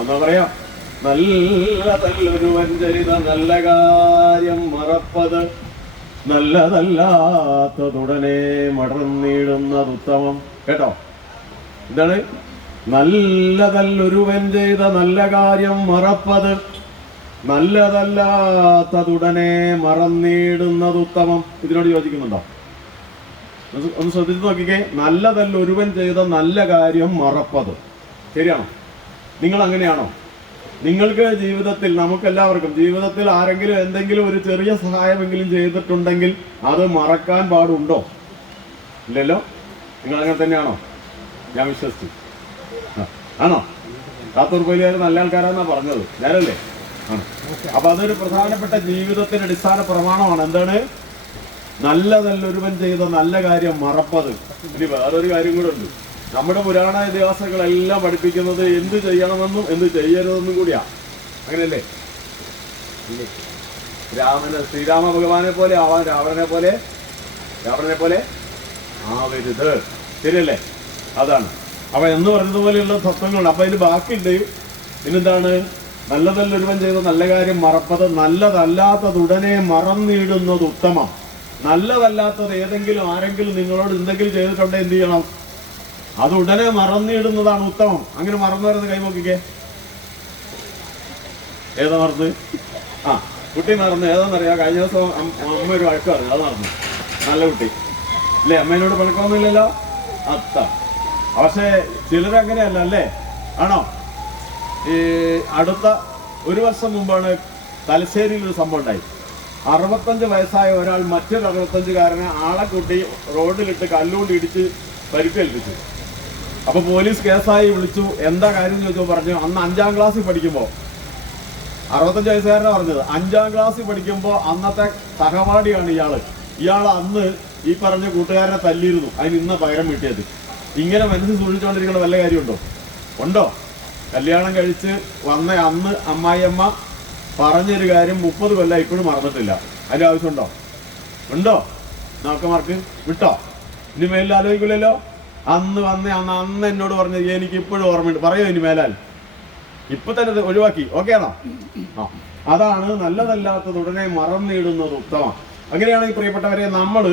എന്നാ പറയാ, നല്ലതല്ലൊരുവൻ ചരിത നല്ല കാര്യം മറപ്പത്, നല്ലതല്ലാത്തതുടനെ മടർന്നിടുന്നത് ഉത്തമം. കേട്ടോ, എന്താണ്? നല്ലതല്ലൊരുവൻ ചെയ്ത നല്ല കാര്യം മറപ്പത്, നല്ലതല്ലാത്തതുടനെ മറന്നിടുന്നത് ഉത്തമം. ഇതിനോട് യോജിക്കുന്നുണ്ടോ? ഒന്ന് ശ്രദ്ധിച്ച് നോക്കിക്കേ. നല്ലതല്ലൊരുവൻ ചെയ്ത നല്ല കാര്യം മറപ്പത്. ശരിയാണോ? നിങ്ങൾ അങ്ങനെയാണോ? നിങ്ങൾക്ക് ജീവിതത്തിൽ, നമുക്കെല്ലാവർക്കും ജീവിതത്തിൽ ആരെങ്കിലും എന്തെങ്കിലും ഒരു ചെറിയ സഹായമെങ്കിലും ചെയ്തിട്ടുണ്ടെങ്കിൽ അത് മറക്കാൻ പാടുണ്ടോ? ഇല്ലല്ലോ. നിങ്ങൾ അങ്ങനെ തന്നെയാണോ? ഞാൻ വിശ്വസിച്ചു. ആണോ? കാത്തൂർപ്പലിയാർ നല്ല ആൾക്കാരാന്നാ പറഞ്ഞത്, ഞാനല്ലേ? ആണ്. അപ്പൊ അതൊരു പ്രധാനപ്പെട്ട ജീവിതത്തിന്റെ അടിസ്ഥാന പ്രമാണമാണ്. എന്താണ്? നല്ലതല്ലൊരുവൻ ചെയ്ത നല്ല കാര്യം മറപ്പത്. ഇനി വേറൊരു കാര്യം കൂടെ ഉണ്ട്. നമ്മുടെ പുരാണ ഇതിഹാസങ്ങളെല്ലാം പഠിപ്പിക്കുന്നത് എന്ത് ചെയ്യണമെന്നും എന്ത് ചെയ്യരുതെന്നും കൂടിയാ. അങ്ങനെയല്ലേ? ശ്രീരാമ ഭഗവാനെ പോലെ ആവാൻ രാവണനെ പോലെ ആവരുത്. ശരിയല്ലേ? അതാണ്. അപ്പൊ എന്ന് പറഞ്ഞതുപോലെയുള്ള തത്വങ്ങളുണ്ട്. അപ്പൊ അതിന് ബാക്കിയുണ്ട്. പിന്നെന്താണ്? നല്ലതല്ലൊരുവൻ ചെയ്ത നല്ല കാര്യം മറപ്പത്, നല്ലതല്ലാത്തതുടനെ മറന്നിടുന്നത് ഉത്തമം. നല്ലതല്ലാത്തത് ഏതെങ്കിലും ആരെങ്കിലും നിങ്ങളോട് എന്തെങ്കിലും ചെയ്തിട്ടുണ്ടെങ്കിൽ എന്ത് ചെയ്യണം? അത് ഉടനെ മറന്നിടുന്നതാണ് ഉത്തമം. അങ്ങനെ മറന്നു വരുന്നത് കൈമോക്കിക്കേ. ഏതാ മറന്ന്? ആ, കുട്ടി മറന്നു. ഏതാണെന്നറിയാം? കഴിഞ്ഞ ദിവസം അമ്മ ഒരു വഴക്ക് പറഞ്ഞു. അത് മറന്നു. നല്ല കുട്ടി അല്ലേ? അമ്മേനോട് പഴക്കമൊന്നുമില്ലല്ലോ. അത്ത. പക്ഷേ ചിലരങ്ങനെയല്ല അല്ലേ? ആണോ? ഈ അടുത്ത ഒരു വർഷം മുമ്പാണ് തലശ്ശേരിയിൽ ഒരു സംഭവം ഉണ്ടായി. 65 വയസ്സായ ഒരാൾ മറ്റൊരു 65-കാരനെ ആളെ കൂട്ടി റോഡിലിട്ട് കല്ലുകൊണ്ട് ഇടിച്ച് പരിക്കേൽപ്പിച്ചു. അപ്പൊ പോലീസ് കേസായി വിളിച്ചു. എന്താ കാര്യം ചോദിച്ചപ്പോൾ പറഞ്ഞു, അന്ന് 5ാം ക്ലാസ്സിൽ പഠിക്കുമ്പോൾ, 65 വയസ്സുകാരനാ പറഞ്ഞത്, 5ാം ക്ലാസ്സിൽ പഠിക്കുമ്പോൾ അന്നത്തെ സഹപാഠിയാണ് ഇയാൾ അന്ന് ഈ പറഞ്ഞ കൂട്ടുകാരനെ തല്ലിയിരുന്നു. അതിന് ഇന്ന പകരം കിട്ടിയത്. ഇങ്ങനെ മനസ്സിൽ സൂക്ഷിച്ചുകൊണ്ടിരിക്കുന്ന വല്ല കാര്യമുണ്ടോ? ഉണ്ടോ? കല്യാണം കഴിച്ച് വന്ന അന്ന് അമ്മായിയമ്മ പറഞ്ഞൊരു കാര്യം 30 കൊല്ലം ഇപ്പോഴും മറന്നിട്ടില്ല. അതിൻ്റെ ആവശ്യമുണ്ടോ? ഉണ്ടോ? നാക്കന്മാർക്ക് വിട്ടോ? ഇനി മേലിൽ ആലോചിക്കില്ലല്ലോ. അന്ന് അന്ന് എന്നോട് പറഞ്ഞത് എനിക്ക് ഇപ്പോഴും ഓർമ്മയുണ്ട്. പറയോ ഇനി മേലാൽ? ഇപ്പൊ തന്നെ ഒഴിവാക്കി. ഓക്കെ ആണോ? ആ, അതാണ് നല്ലതല്ലാത്തത് ഉടനെ മറന്നിടുന്നത് ഉത്തമം. അങ്ങനെയാണെങ്കിൽ പ്രിയപ്പെട്ടവരെ, നമ്മൾ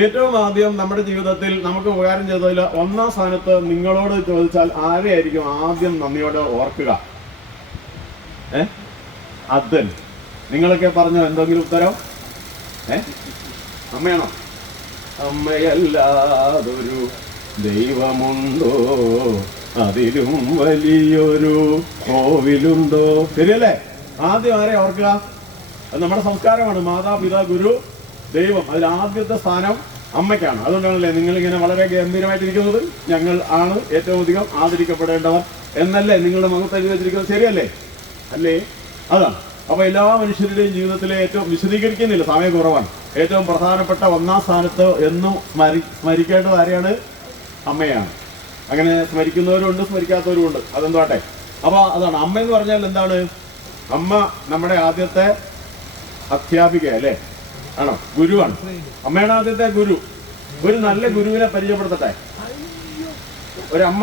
ഏറ്റവും ആദ്യം നമ്മുടെ ജീവിതത്തിൽ നമുക്ക് ഉപകാരം ചെയ്തതിൽ ഒന്നാം സ്ഥാനത്ത് നിങ്ങളോട് ചോദിച്ചാൽ ആരെയായിരിക്കും ആദ്യം നന്ദിയോടെ ഓർക്കുക? അതൻ. നിങ്ങളൊക്കെ പറഞ്ഞോ എന്തെങ്കിലും ഉത്തരം? അമ്മയാണോ? അമ്മയല്ലാതൊരു ദൈവമുണ്ടോ, അതിലും വലിയൊരു കോവിലുണ്ടോ? ശരിയല്ലേ? ആദ്യം ആരെ ഓർക്കുക? അത് നമ്മുടെ സംസ്കാരമാണ്. മാതാപിതാ ഗുരു ദൈവം. അതിൽ ആദ്യത്തെ സ്ഥാനം അമ്മയ്ക്കാണ്. അതുകൊണ്ടാണല്ലേ നിങ്ങളിങ്ങനെ വളരെ ഗംഭീരമായിട്ടിരിക്കുന്നത്? ഞങ്ങൾ ആണ് ഏറ്റവും അധികം ആദരിക്കപ്പെടേണ്ടവർ എന്നല്ലേ നിങ്ങളുടെ മുഖത്ത് എഴുതി വെച്ചിരിക്കുന്നത്? ശരിയല്ലേ? അല്ലേ? അതാണ്. അപ്പൊ എല്ലാ മനുഷ്യരുടെയും ജീവിതത്തിലെ ഏറ്റവും, വിശദീകരിക്കുന്നില്ല, സമയം കുറവാണ്, ഏറ്റവും പ്രധാനപ്പെട്ട ഒന്നാം സ്ഥാനത്ത് എന്നും സ്മരിക്കേണ്ടത് ആരെയാണ്? അമ്മയാണ്. അങ്ങനെ സ്മരിക്കുന്നവരുണ്ട്, സ്മരിക്കാത്തവരുമുണ്ട്. അതെന്തോട്ടെ. അപ്പൊ അതാണ്. അമ്മ എന്ന് പറഞ്ഞാൽ എന്താണ്? അമ്മ നമ്മുടെ ആദ്യത്തെ അധ്യാപിക അല്ലേ? ആണോ? ഗുരുവാണ്. അമ്മയാണ് ആദ്യത്തെ ഗുരു. ഒരു നല്ല ഗുരുവിനെ പരിചയപ്പെടുത്തട്ടെ. ഒരമ്മ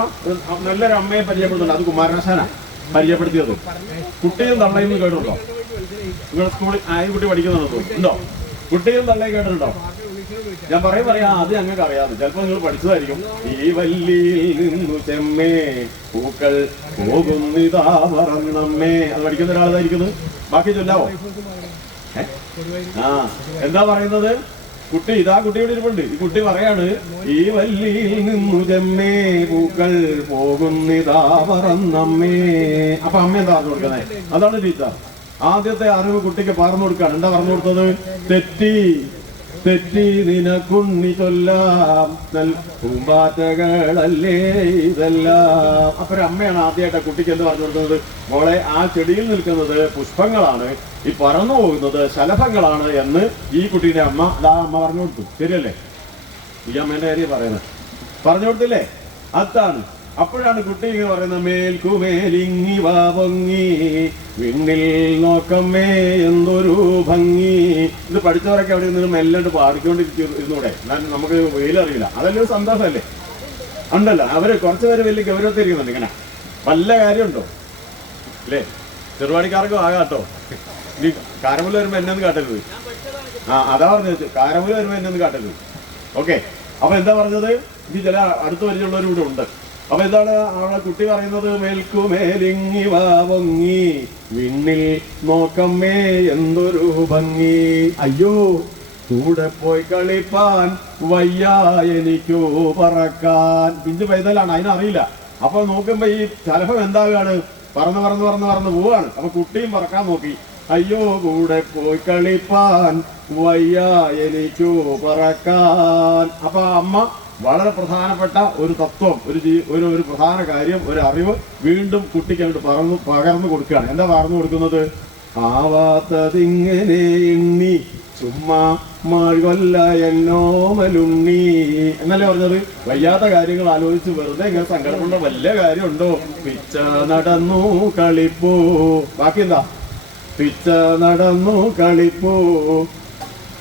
നല്ലൊരു അമ്മയെ പരിചയപ്പെടുത്തുന്നുണ്ട്. അത് കുമാരനാശാനാ പരിചയപ്പെടുത്തിയത്. കുട്ടിയും തള്ളയും കേട്ടിട്ടുണ്ടോ? നിങ്ങൾ സ്കൂളിൽ കുട്ടി പഠിക്കുന്നുണ്ടോ? ഉണ്ടോ? കുട്ടിയും തള്ളയും കേട്ടിട്ടുണ്ടോ? ഞാൻ പറയാ അത് ഞങ്ങൾക്ക് അറിയാതെ, ചിലപ്പോൾ നിങ്ങൾ പഠിച്ചതായിരിക്കും. ഈ വല്ലിയിൽ നിന്നു ചെമ്മേ പൂക്കൾ പോകുന്നിതാ പറന്നമ്മേ. അത് പഠിക്കുന്ന ഒരാളായിരിക്കുന്നത്. ബാക്കി ചൊല്ലാവോ? എന്താ പറയുന്നത്? കുട്ടി ഇതാ കുട്ടിയുടെ ഇരിപ്പുണ്ട്. ഈ കുട്ടി പറയാണ്, ഈ വല്ലിയിൽ നിന്നു ചെമ്മേ പൂക്കൾ പോകുന്നിതാ പറന്നമ്മേ. അപ്പൊ അമ്മ എന്താ പറഞ്ഞു കൊടുക്കുന്നത്? അതാണ് ടീച്ചർ. ആദ്യത്തെ അറിവ് കുട്ടിക്ക് പറഞ്ഞു കൊടുക്കാണ്. എന്താ പറഞ്ഞു കൊടുത്തത്? തെറ്റി നിനക്കുണ്ണി ചൊല്ലാം പൂമ്പാറ്റകളല്ലേ ഇതെല്ലാം. അപ്പൊ അമ്മയാണ് ആദ്യമായിട്ട് കുട്ടിക്ക് എന്ത് പറഞ്ഞു കൊടുക്കുന്നത്? മോളെ, ആ ചെടിയിൽ നിൽക്കുന്നത് പുഷ്പങ്ങളാണ്, ഈ പറന്നു പോകുന്നത് ശലഭങ്ങളാണ് എന്ന് ഈ കുട്ടീന്റെ അമ്മ പറഞ്ഞു കൊടുത്തു. ശരിയല്ലേ? ഈ അമ്മേന്റെ കാര്യം പറയുന്നത് പറഞ്ഞു കൊടുത്തില്ലേ? അതാണ്. അപ്പോഴാണ് കുട്ടി ഇങ്ങനെ പറയുന്നത്, മേൽക്കുമേലിങ്ങി വാ പൊങ്ങി വിണ്ണിൽ നോക്കമ്മേ എന്തൊരു ഭംഗി. ഇത് പഠിച്ചവരൊക്കെ അവിടെ നിന്ന് മെല്ലാണ്ട് പാടിക്കൊണ്ടിരിക്കുന്നൂടെ? നമുക്ക് വെയിലറിയില്ല. അതെല്ലാം സന്തോഷമല്ലേ? ഉണ്ടല്ലോ. അവര് കുറച്ചുപേര് വലിയ ഗൗരവത്തിരിക്കുന്നുണ്ട്. ഇങ്ങനെ വല്ല കാര്യമുണ്ടോ? അല്ലേ? ചെറുവാടിക്കാർക്കും ആകാട്ടോ. ഇനി കാരമുല വരുമ്പോ എന്നെ ഒന്ന് കാട്ടരുത്. അതാ പറഞ്ഞത്, കാരമുല വരുമ്പോ എന്നെ ഒന്ന് കാട്ടരുത്. ഓക്കെ. അപ്പൊ എന്താ പറഞ്ഞത്? ഇനി ചില അടുത്ത് പരിചയമുള്ളവരും കൂടെ ഉണ്ട്. അപ്പൊ എന്താണ് അവളെ കുട്ടി പറയുന്നത്? മേൽക്കുമേലിങ്ങി വാങ്ങി വിണ്ണിൽ നോക്കമ്മേ എന്തൊരു ഭംഗി, അയ്യോ കൂടെ പോയി കളിപ്പാൻ വയ്യ എനിക്കോ പറക്കാൻ. പിഞ്ചു പൈതലാണ്, അതിനറിയില്ല. അപ്പൊ നോക്കുമ്പോ ഈ ശലഭം എന്താകാണ്? പറന്ന് പറന്ന് പറന്ന് പറന്ന് പോവാണ്. അപ്പൊ കുട്ടിയും പറക്കാൻ നോക്കി. അയ്യോ കൂടെ പോയി കളിപ്പാൻ വയ്യ എനിക്കോ പറക്കാൻ. അപ്പൊ അമ്മ വളരെ പ്രധാനപ്പെട്ട ഒരു തത്വം, ഒരു പ്രധാന കാര്യം, ഒരു അറിവ് വീണ്ടും കുട്ടിക്ക് അങ്ങോട്ട് പകർന്നു കൊടുക്കുകയാണ്. എന്താ പകർന്നു കൊടുക്കുന്നത്? ആവാത്തതിങ്ങനെ എണ്ണി ചുമ്മാ മാഴ്കൊല്ല എന്നോമലുണ്ണി എന്നല്ലേ പറഞ്ഞത്? വയ്യാത്ത കാര്യങ്ങൾ ആലോചിച്ച് വെറുതെ ഇങ്ങനെ സങ്കടപ്പെട്ട വല്ല കാര്യമുണ്ടോ? പിച്ച നടന്നു കളിപ്പോ. ബാക്കി എന്താ? പിച്ച നടന്നു കളിപ്പോ.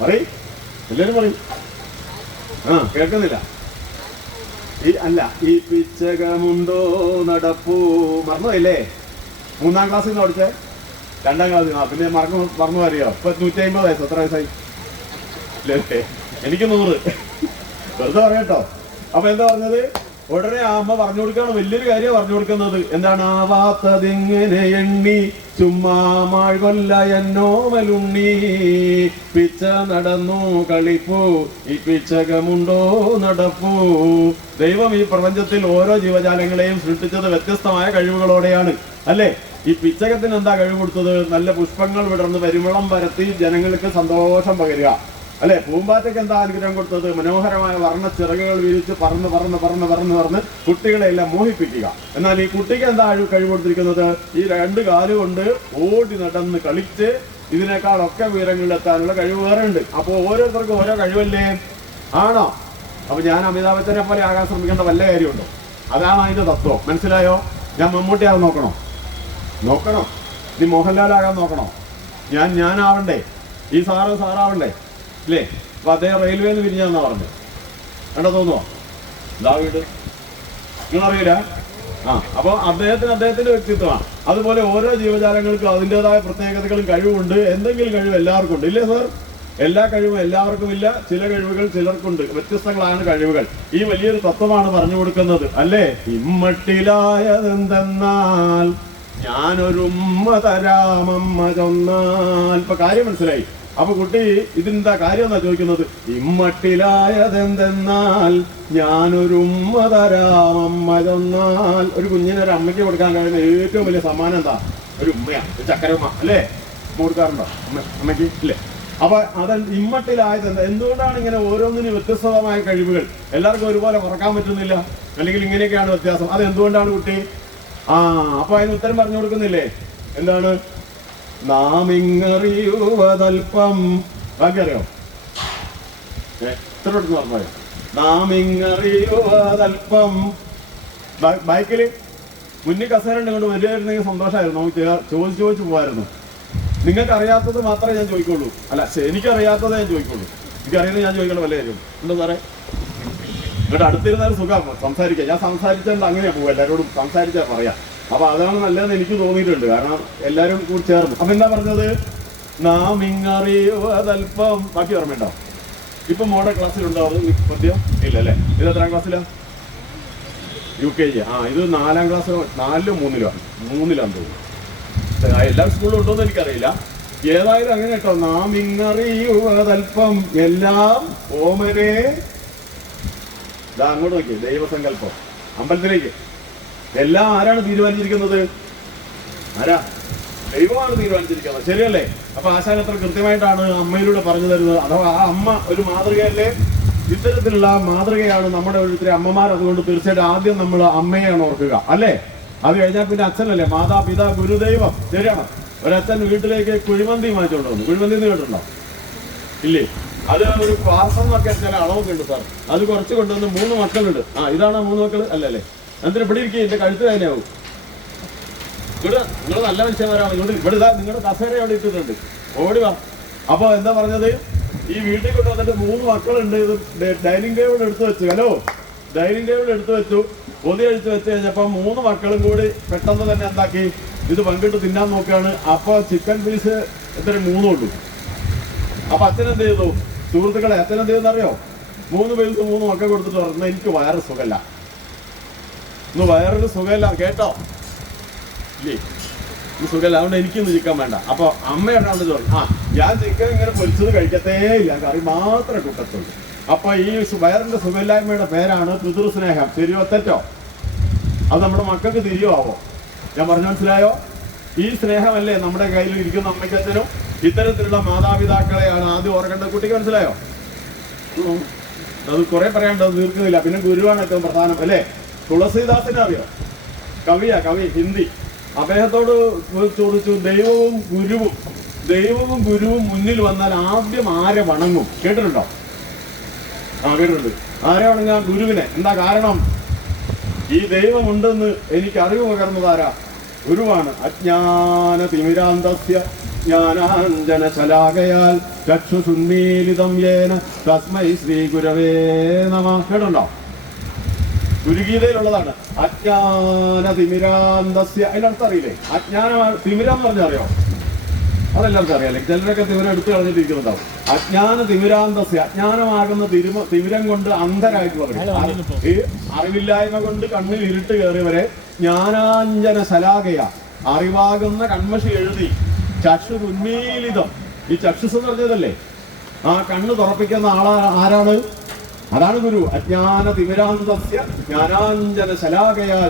പറയും എല്ലാരും പറയും. കേൾക്കുന്നില്ല. ഈ പിച്ചകമുണ്ടോ നടപ്പൂ. മറന്നുപോയില്ലേ? 3ാം ക്ലാസ്സിൽ നിന്ന് പഠിച്ചേ? 2ാം ക്ലാസ്സിൽ നിന്ന്. പിന്നെ മറന്നു അറിയോ? ഇപ്പൊ 150 വയസ്സ്. എത്ര വയസ്സായി? ഇല്ലേ? എനിക്ക് 100. വെറുതെ പറയട്ടോ. അപ്പൊ എന്താ പറഞ്ഞത്? ഉടനെ ആ അമ്മ പറഞ്ഞു കൊടുക്കുകയാണ്. വലിയൊരു കാര്യം പറഞ്ഞു കൊടുക്കുന്നത്. എന്താണ്? ആവാത്തതിങ്ങനെ എണ്ണി ചുമ്മാ മാഴ്കൊല്ല എന്നോമലുണ്ണി പിച്ച നടന്നു കളിപ്പൂ ഈ പിച്ചകമുണ്ടോ നടപ്പൂ. ദൈവം ഈ പ്രപഞ്ചത്തിൽ ഓരോ ജീവജാലങ്ങളെയും സൃഷ്ടിച്ചത് വ്യത്യസ്തമായ കഴിവുകളോടെയാണ്, അല്ലേ? ഈ പിച്ചകത്തിന് എന്താ കഴിവ് കൊടുത്തത്? നല്ല പുഷ്പങ്ങൾ വിടർന്ന് പരിമളം പരത്തി ജനങ്ങൾക്ക് സന്തോഷം പകരുക, അല്ലെ? പൂമ്പാറ്റയ്ക്ക് എന്താ അനുഗ്രഹം കൊടുത്തത്? മനോഹരമായ വർണ്ണ ചിറകുകൾ വിരിച്ച് പറന്ന് പറന്ന് പറന്ന് പറന്ന് പറന്ന് കുട്ടികളെ എല്ലാം മോഹിപ്പിക്കുക. എന്നാൽ ഈ കുട്ടിക്ക് എന്താ കഴിവ് കൊടുത്തിരിക്കുന്നത്? ഈ 2 കാലുകൊണ്ട് ഓടി നടന്ന് കളിച്ച് ഇതിനേക്കാളൊക്കെ ഉയരങ്ങളിലെത്താനുള്ള കഴിവ് വേറെ ഉണ്ട്. അപ്പൊ ഓരോരുത്തർക്കും ഓരോ കഴിവല്ലേ? ആണോ? അപ്പൊ ഞാൻ അമിതാഭ് ബച്ചനെ പോലെ ആകാൻ ശ്രമിക്കേണ്ട വല്ല കാര്യമുണ്ടോ? അതാണ് അതിന്റെ തത്വം. മനസ്സിലായോ? ഞാൻ മമ്മൂട്ടിയാകാൻ നോക്കണോ? നീ മോഹൻലാൽ ആകാൻ നോക്കണോ? ഞാനാവണ്ടേ? ഈ സാറാവണ്ടേ? ഇല്ലേ? അപ്പൊ അദ്ദേഹം റെയിൽവേന്ന് പിരിഞ്ഞാന്നാ പറഞ്ഞത്. കണ്ടോ? തോന്നുവോ? ഇതാ വീട്. നിങ്ങളറിയില്ല? അപ്പൊ അദ്ദേഹത്തിന്റെ വ്യക്തിത്വമാണ്. അതുപോലെ ഓരോ ജീവജാലങ്ങൾക്കും അതിൻ്റെതായ പ്രത്യേകതകളും കഴിവുണ്ട്. എന്തെങ്കിലും കഴിവ് എല്ലാവർക്കും ഉണ്ട്, ഇല്ലേ സാർ? എല്ലാ കഴിവും എല്ലാവർക്കും ഇല്ല. ചില കഴിവുകൾ ചിലർക്കുണ്ട്. വ്യത്യസ്തങ്ങളാണ് കഴിവുകൾ. ഈ വലിയൊരു തത്വമാണ് പറഞ്ഞു കൊടുക്കുന്നത്, അല്ലേ? ഇമ്മട്ടിലായതെന്തെന്നാൽ ഞാനൊരുമ്മ തരാമമ്മ ചൊന്നാൽ. ഇപ്പൊ കാര്യം മനസ്സിലായി. അപ്പൊ കുട്ടി ഇതിനെന്താ കാര്യം എന്നാ ചോദിക്കുന്നത്? ഇമ്മട്ടിലായതെന്തെന്നാൽ ഞാനൊരുമ്മ തരാമമ്മ ചൊന്നാൽ. ഒരു കുഞ്ഞിനെ ഒരു അമ്മയ്ക്ക് കൊടുക്കാൻ കഴിയുന്ന ഏറ്റവും വലിയ സമ്മാനം എന്താ? ഒരു ഉമ്മയാണ്, ഒരു ചക്കരമ്മ, അല്ലേ? കൊടുക്കാറുണ്ടോ അമ്മയ്ക്ക്? ഇല്ലേ? അപ്പൊ അത് ഇമ്മട്ടിലായത് എന്താ? എന്തുകൊണ്ടാണ് ഇങ്ങനെ ഓരോന്നിനും വ്യത്യസ്തമായ കഴിവുകൾ? എല്ലാവർക്കും ഒരുപോലെ പറക്കാൻ പറ്റുന്നില്ല, അല്ലെങ്കിൽ ഇങ്ങനെയൊക്കെയാണ് വ്യത്യാസം. അത് എന്തുകൊണ്ടാണ് കുട്ടി? അപ്പൊ അതിന് ഉത്തരം പറഞ്ഞു കൊടുക്കുന്നില്ലേ? എന്താണ്? നാം ഇങ്ങറിയുവതൽപ്പം. ബാക്കി അറിയോ? എത്ര പെട്ടെന്ന് പറഞ്ഞോ? നാം ഇങ്ങറിയുവതൽപ്പം. ബൈക്കില് മുന്നിൽ കസേരണ്ട് കൊണ്ട് വലിയായിരുന്നെങ്കിൽ സന്തോഷമായിരുന്നു. നമുക്ക് ചോദിച്ചു പോകായിരുന്നു. നിങ്ങൾക്ക് അറിയാത്തത് മാത്രമേ ഞാൻ ചോദിക്കുള്ളൂ. അല്ല, എനിക്കറിയാത്തതേ ഞാൻ ചോദിക്കുള്ളൂ. എനിക്കറിയുന്നത് ഞാൻ ചോദിക്കേണ്ട വല്ല കാര്യം എന്താ സാറേ? നിങ്ങളുടെ അടുത്തിരുന്നാലും സുഖം സംസാരിക്കാം. ഞാൻ സംസാരിച്ചാൽ അങ്ങനെയാ പോകും. എല്ലാവരോടും സംസാരിച്ചാൽ പറയാം. അപ്പൊ അതാണ് നല്ലതെന്ന് എനിക്ക് തോന്നിയിട്ടുണ്ട്. കാരണം എല്ലാവരും കൂടി ചേർന്നു. അപ്പൊ എന്താ പറഞ്ഞത്? നാം ഇങ്ങറിയുവതൽപ്പം. ബാക്കി ഓർമ്മയുണ്ടോ? ഇപ്പൊ മോഡൽ ക്ലാസ്സിലുണ്ടോ അത് പദ്യം? ഇല്ല അല്ലേ? ഇത് എത്രാം ക്ലാസ്സിലാ? UKG. ഇത് 4ാം ക്ലാസ്. 4ലോ 3ലോ? 3ലാന്ന് തോന്നുന്നു. എല്ലാ സ്കൂളിലും ഉണ്ടോന്ന് എനിക്കറിയില്ല. ഏതായാലും അങ്ങനെ കേട്ടോ. നാം ഇങ്ങറിയുവതൽപ്പം എല്ലാം ഓമനെ. ഇതാ അങ്ങോട്ട് നോക്കി. ദൈവസങ്കല്പം. അമ്പലത്തിലേക്ക് എല്ലാം ആരാണ് തീരുമാനിച്ചിരിക്കുന്നത്? ആരാ? ദൈവമാണ് തീരുമാനിച്ചിരിക്കുന്നത്. ശരിയല്ലേ? അപ്പൊ ആശാൻ എത്ര കൃത്യമായിട്ടാണ് അമ്മയിലൂടെ പറഞ്ഞു തരുന്നത്. അഥവാ ആ അമ്മ ഒരു മാതൃകയല്ലേ? ഇത്തരത്തിലുള്ള മാതൃകയാണ് നമ്മുടെ ഓരോരുത്തരെ അമ്മമാർ. അതുകൊണ്ട് തീർച്ചയായിട്ടും ആദ്യം നമ്മൾ അമ്മയെയാണ് ഓർക്കുക, അല്ലേ? അത് കഴിഞ്ഞാൽ പിന്നെ അച്ഛനല്ലേ? മാതാപിതാ ഗുരുദൈവം. ശരിയാണ്. ഒരച്ഛൻ വീട്ടിലേക്ക് കുഴിമന്തി വാങ്ങിച്ചോണ്ട് വന്നു. കുഴിമന്തി കേട്ടിട്ടുണ്ടോ? ഇല്ലേ? അത് ഒരു പാർസം എന്നൊക്കെ ചില അളവൊക്കെ ഉണ്ട് സാർ. അത് കുറച്ച് കൊണ്ടുവന്ന് 3 മക്കളുണ്ട്. ഇതാണ് 3 മക്കൾ അല്ലല്ലേ? എന്നിട്ട് ഇവിടെ ഇരിക്കും. എന്റെ കഴുത്ത് തന്നെയാവും. നിങ്ങൾ നല്ല മനുഷ്യന്മാരാണ്. ഇവിടെ നിങ്ങളുടെ കസേര അവിടെ ഇട്ടിട്ടുണ്ട്. ഓടി വാ. അപ്പൊ എന്താ പറഞ്ഞത്? ഈ വീട്ടിൽ കൊണ്ടുവന്നിട്ട് 3 മക്കളുണ്ട്. ഇത് ഡൈനിങ് ടേബിൾ എടുത്തു വെച്ചു. ഹലോ, ഡൈനിങ് ടേബിൾ എടുത്തു വെച്ചു. പൊതി അഴിച്ച് വെച്ച് കഴിഞ്ഞപ്പോൾ 3 മക്കളും കൂടി പെട്ടെന്ന് തന്നെ എന്താക്കി, ഇത് പങ്കിട്ട് തിന്നാൻ നോക്കുകയാണ്. അപ്പോൾ ചിക്കൻ പീസ് എത്ര 3 ഉള്ളൂ. അപ്പൊ അച്ഛനെന്ത് ചെയ്തു? സുഹൃത്തുക്കളെ, അച്ഛനെന്ത് ചെയ്തെന്നറിയോ? 3 പീസ് 3 മക്കൾ കൊടുത്തിട്ട് പറഞ്ഞു, എനിക്ക് വയറ് സുഖമില്ല, ഇന്ന് വയറിന് സുഖമില്ല, കേട്ടോ ഇല്ലേ, ഈ സുഖമില്ല, അതുകൊണ്ട് എനിക്കൊന്ന് ചിക്കൻ വേണ്ട. അപ്പൊ അമ്മയോട് ചോദിച്ചു, ഞാൻ ചിക്കൻ ഇങ്ങനെ പൊരിച്ചത് കഴിക്കത്തേ ഇല്ല, കറി മാത്രമേ കൂട്ടത്തുള്ളൂ. അപ്പൊ ഈ വയറിന്റെ സുഖമില്ലായ്മയുടെ പേരാണ് പിതൃസ്നേഹം. ശരിയോ തെറ്റോ? അത് നമ്മുടെ മക്കൾക്ക് തിരിയുമാവോ? ഞാൻ പറഞ്ഞു മനസ്സിലായോ? ഈ സ്നേഹമല്ലേ നമ്മുടെ കയ്യിൽ ഇരിക്കുന്ന അമ്മയ്ക്കച്ഛനും? ഇത്തരത്തിലുള്ള മാതാപിതാക്കളെയാണ് ആദ്യം ഓർക്കേണ്ടത്. കുട്ടിക്ക് മനസ്സിലായോ? അത് കുറെ പറയാണ്ടത് തീർക്കുന്നില്ല. പിന്നെ ഗുരുവാണ് ഏറ്റവും പ്രധാനം അല്ലേ? തുളസീദാസിനെ അറിയോ? കവി ഹിന്ദി. അദ്ദേഹത്തോട് ചോദിച്ചു, ദൈവവും ഗുരുവും മുന്നിൽ വന്നാൽ ആദ്യം ആരെ വണങ്ങും? കേട്ടിട്ടുണ്ടോ? കേട്ടിട്ടുണ്ട്. ആരെ വണങ്ങാൻ? ഗുരുവിനെ. എന്താ കാരണം? ഈ ദൈവമുണ്ടെന്ന് എനിക്ക് അറിവ് പകർന്നതാരാ? ഗുരുവാണ്. അജ്ഞാന തിമിരാന്തസ്യ ജ്ഞാനാഞ്ജന ശലാകയാൽ ചക്ഷുസുന്മീലിതം യേന തസ്മൈ ശ്രീ ഗുരവേ നമഃ. കേട്ടുണ്ടോ? ഗുരുഗീതയിലുള്ളതാണ്. അജ്ഞാന തിമിരാന്തസ്യ. അതിനർത്ഥം അറിയില്ലേ? അജ്ഞാനമാണ് തിമിരം എന്ന് പറഞ്ഞാൽ അറിയോ? അതെല്ലാവർക്കും അറിയാലേ. ചിലരൊക്കെ തിമിരം എടുത്തു കളഞ്ഞിട്ടിരിക്കുന്നുണ്ടാവും. അജ്ഞാന തിമിരാന്തസ്യ, അജ്ഞാനമാകുന്ന തിമിരം കൊണ്ട് അന്ധരായിട്ടുള്ളവർ, ഈ അറിവില്ലായ്മ കൊണ്ട് കണ്ണിൽ ഇരുട്ട് കയറിയവരെ ജ്ഞാനാഞ്ജന ശലാകയ, അറിവാകുന്ന കൺമഷി എഴുതി ചക്ഷു ഉന്മീലിതം. ഈ ചക്ഷുസ് എന്ന് പറഞ്ഞതല്ലേ, ആ കണ്ണ് തുറപ്പിക്കുന്ന ആരാണ്? അതാണ് ഗുരു. അജ്ഞാന തിമിരാന്തസ്യ ജ്ഞാനാഞ്ജന ശലാകയാ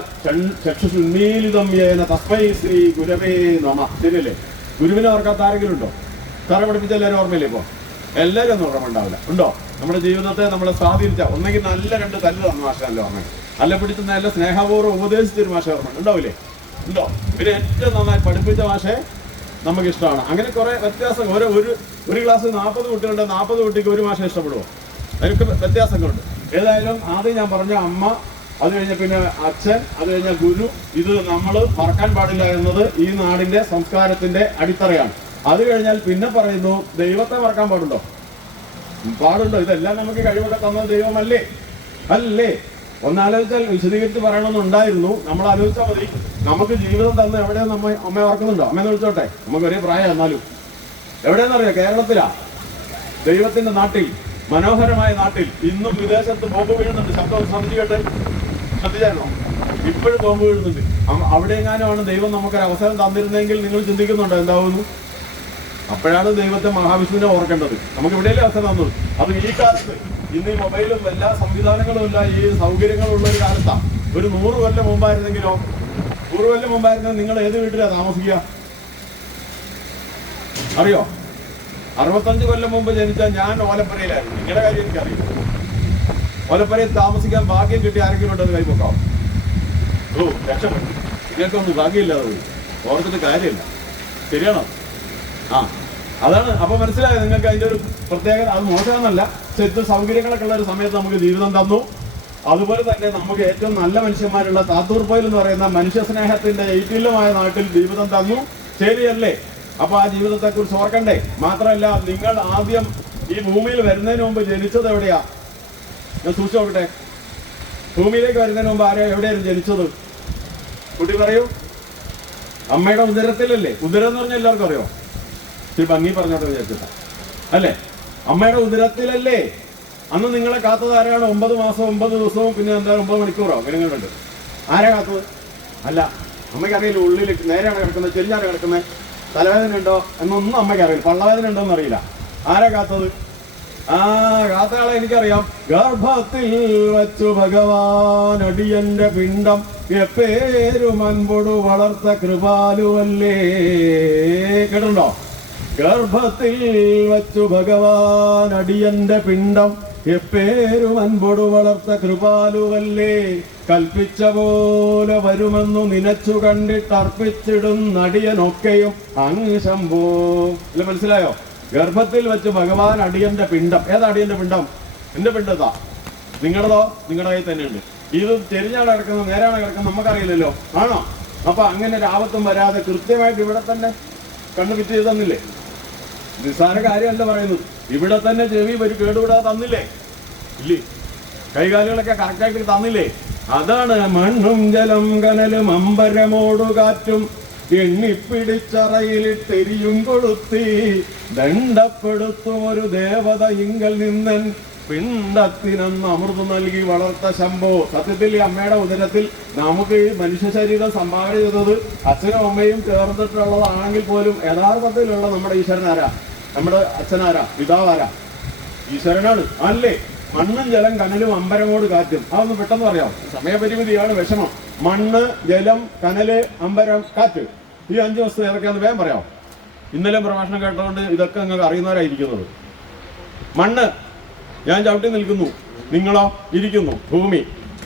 ചക്ഷുസ് ഉന്മീലിതം യേന തസ്മൈ ശ്രീ ഗുരവേ നമഃ. ശരിയല്ലേ? ഗുരുവിനെ ഓർക്കാത്ത ആരെങ്കിലും ഉണ്ടോ? തറ പഠിപ്പിച്ച എല്ലാവരും ഓർമ്മയില്ലേ? ഇപ്പോൾ എല്ലാവരും ഒന്നും ഓർമ്മ ഉണ്ടാവില്ല. ഉണ്ടോ? നമ്മുടെ ജീവിതത്തെ നമ്മളെ സ്വാധീനിച്ച ഒന്നെങ്കിൽ നല്ല 2 തല്ല് തന്ന മാഷ നല്ല ഓർമ്മ, അല്ല പിടിച്ച് നല്ല സ്നേഹപൂർവ്വം ഉപദേശിച്ചൊരു മാഷ ഓർമ്മ ഉണ്ടാവില്ലേ? ഉണ്ടോ? പിന്നെ ഏറ്റവും നന്നായി പഠിപ്പിച്ച മാഷെ നമുക്ക് ഇഷ്ടമാണ്. അങ്ങനെ കുറെ വ്യത്യാസം. ഒരു ക്ലാസ് 40 കുട്ടികളുണ്ട്, 40 കുട്ടിക്ക് ഒരു മാഷെ ഇഷ്ടപ്പെടുമോ? അതിനൊക്കെ വ്യത്യാസങ്ങളുണ്ട്. ഏതായാലും ആദ്യം ഞാൻ പറഞ്ഞ അമ്മ, അത് കഴിഞ്ഞ പിന്നെ അച്ഛൻ, അത് കഴിഞ്ഞ ഗുരു, ഇത് നമ്മൾ മറക്കാൻ പാടില്ല എന്നത് ഈ നാടിന്റെ സംസ്കാരത്തിന്റെ അടിത്തറയാണ്. അത് കഴിഞ്ഞാൽ പിന്നെ പറയുന്നു, ദൈവത്തെ മറക്കാൻ പാടുണ്ടോ? ഇതെല്ലാം നമുക്ക് കഴിവൊക്കെ തന്ന ദൈവമല്ലേ? അല്ലേ? ഒന്നാലോചിച്ചാൽ വിശദീകരിച്ച് പറയണമെന്നുണ്ടായിരുന്നു. നമ്മൾ ആലോചിച്ചാൽ മതി. നമുക്ക് ജീവിതം തന്ന എവിടെയാണ് അമ്മ ഓർക്കുന്നുണ്ടോ? അമ്മയെന്ന് വിളിച്ചോട്ടെ, നമുക്ക് ഒരേ പ്രായം. എന്നാലും എവിടെയെന്നറിയോ? കേരളത്തിലാ. ദൈവത്തിന്റെ നാട്ടിൽ, മനോഹരമായ നാട്ടിൽ. ഇന്നും വിദേശത്ത് ബോംബ് വീഴുന്നുണ്ട്. ശബ്ദം ശ്രദ്ധിച്ചായിരുന്നോ? ഇപ്പോഴും ബോംബ് വീഴുന്നുണ്ട്. അവിടെ എങ്ങാനുമാണ് ദൈവം നമുക്കൊരു അവസരം തന്നിരുന്നെങ്കിൽ നിങ്ങൾ ചിന്തിക്കുന്നുണ്ടോ എന്താവുന്നു? അപ്പോഴാണ് ദൈവത്തെ മഹാവിഷ്ണുവിനെ ഓർക്കേണ്ടത്. നമുക്ക് ഇവിടെയല്ലേ അവസരം തന്നത്. അത് ഈ കാലത്ത്, ഇന്ന് ഈ മൊബൈലും എല്ലാ സംവിധാനങ്ങളും ഇല്ല, ഈ സൗകര്യങ്ങളുള്ള ഒരു കാലത്താണ്. ഒരു 100 കൊല്ലം മുമ്പായിരുന്നെങ്കിലോ? 100 കൊല്ലം മുമ്പായിരുന്നെങ്കിൽ നിങ്ങൾ ഏത് വീട്ടിലാണ് താമസിക്കുക? അറിയോ? 65 കൊല്ലം മുമ്പ് ജനിച്ച ഞാൻ ഓലപ്പുരയിലായിരുന്നു. നിങ്ങളുടെ കാര്യം എനിക്കറിയില്ല. ഓലപ്പുരയിൽ താമസിക്കാൻ ഭാഗ്യം കിട്ടി ആരെങ്കിലും ഉണ്ടെന്ന് കൈപ്പൊക്കാം. രക്ഷപ്പെട്ടു. നിങ്ങൾക്കൊന്നും ഭാഗ്യമില്ലാതെ പോയി. ഓർത്തിട്ട് കാര്യമില്ല. ശരിയാണോ? അതാണ്. അപ്പൊ മനസ്സിലായത് നിങ്ങൾക്ക് അതിന്റെ ഒരു പ്രത്യേകത. അത് മോശമെന്നല്ല, ചെറു സൗകര്യങ്ങളൊക്കെ ഉള്ള ഒരു സമയത്ത് നമുക്ക് ജീവിതം തന്നു. അതുപോലെ തന്നെ നമുക്ക് ഏറ്റവും നല്ല മനുഷ്യന്മാരുള്ള താത്തൂർപ്പയിൽ എന്ന് പറയുന്ന മനുഷ്യ സ്നേഹത്തിന്റെ ഏറ്റുല്യമായ നാട്ടിൽ ജീവിതം തന്നു. ശരിയല്ലേ? അപ്പൊ ആ ജീവിതത്തെ കുറിച്ച് ഓർക്കണ്ടേ? മാത്രമല്ല, നിങ്ങൾ ആദ്യം ഈ ഭൂമിയിൽ വരുന്നതിന് മുമ്പ് ജനിച്ചത് എവിടെയാ? ഞാൻ സൂക്ഷിച്ചു നോക്കട്ടെ. ഭൂമിയിലേക്ക് വരുന്നതിന് മുമ്പ് എവിടെയായിരുന്നു ജനിച്ചത്? കുട്ടി പറയൂ. അമ്മയുടെ ഉദരത്തിലല്ലേ? ഉദരം എന്ന് പറഞ്ഞാൽ എല്ലാവർക്കും അറിയോ? ഇച്ചിരി ഭംഗി പറഞ്ഞോട്ടെ വിചാരിച്ചിട്ട അല്ലേ? അമ്മയുടെ ഉദരത്തിലല്ലേ? അന്ന് നിങ്ങളെ കാത്തത് ആരാണ്? 9 മാസം 9 ദിവസവും പിന്നെ എന്താ 9 മണിക്കൂറോ കിടങ്ങുന്നുണ്ട്. ആരാ കാത്തത്? അല്ല, അമ്മയ്ക്കറിയില്ല. ഉള്ളിൽ നേരെയാണ് കിടക്കുന്നത്, ചെരിഞ്ഞാണ് കിടക്കുന്നത്, തലവേദന ഉണ്ടോ എന്നൊന്നും അമ്മയ്ക്ക് അറിയില്ല, പള്ളവേദന ഉണ്ടോന്ന് അറിയില്ല. ആരാ കാത്തത്? കാത്ത ആളെ എനിക്കറിയാം. ഗർഭത്തിൽ വച്ചു ഭഗവാൻ അടിയന്റെ പിണ്ടം എപ്പേരും അൻപൊടു വളർത്ത കൃപാലുവല്ലേ. കേട്ടുണ്ടോ? ഗർഭത്തിൽ വച്ചു ഭഗവാൻ അടിയന്റെ പിണ്ടം എപ്പേരും അൻപൊടു വളർത്ത കൃപാലുവല്ലേ. കൽപ്പിച്ച പോലെ വരുമെന്നു നിനച്ചു കണ്ടിട്ടർപ്പിച്ചിടും നടിയനൊക്കെയും അങ്ങ് ശംഭോ. ഇല്ല, മനസ്സിലായോ? ഗർഭത്തിൽ വെച്ച് ഭഗവാൻ അടിയന്റെ പിണ്ടം. ഏതാ അടിയന്റെ പിണ്ടം? എന്റെ പിണ്ടത്താ. നിങ്ങളതോ? നിങ്ങളുടെ കയ്യിൽ തന്നെ ഉണ്ട്. ഇത് ചെരിഞ്ഞാണ് കിടക്കുന്നത്, നേരാണ് കിടക്കുന്നത്, നമുക്കറിയില്ലല്ലോ. ആണോ? അപ്പൊ അങ്ങനെ ഒരു ആപത്തും വരാതെ കൃത്യമായിട്ട് ഇവിടെ തന്നെ കണ്ണു ഫിറ്റ് ചെയ്ത് തന്നില്ലേ? നിസ്സാര കാര്യമല്ല പറയുന്നത്. ഇവിടെ തന്നെ ചെവി കേടുവിടാതെ തന്നില്ലേ? ഇല്ലേ? കൈകാലുകളൊക്കെ കറക്റ്റായിട്ട് തന്നില്ലേ? അതാണ് മണ്ണും ജലം കനലും അമ്പരമോടു കാറ്റും എണ്ണിപ്പിടിച്ചറയിലിട്ടെരിയും കൊളുത്തി ദണ്ഡപ്പെടുത്തും ഒരു ദേവത ഇങ്കൽ നിന്നൻ പിണ്ടത്തിനെന്ന് അമൃത് നൽകി വളർത്ത ശംഭോ. സത്യത്തിൽ ഈ അമ്മയുടെ ഉദരത്തിൽ നമുക്ക് ഈ മനുഷ്യ ശരീരം സംഭാവന ചെയ്തത് അച്ഛനും അമ്മയും ചേർന്നിട്ടുള്ളതാണെങ്കിൽ പോലും യഥാർത്ഥത്തിലുള്ള നമ്മുടെ ഈശ്വരനാരാ? നമ്മുടെ അച്ഛനാരാ? പിതാവാരാ? ഈശ്വരനാണ്. അല്ലേ? മണ്ണും ജലം കനലും അമ്പരമോട് കാറ്റും. അതൊന്ന് പെട്ടെന്ന് പറയാം, സമയപരിമിതിയാണ് വിഷമം. മണ്ണ്, ജലം, കനല്, അമ്പരം, കാറ്റ്, ഈ 5 വസ്തു ഏതൊക്കെയാന്ന് വേഗം പറയാം. ഇന്നലെ പ്രഭാഷണം കേട്ടതുകൊണ്ട് ഇതൊക്കെ നിങ്ങൾക്ക് അറിയുന്നവരായിരിക്കുന്നത്. മണ്ണ്, ഞാൻ ചവിട്ടി നിൽക്കുന്നു, നിങ്ങളോ ഇരിക്കുന്നു, ഭൂമി.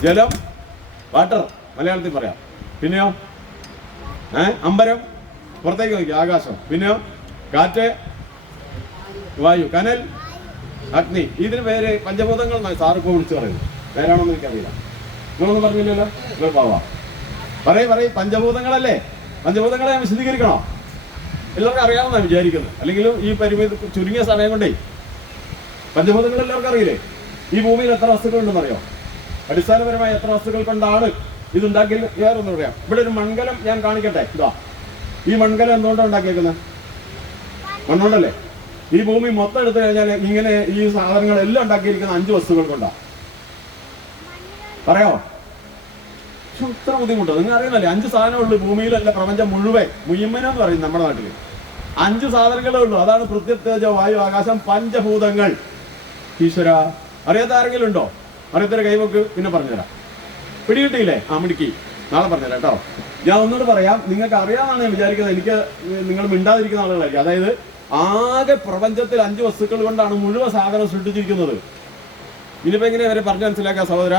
ജലം, വാട്ടർ മലയാളത്തിൽ പറയാം. പിന്നെയോ അമ്പരം, പുറത്തേക്ക് നോക്കി ആകാശം. പിന്നെയോ കാറ്റ്, വായു. കനൽ, അഗ്നി. ഇതിന് പേര് പഞ്ചഭൂതങ്ങൾ സാറിപ്പോ വിളിച്ചു പറയുന്നു. പേരാണെന്ന് എനിക്കറിയില്ല. നിങ്ങളൊന്നും പറഞ്ഞില്ലല്ലോ. നിങ്ങൾ പോവാ പറയും പഞ്ചഭൂതങ്ങളല്ലേ? പഞ്ചഭൂതങ്ങളെ ഞാൻ വിശദീകരിക്കണോ? എല്ലാവർക്കും അറിയാമെന്നാണ് വിചാരിക്കുന്നത്. അല്ലെങ്കിലും ഈ പരിമിതി ചുരുങ്ങിയ സമയം കൊണ്ടേ പഞ്ചഭൂതങ്ങൾ എല്ലാവർക്കും അറിയില്ലേ? ഈ ഭൂമിയിൽ എത്ര വസ്തുക്കളുണ്ടെന്ന് അറിയോ? അടിസ്ഥാനപരമായി എത്ര വസ്തുക്കൾ കൊണ്ടാണ് ഇതുണ്ടാക്കിയത്? വേറൊന്നും പറയാം. ഇവിടെ ഒരു മൺകലം ഞാൻ കാണിക്കട്ടെ. ഇതാ, ഈ മൺകലം എന്തുകൊണ്ടാണ് ഉണ്ടാക്കിയേക്കുന്നത്? മണ്ണുകൊണ്ടല്ലേ? ഈ ഭൂമി മൊത്തം എടുത്തു കഴിഞ്ഞാൽ ഇങ്ങനെ ഈ സാധനങ്ങളെല്ലാം ഉണ്ടാക്കിയിരിക്കുന്ന 5 വസ്തുക്കൾ കൊണ്ടാണ്. പറയാമോ? ഇത്ര ബുദ്ധിമുട്ടോ? നിങ്ങൾ അറിയുന്നല്ലേ 5 സാധനമുള്ളൂ ഭൂമിയിലല്ല, പ്രപഞ്ചം മുഴുവനെന്ന് പറയും നമ്മുടെ നാട്ടിൽ. 5 സാധനങ്ങളേ ഉള്ളൂ. അതാണ് പൃഥ്വി, തേജ, വായു, ആകാശം, പഞ്ചഭൂതങ്ങൾ. ഈശ്വര, അറിയാത്ത ആരെങ്കിലും ഉണ്ടോ? അറിയാത്തൊരു കൈവക്ക്, പിന്നെ പറഞ്ഞുതരാം. പിടികിട്ടിയില്ലേ? മിടുക്കി, നാളെ പറഞ്ഞുതരാം കേട്ടോ. ഞാൻ ഒന്നുകൂടെ പറയാം. നിങ്ങൾക്ക് അറിയാമെന്നാണ് ഞാൻ വിചാരിക്കുന്നത്. എനിക്ക് നിങ്ങൾ മിണ്ടാതിരിക്കുന്ന ആളുകളായിരിക്കും. അതായത് ആകെ പ്രപഞ്ചത്തിൽ 5 വസ്തുക്കൾ കൊണ്ടാണ് മുഴുവൻ സാധനം സൃഷ്ടിച്ചിരിക്കുന്നത്. ഇനിയിപ്പോ എങ്ങനെ അവരെ പറഞ്ഞു മനസ്സിലാക്കാം സഹോദര?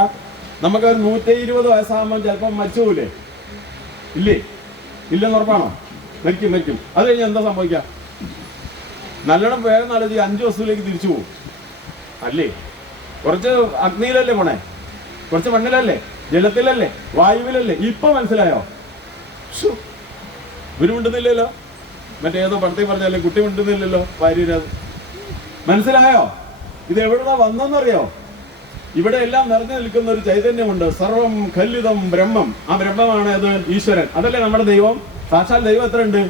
നമുക്കൊരു 120 വയസ്സാകുമ്പോൾ ചിലപ്പോൾ മരിച്ചു പോവില്ലേ? ഇല്ലേ? ഇല്ലെന്ന് ഉറപ്പാണോ? മരിക്കും. അത് കഴിഞ്ഞാൽ എന്താ സംഭവിക്കുക? നല്ലോണം വേഗം നാലോചി 5 വസ്തുവിലേക്ക് തിരിച്ചു പോകും അല്ലേ? കുറച്ച് അഗ്നിയിലല്ലേ പോണേ? കുറച്ച് മണ്ണിലല്ലേ? ജലത്തിലല്ലേ? വായുവിലല്ലേ? ഇപ്പൊ മനസ്സിലായോ? ഇവര് മിണ്ടുന്നില്ലല്ലോ. മറ്റേതോ പടത്തിൽ പറഞ്ഞാലേ കുട്ടി മിണ്ടുന്നില്ലല്ലോ. ഭാര്യരാത് മനസ്സിലായോ? ഇത് എവിടുന്നാ വന്നെന്നറിയോ? ഇവിടെ എല്ലാം നിറഞ്ഞു നിൽക്കുന്ന ഒരു ചൈതന്യമുണ്ട്. സർവം ഖല്ലിതം ബ്രഹ്മം. ആ ബ്രഹ്മമാണ് അത് ഈശ്വരൻ. അതല്ലേ നമ്മുടെ ദൈവം. സാക്ഷാൽ ദൈവം എത്ര ഉണ്ട്?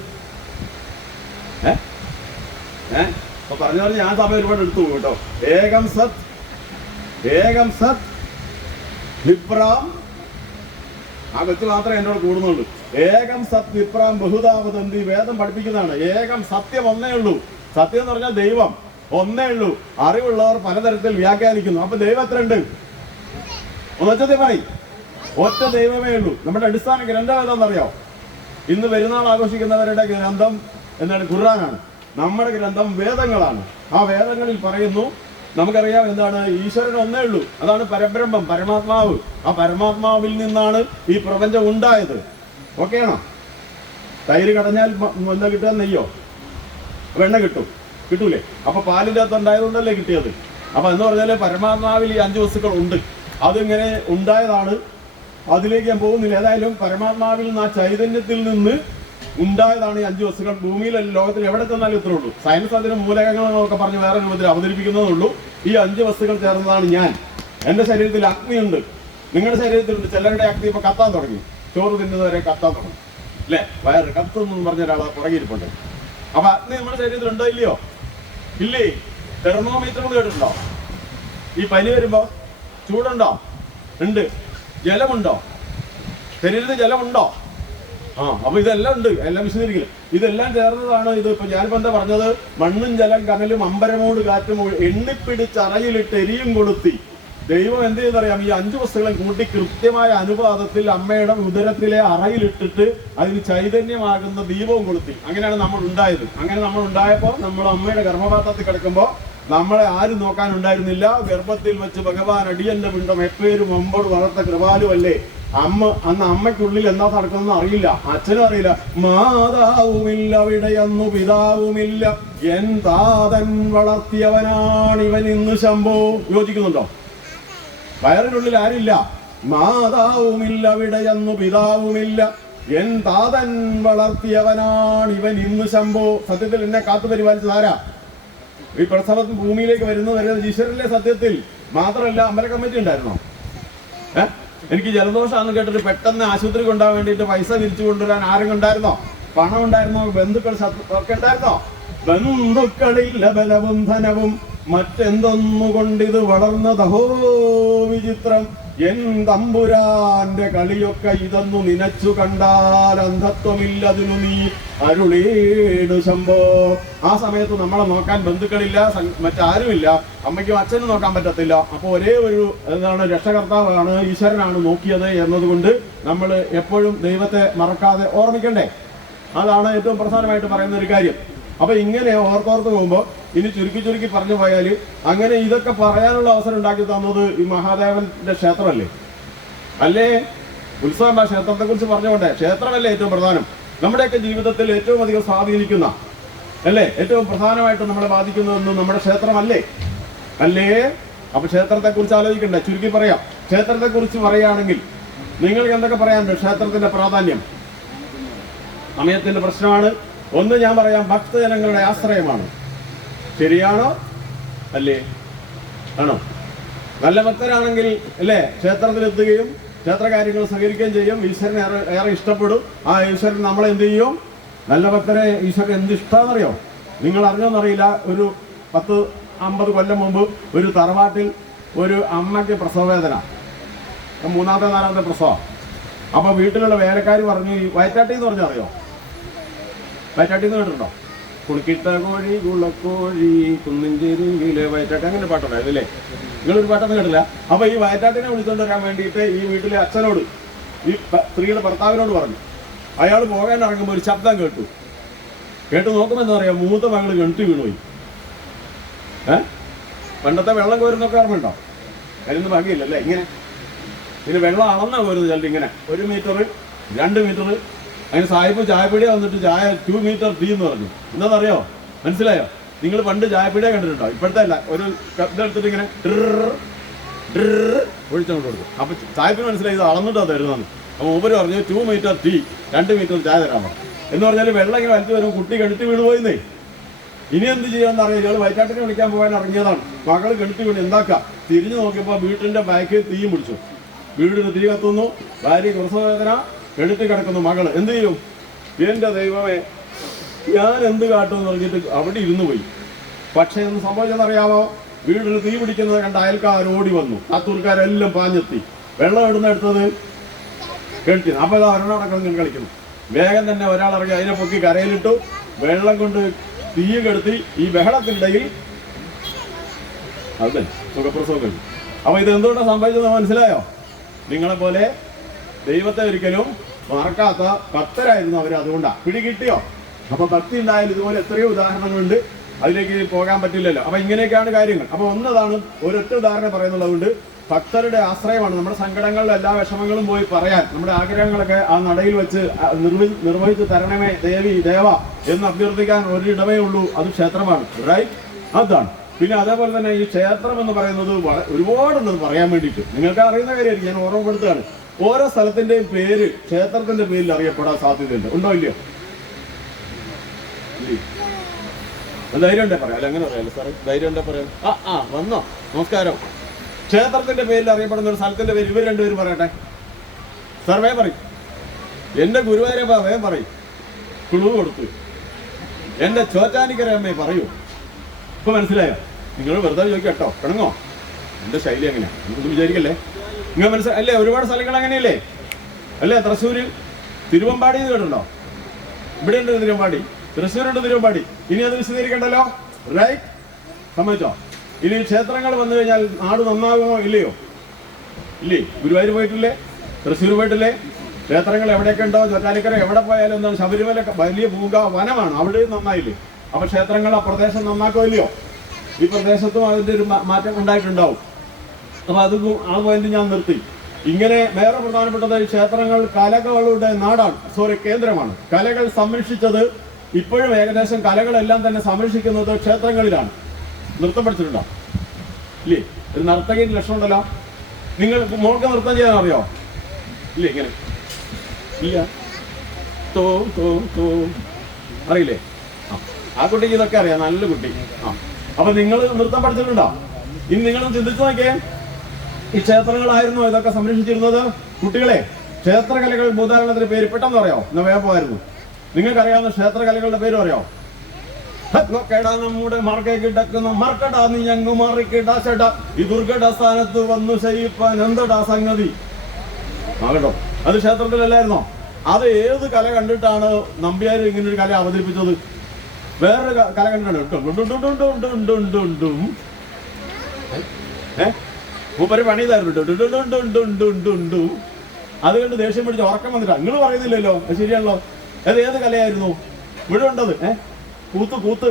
അപ്പൊ പറഞ്ഞു ഞാൻ സമയം ഒരുപാട് എടുത്തു പോകും കേട്ടോ. ഏകം സത് വിപ്രാം. ആ കൊച്ചു മാത്രമേ എന്നോട് കൂടുന്നുള്ളൂ. ഏകം സത് വിപ്രാം ബഹുതാവതന്തി. വേദം പഠിപ്പിക്കുന്നതാണ്. ഏകം സത്യം ഒന്നേ ഉള്ളൂ. സത്യം എന്ന് പറഞ്ഞാൽ ദൈവം ഒന്നേ ഉള്ളൂ. അറിവുള്ളവർ പലതരത്തിൽ വ്യാഖ്യാനിക്കുന്നു. അപ്പൊ ദൈവം എത്ര ഉണ്ട്? ഒന്നൊറ്റത്തെ പറയും. ഒറ്റ ദൈവമേ ഉള്ളൂ. നമ്മുടെ അടിസ്ഥാന ഗ്രന്ഥം ഏതാണെന്നറിയോ? ഇന്ന് പെരുന്നാൾ ആഘോഷിക്കുന്നവരുടെ ഗ്രന്ഥം എന്താണ്? ഖുർആനാണ്. നമ്മുടെ ഗ്രന്ഥം വേദങ്ങളാണ്. ആ വേദങ്ങളിൽ പറയുന്നു, നമുക്കറിയാം എന്താണ്? ഈശ്വരൻ ഒന്നേ ഉള്ളൂ. അതാണ് പരബ്രഹ്മം, പരമാത്മാവ്. ആ പരമാത്മാവിൽ നിന്നാണ് ഈ പ്രപഞ്ചം ഉണ്ടായത്. ഓക്കെയാണോ? തൈര് കടഞ്ഞാൽ എന്താ കിട്ടുക? നെയ്യോ വെണ്ണ കിട്ടൂലേ? അപ്പൊ പാലിൻ്റെ അകത്ത് ഉണ്ടായതുകൊണ്ടല്ലേ കിട്ടിയത്. അപ്പൊ എന്ന് പറഞ്ഞാല് പരമാത്മാവിൽ ഈ 5 വസ്തുക്കൾ ഉണ്ട്. അതിങ്ങനെ ഉണ്ടായതാണ്. അതിലേക്ക് ഞാൻ പോകുന്നില്ല. ഏതായാലും പരമാത്മാവിൽ നിന്ന്, ആ ചൈതന്യത്തിൽ നിന്ന് ഉണ്ടായതാണ് ഈ 5 വസ്തുക്കൾ. ഭൂമിയിലല്ല, ലോകത്തിൽ എവിടെ ചെന്നാലും ഇത്രേ ഉള്ളൂ. സയൻസ് അതിന് മൂലകങ്ങളൊക്കെ പറഞ്ഞ് വേറെ രൂപത്തിൽ അവതരിപ്പിക്കുന്നതുള്ളൂ. ഈ 5 വസ്തുക്കൾ ചേർന്നതാണ് ഞാൻ. എന്റെ ശരീരത്തിൽ അഗ്നിയുണ്ട്, നിങ്ങളുടെ ശരീരത്തിലുണ്ട്. ചിലരുടെ അഗ്നി ഇപ്പൊ കത്താൻ തുടങ്ങി. ചോറ് തിന്നുന്നവരെ കത്താൻ തുടങ്ങി അല്ലേ? വയറ് കത്തുന്നു പറഞ്ഞ ഒരാളെ പുറകിരിപ്പുണ്ട്. അപ്പൊ അഗ്നി നമ്മുടെ ശരീരത്തിലുണ്ടോ ഇല്ലയോ? ഇല്ലേ? തെർമോമീറ്റർ കേട്ടിട്ടുണ്ടോ? ഈ പനി വരുമ്പോ ചൂടുണ്ടോ? ഉണ്ട്. ജലമുണ്ടോ? ശരീരത്തിൽ ജലമുണ്ടോ? അപ്പൊ ഇതെല്ലാം ഉണ്ട്. എല്ലാം വിശദീകരിക്കില്ല. ഇതെല്ലാം ചേർന്നതാണ് ഇത്. ഇപ്പൊ ഞാനിപ്പോ എന്താ പറഞ്ഞത്? മണ്ണും ജലം കനലും അമ്പരമോട് കാറ്റും എണ്ണിപ്പിടിച്ചറയിലിട്ട് എരിയും കൊളുത്തി. ദൈവം എന്ത് ചെയ്യുന്നറിയാം? ഈ 5 വസ്തുക്കളും കൂട്ടി കൃത്യമായ അനുപാതത്തിൽ അമ്മയുടെ ഉദരത്തിലെ അറയിലിട്ടിട്ട് അതിന് ചൈതന്യമാകുന്ന ദീപവും കൊളുത്തി. അങ്ങനെയാണ് നമ്മൾ ഉണ്ടായത്. അങ്ങനെ നമ്മൾ ഉണ്ടായപ്പോൾ നമ്മൾ അമ്മയുടെ ഗർഭപാത്രത്തിൽ കിടക്കുമ്പോൾ നമ്മളെ ആരും നോക്കാനുണ്ടായിരുന്നില്ല. ഗർഭത്തിൽ വെച്ച് ഭഗവാൻ അടിയന്റെ പിണ്ടം എപ്പേരും അമ്പോട് വളർത്ത കൃപാലുവല്ലേ. അന്ന് അമ്മയ്ക്കുള്ളിൽ എന്താ നടക്കുന്നതെന്ന് അറിയില്ല, അച്ഛനും അറിയില്ല. മാതാവുമില്ല അവിടെയൊന്നു പിതാവുമില്ല, എൻ താതൻ വളർത്തിയവനാണ് ഇവൻ ഇന്ന് ശംഭോ. യോജിക്കുന്നുണ്ടോ? വയറിനുള്ളിൽ ആരില്ല. മാതാവുമില്ല അവിടെയൊന്നു പിതാവുമില്ല, എൻ താതൻ വളർത്തിയവനാണ് ഇവൻ ഇന്ന് ശംഭോ. സത്യത്തിൽ എന്നെ കാത്തു പരിപാലിച്ചത് ആരാ? ഈ പ്രസവത്തിൽ ഭൂമിയിലേക്ക് വരുന്നത് ഈശ്വരന്റെ സത്യത്തിൽ മാത്രമല്ല. അമ്പല കമ്മിറ്റി ഉണ്ടായിരുന്നോ? എനിക്ക് ജലദോഷമാണെന്ന് കേട്ടിട്ട് പെട്ടെന്ന് ആശുപത്രി കൊണ്ടുപോകാൻ വേണ്ടിയിട്ട് പൈസ തിരിച്ചു കൊണ്ടുവരാൻ ആരും ഉണ്ടായിരുന്നോ? പണം ഉണ്ടായിരുന്നോ? ബന്ധുക്കൾ ഒക്കെ ഉണ്ടായിരുന്നോ? ബന്ധുക്കളില്ല ബലവും ധനവും മറ്റെന്തൊന്നുകൊണ്ടിത് വളർന്നതഹോ വിചിത്രം. എൻ തമ്പുരാന്റെ കളിയൊക്കെ ഇതെന്നു നിനച്ചു കണ്ടാൽ അന്ധത്വമില്ലതിനു നീ അരുളീടു ശംഭോ. ആ സമയത്ത് നമ്മളെ നോക്കാൻ ബന്ധുക്കളില്ല, മറ്റാരുമില്ല, അമ്മയ്ക്കും അച്ഛനും നോക്കാൻ പറ്റത്തില്ല. അപ്പൊ ഒരേ ഒരു രക്ഷകർത്താവാണ്, ഈശ്വരനാണ് നോക്കിയത് എന്നതുകൊണ്ട് നമ്മൾ എപ്പോഴും ദൈവത്തെ മറക്കാതെ ഓർമ്മിക്കണ്ടേ. അതാണ് ഏറ്റവും പ്രധാനമായിട്ട് പറയുന്ന ഒരു കാര്യം. അപ്പൊ ഇങ്ങനെ ഓർത്തോർത്ത് പോകുമ്പോൾ ഇനി ചുരുക്കി പറഞ്ഞു പോയാൽ അങ്ങനെ ഇതൊക്കെ പറയാനുള്ള അവസരം ഉണ്ടാക്കി തന്നത് ഈ മഹാദേവന്റെ ക്ഷേത്രമല്ലേ? അല്ലേ? ഉത്സവം ആ ക്ഷേത്രത്തെ കുറിച്ച് പറഞ്ഞുകൊണ്ടേ, ക്ഷേത്രമല്ലേ ഏറ്റവും പ്രധാനം? നമ്മുടെയൊക്കെ ജീവിതത്തിൽ ഏറ്റവും അധികം സ്വാധീനിക്കുന്ന, അല്ലേ, ഏറ്റവും പ്രധാനമായിട്ട് നമ്മളെ ബാധിക്കുന്നതെന്ന് നമ്മുടെ ക്ഷേത്രമല്ലേ? അല്ലേ? അപ്പൊ ക്ഷേത്രത്തെ കുറിച്ച് ആലോചിക്കണ്ടേ? ചുരുക്കി പറയാം. ക്ഷേത്രത്തെ കുറിച്ച് പറയുകയാണെങ്കിൽ നിങ്ങൾക്ക് എന്തൊക്കെ പറയാനുണ്ട്? ക്ഷേത്രത്തിന്റെ പ്രാധാന്യം, സമയത്തിന്റെ പ്രശ്നമാണ്. ഒന്ന് ഞാൻ പറയാം, ഭക്തജനങ്ങളുടെ ആശ്രയമാണ്. ശരിയാണോ? അല്ലേ? ആണോ? നല്ല ഭക്തരാണെങ്കിൽ അല്ലേ ക്ഷേത്രത്തിലെത്തുകയും ക്ഷേത്രകാര്യങ്ങൾ സഹകരിക്കുകയും ചെയ്യും. ഈശ്വരനെ ഏറെ ഇഷ്ടപ്പെടും. ആ ഈശ്വരൻ നമ്മളെ എന്ത് ചെയ്യും? നല്ല ഭക്തരെ ഈശ്വരൻ എന്ത് ഇഷ്ടമാണെന്നറിയോ? നിങ്ങൾ അറിഞ്ഞോന്നറിയില്ല, ഒരു 10-50 കൊല്ലം മുമ്പ് ഒരു തറവാട്ടിൽ ഒരു അമ്മയ്ക്ക് പ്രസവവേദന, 3-4 പ്രസവം. അപ്പൊ വീട്ടിലുള്ള വേലക്കാർ പറഞ്ഞു, ഈ വയറ്റാട്ടി എന്ന് പറഞ്ഞാൽ അറിയോ? വയറ്റാട്ടി എന്ന് കേട്ടിട്ടുണ്ടോ? കുളിക്കിട്ട കോഴി കുളക്കോഴി കുന്നിഞ്ചേരിയിലെ വയറ്റാട്ടി, അങ്ങനെ പാട്ടുണ്ടായിരുന്നു അല്ലേ? നിങ്ങളൊരു പാട്ടൊന്നും കേട്ടില്ല. അപ്പൊ ഈ വയറ്റാട്ടിനെ വിളിച്ചുകൊണ്ട് വരാൻ വേണ്ടിയിട്ട് ഈ വീട്ടിലെ അച്ഛനോട്, ഈ സ്ത്രീയുടെ ഭർത്താവിനോട് പറഞ്ഞു. അയാൾ പോകാൻ ഇറങ്ങുമ്പോൾ ഒരു ശബ്ദം കേട്ട് നോക്കുമ്പോൾ എന്താ പറയാ, മൂത്ത മകള് കിണറ്റി വീണുപോയി. പണ്ടത്തെ വെള്ളം കോരുന്നൊക്കെ ഓർമ്മയുണ്ടോ? അതിനൊന്നും ഭാഗ്യമില്ലല്ലേ? ഇങ്ങനെ ഇതിന് വെള്ളം അളന്നാ കോരുന്നത്. ചിലപ്പോൾ ഇങ്ങനെ 1 മീറ്റർ 2 മീറ്റർ. അതിന് സായിപ്പ് ചായപ്പീടിയ വന്നിട്ട് ചായ 2 മീറ്റർ ടീ എന്ന് പറഞ്ഞു. എന്താണെന്നറിയോ? മനസ്സിലായോ? നിങ്ങൾ പണ്ട് ചായപ്പീടിയ കണ്ടിട്ടുണ്ടോ? ഇപ്പോഴത്തെ അല്ല, ഒരു ഇതെടുത്തിട്ട് ഇങ്ങനെ ഒഴിച്ചുകൊണ്ട് കൊടുക്കും. അപ്പൊ ചായപ്പിന് മനസ്സിലായി ഇത് അളന്നിട്ടാ തരുന്നതെന്ന്. അപ്പൊ മൂപ്പര് പറഞ്ഞു 2 മീറ്റർ ടീ, 2 മീറ്റർ ചായ തരാൻ പറഞ്ഞു. എന്ന് പറഞ്ഞാൽ വെള്ളം ഇങ്ങനെ വലിച്ചു വരും, കുട്ടി കിണറ്റി വീണ് പോയിന്നേ. ഇനി എന്ത് ചെയ്യാമെന്ന് അറിയാം. ഇയാൾ വയറ്റാട്ടിനെ വിളിക്കാൻ പോകാൻ ഇറങ്ങിയതാണ്. മകൾ കിണറ്റി വീണ് എന്താക്കാം? തിരിഞ്ഞു നോക്കിയപ്പോൾ വീട്ടിന്റെ ബാക്കിൽ തീയും പിടിച്ചു. വീടിന് തീ കത്തുന്നു, ഭാര്യ പ്രസവവേദന, കിണറ്റി കിടക്കുന്നു. മകള് എന്ത് ചെയ്യും? എന്റെ ദൈവമേ, ഞാൻ എന്ത് കാട്ടുമെന്ന് പറഞ്ഞിട്ട് അവിടെ ഇരുന്നു പോയി. പക്ഷെ ഒന്ന് സംഭവിച്ചെന്നറിയാമോ? വീടിന് തീ പിടിക്കുന്നത് കണ്ട അയൽക്കാർ ഓടി വന്നു. ആത്തൂർക്കാരെല്ലാം പാഞ്ഞെത്തി. വെള്ളം എവിടുന്ന് എടുത്തത്? കിണറ്റി. അപ്പൊ ഇതാ ഒരെണ്ണം അടക്കം കളിക്കുന്നു. വേഗം തന്നെ ഒരാളിറങ്ങി അതിനെ പൊക്കി കരയിലിട്ടു. വെള്ളം കൊണ്ട് തീ കെടുത്തി. ഈ ബഹളത്തിനിടയിൽ അതെ സുഖപ്രസവം കഴിഞ്ഞു. അപ്പൊ ഇത് എന്തുകൊണ്ടാണ് സംഭവിച്ചത് മനസ്സിലായോ? നിങ്ങളെ പോലെ ദൈവത്തെ ഒരിക്കലും മറക്കാത്ത ഭക്തരായിരുന്നു അവർ. അതുകൊണ്ടാ പിടി കിട്ടിയോ? അപ്പൊ ഭക്തി ഉണ്ടായാലും ഇതുപോലെ എത്രയോ ഉദാഹരണങ്ങളുണ്ട്. അതിലേക്ക് പോകാൻ പറ്റില്ലല്ലോ. അപ്പൊ ഇങ്ങനെയൊക്കെയാണ് കാര്യങ്ങൾ. അപ്പൊ ഒന്നതാണ്, ഒരൊറ്റ ഉദാഹരണം പറയുന്നുള്ളതുകൊണ്ട് ഭക്തരുടെ ആശ്രയമാണ്. നമ്മുടെ സങ്കടങ്ങളിലും എല്ലാ വിഷമങ്ങളും പോയി പറയാൻ, നമ്മുടെ ആഗ്രഹങ്ങളൊക്കെ ആ നടയിൽ വെച്ച് നിർവഹിച്ച് തരണമേ ദേവി ദേവ എന്ന് അഭ്യർത്ഥിക്കാൻ ഒരിടമേ ഉള്ളൂ, അത് ക്ഷേത്രമാണ്. റൈറ്റ്? അതാണ്. പിന്നെ അതേപോലെ തന്നെ ഈ ക്ഷേത്രം എന്ന് പറയുന്നത് ഒരുപാടുണ്ടെന്ന് പറയാൻ വേണ്ടിയിട്ട്. നിങ്ങൾക്ക് അറിയുന്ന കാര്യമായിരിക്കും, ഞാൻ ഓർമ്മപ്പെടുത്തുകയാണ്. ഓരോ സ്ഥലത്തിന്റെയും പേര് ക്ഷേത്രത്തിന്റെ പേരിൽ അറിയപ്പെടാൻ സാധ്യതയുണ്ട്. ഉണ്ടോ ഇല്ലയോ? ധൈര്യം ഉണ്ടേ പറയാം. അല്ല അങ്ങനെ പറയാമല്ലോ സാറേ, ധൈര്യം ഉണ്ടേ പറയാം. വന്നോ, നമസ്കാരം. ക്ഷേത്രത്തിന്റെ പേരിൽ അറിയപ്പെടുന്ന ഒരു സ്ഥലത്തിന്റെ പേര് ഇവർ രണ്ടുപേരും പറയട്ടെ. സാർ വേഗം പറയും. എന്റെ ഗുരുവായൂരപ്പ വേഗം പറയും. ക്ലൂ കൊടുത്തു. എന്റെ ചോറ്റാനിക്കര അമ്മയെ പറയൂ. ഇപ്പൊ മനസ്സിലായോ? നിങ്ങൾ വെറുതെ ചോദിക്കാം കേട്ടോ, കിണങ്ങോ? എന്റെ ശൈലി എങ്ങനെയാ നിങ്ങൾക്ക് വിചാരിക്കല്ലേ? നിങ്ങൾ മനസ്സിലല്ലേ? ഒരുപാട് സ്ഥലങ്ങൾ അങ്ങനെയല്ലേ? അല്ലേ? തൃശ്ശൂര് തിരുവമ്പാടി എന്ന് കേട്ടിട്ടുണ്ടോ? ഇവിടെ ഉണ്ട് തിരുവമ്പാടി, തൃശ്ശൂരുണ്ട് തിരുവമ്പാടി. ഇനി അത് വിശദീകരിക്കണ്ടല്ലോ. റൈറ്റ്? സമ്മതിച്ചോ? ഇനി ക്ഷേത്രങ്ങൾ വന്നു കഴിഞ്ഞാൽ നാട് നന്നാകുമോ ഇല്ലയോ? ഇല്ലേ? ഗുരുവായൂർ പോയിട്ടില്ലേ? തൃശ്ശൂർ പോയിട്ടില്ലേ? ക്ഷേത്രങ്ങൾ എവിടെയൊക്കെ ഉണ്ടോ? ചോറ്റാനിക്കര എവിടെ പോയാലും എന്താണ്? ശബരിമല വലിയ പൂങ്ക വനമാണ്, അവിടെയും നന്നായില്ലേ? അപ്പൊ ക്ഷേത്രങ്ങൾ ആ പ്രദേശം നന്നാക്കോ ഇല്ലയോ? ഈ പ്രദേശത്തും അതിന്റെ ഒരു മാറ്റം ഉണ്ടായിട്ടുണ്ടാവും. അപ്പൊ അത് ആ പോയിന്റ് ഞാൻ നിർത്തി. ഇങ്ങനെ വേറെ പ്രധാനപ്പെട്ടത് ക്ഷേത്രങ്ങൾ കലകളുടെ നാടാണ്, കേന്ദ്രമാണ്. കലകൾ സംരക്ഷിച്ചത് ഇപ്പോഴും ഏകദേശം കലകളെല്ലാം തന്നെ സംരക്ഷിക്കുന്നത് ക്ഷേത്രങ്ങളിലാണ്. നൃത്തം പഠിച്ചിട്ടുണ്ടോ? ഇല്ലേ? ഒരു നർത്തകിന്റെ ലക്ഷണം ഉണ്ടല്ലോ. നിങ്ങൾ മോൾക്ക് നൃത്തം ചെയ്യാൻ അറിയോ? ഇല്ലേ? ഇങ്ങനെ ഇല്ല, തോ തോ തോ അറിയില്ലേ? ആ കുട്ടിക്ക് ഇതൊക്കെ അറിയാം, നല്ല കുട്ടി. അപ്പൊ നിങ്ങൾ നൃത്തം പഠിച്ചിട്ടുണ്ടോ? ഇനി നിങ്ങളൊന്ന് ചിന്തിച്ചു നോക്കിയേ. ഈ ക്ഷേത്രങ്ങളായിരുന്നു ഇതൊക്കെ സംരക്ഷിച്ചിരുന്നത്. കുട്ടികളെ, ക്ഷേത്രകലകൾ ഉദാഹരണത്തിന് പേര് പെട്ടെന്ന് പറയാമോ? എന്നാ വേഗമായിരുന്നു. നിങ്ങൾക്കറിയാവുന്ന ക്ഷേത്രകലകളുടെ പേര് പറയാമോ? നമ്മുടെ മാർക്കെ കിടക്കുന്ന മർക്കടാ നീ ഞങ്ങു മാറിക്കിടാശട ഈ ദുർഘട സ്ഥാനത്ത് വന്നു ശയിപ്പാൻ എന്തടാ സംഗതി ആകട്ടോ. അത് ക്ഷേത്രത്തിലല്ലായിരുന്നോ? അത് ഏത് കല കണ്ടിട്ടാണ് നമ്പ്യാർ ഇങ്ങനൊരു കല അവതരിപ്പിച്ചത്? വേറൊരു കല കണ്ടിട്ടാണ്. മൂപ്പര് പണിതായിരുന്നു. അത് കണ്ട് ദേഷ്യം പിടിച്ച് ഉറക്കം വന്നിട്ടാ. നിങ്ങൾ പറയുന്നില്ലല്ലോ, അത് ശരിയാണല്ലോ. അത് ഏത് കലയായിരുന്നു? ഇവിടെ ഉണ്ടത് കൂത്ത്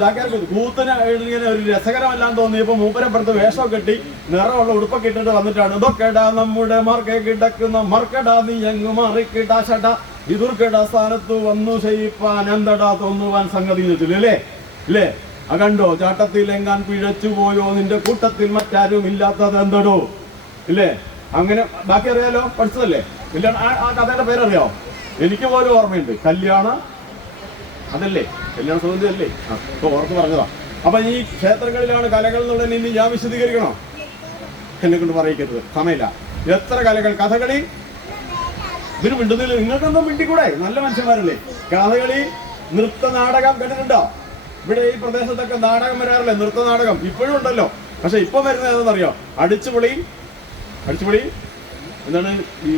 ചാക്യാർകൂത്ത്. കൂത്തിന് ഇങ്ങനെ ഒരു രസകരമല്ലാന്ന് തോന്നിയപ്പോ മൂപ്പരപ്പുറത്ത് വേഷം കെട്ടി നിറമുള്ള ഉടുപ്പൊക്കെ ഇട്ടിട്ട് വന്നിട്ടാണ് ഇതൊക്കെടാ നമ്മുടെ മാർക്കെ കിടക്കുന്ന മർക്കടാ നീ എങ്ങു മാറിക്കിടാശട ഈ ദുർഘട സ്ഥാനത്ത് വന്നു ശയിപ്പാൻ എന്തടാ തോന്നുവാൻ സംഗതി ഇല്ലേ? ഇല്ലേ? ആ കണ്ടോ, ചാട്ടത്തിൽ എങ്ങാൻ പിഴച്ചു പോയോ നിന്റെ കൂട്ടത്തിൽ മറ്റാരും ഇല്ലാത്തത് എന്തടോ? ഇല്ലേ? അങ്ങനെ ബാക്കി അറിയാലോ, പഠിച്ചതല്ലേ? ഇല്ല, ആ കഥയുടെ പേരറിയാമോ? എനിക്ക് പോലും ഓർമ്മയുണ്ട്. അതല്ലേ കല്യാണ സൗന്ദര്യം അല്ലേ? ഇപ്പൊ ഓർത്ത് പറഞ്ഞതാ. അപ്പൊ ഈ ക്ഷേത്രങ്ങളിലാണ് കലകൾ എന്നുള്ളത് ഇനി ഞാൻ വിശദീകരിക്കണോ? എന്നെ കൊണ്ട് പറയിക്കരുത്, സമയമില്ല. എത്ര കലകൾ? കഥകളി. ഇതിന് മിണ്ടുന്നില്ല. നിങ്ങൾക്കെന്തോ മിണ്ടിക്കൂടെ? നല്ല മനുഷ്യന്മാരല്ലേ. കഥകളി, നൃത്ത നാടകം കേട്ടിട്ടുണ്ടോ? ഇവിടെ ഈ പ്രദേശത്തൊക്കെ നാടകം വരാറില്ലേ? നൃത്ത നാടകം ഇപ്പോഴും ഉണ്ടല്ലോ. പക്ഷെ ഇപ്പൊ വരുന്നത് ഏതെന്നറിയോ? അടിച്ചുപൊളി എന്താണ് ഈ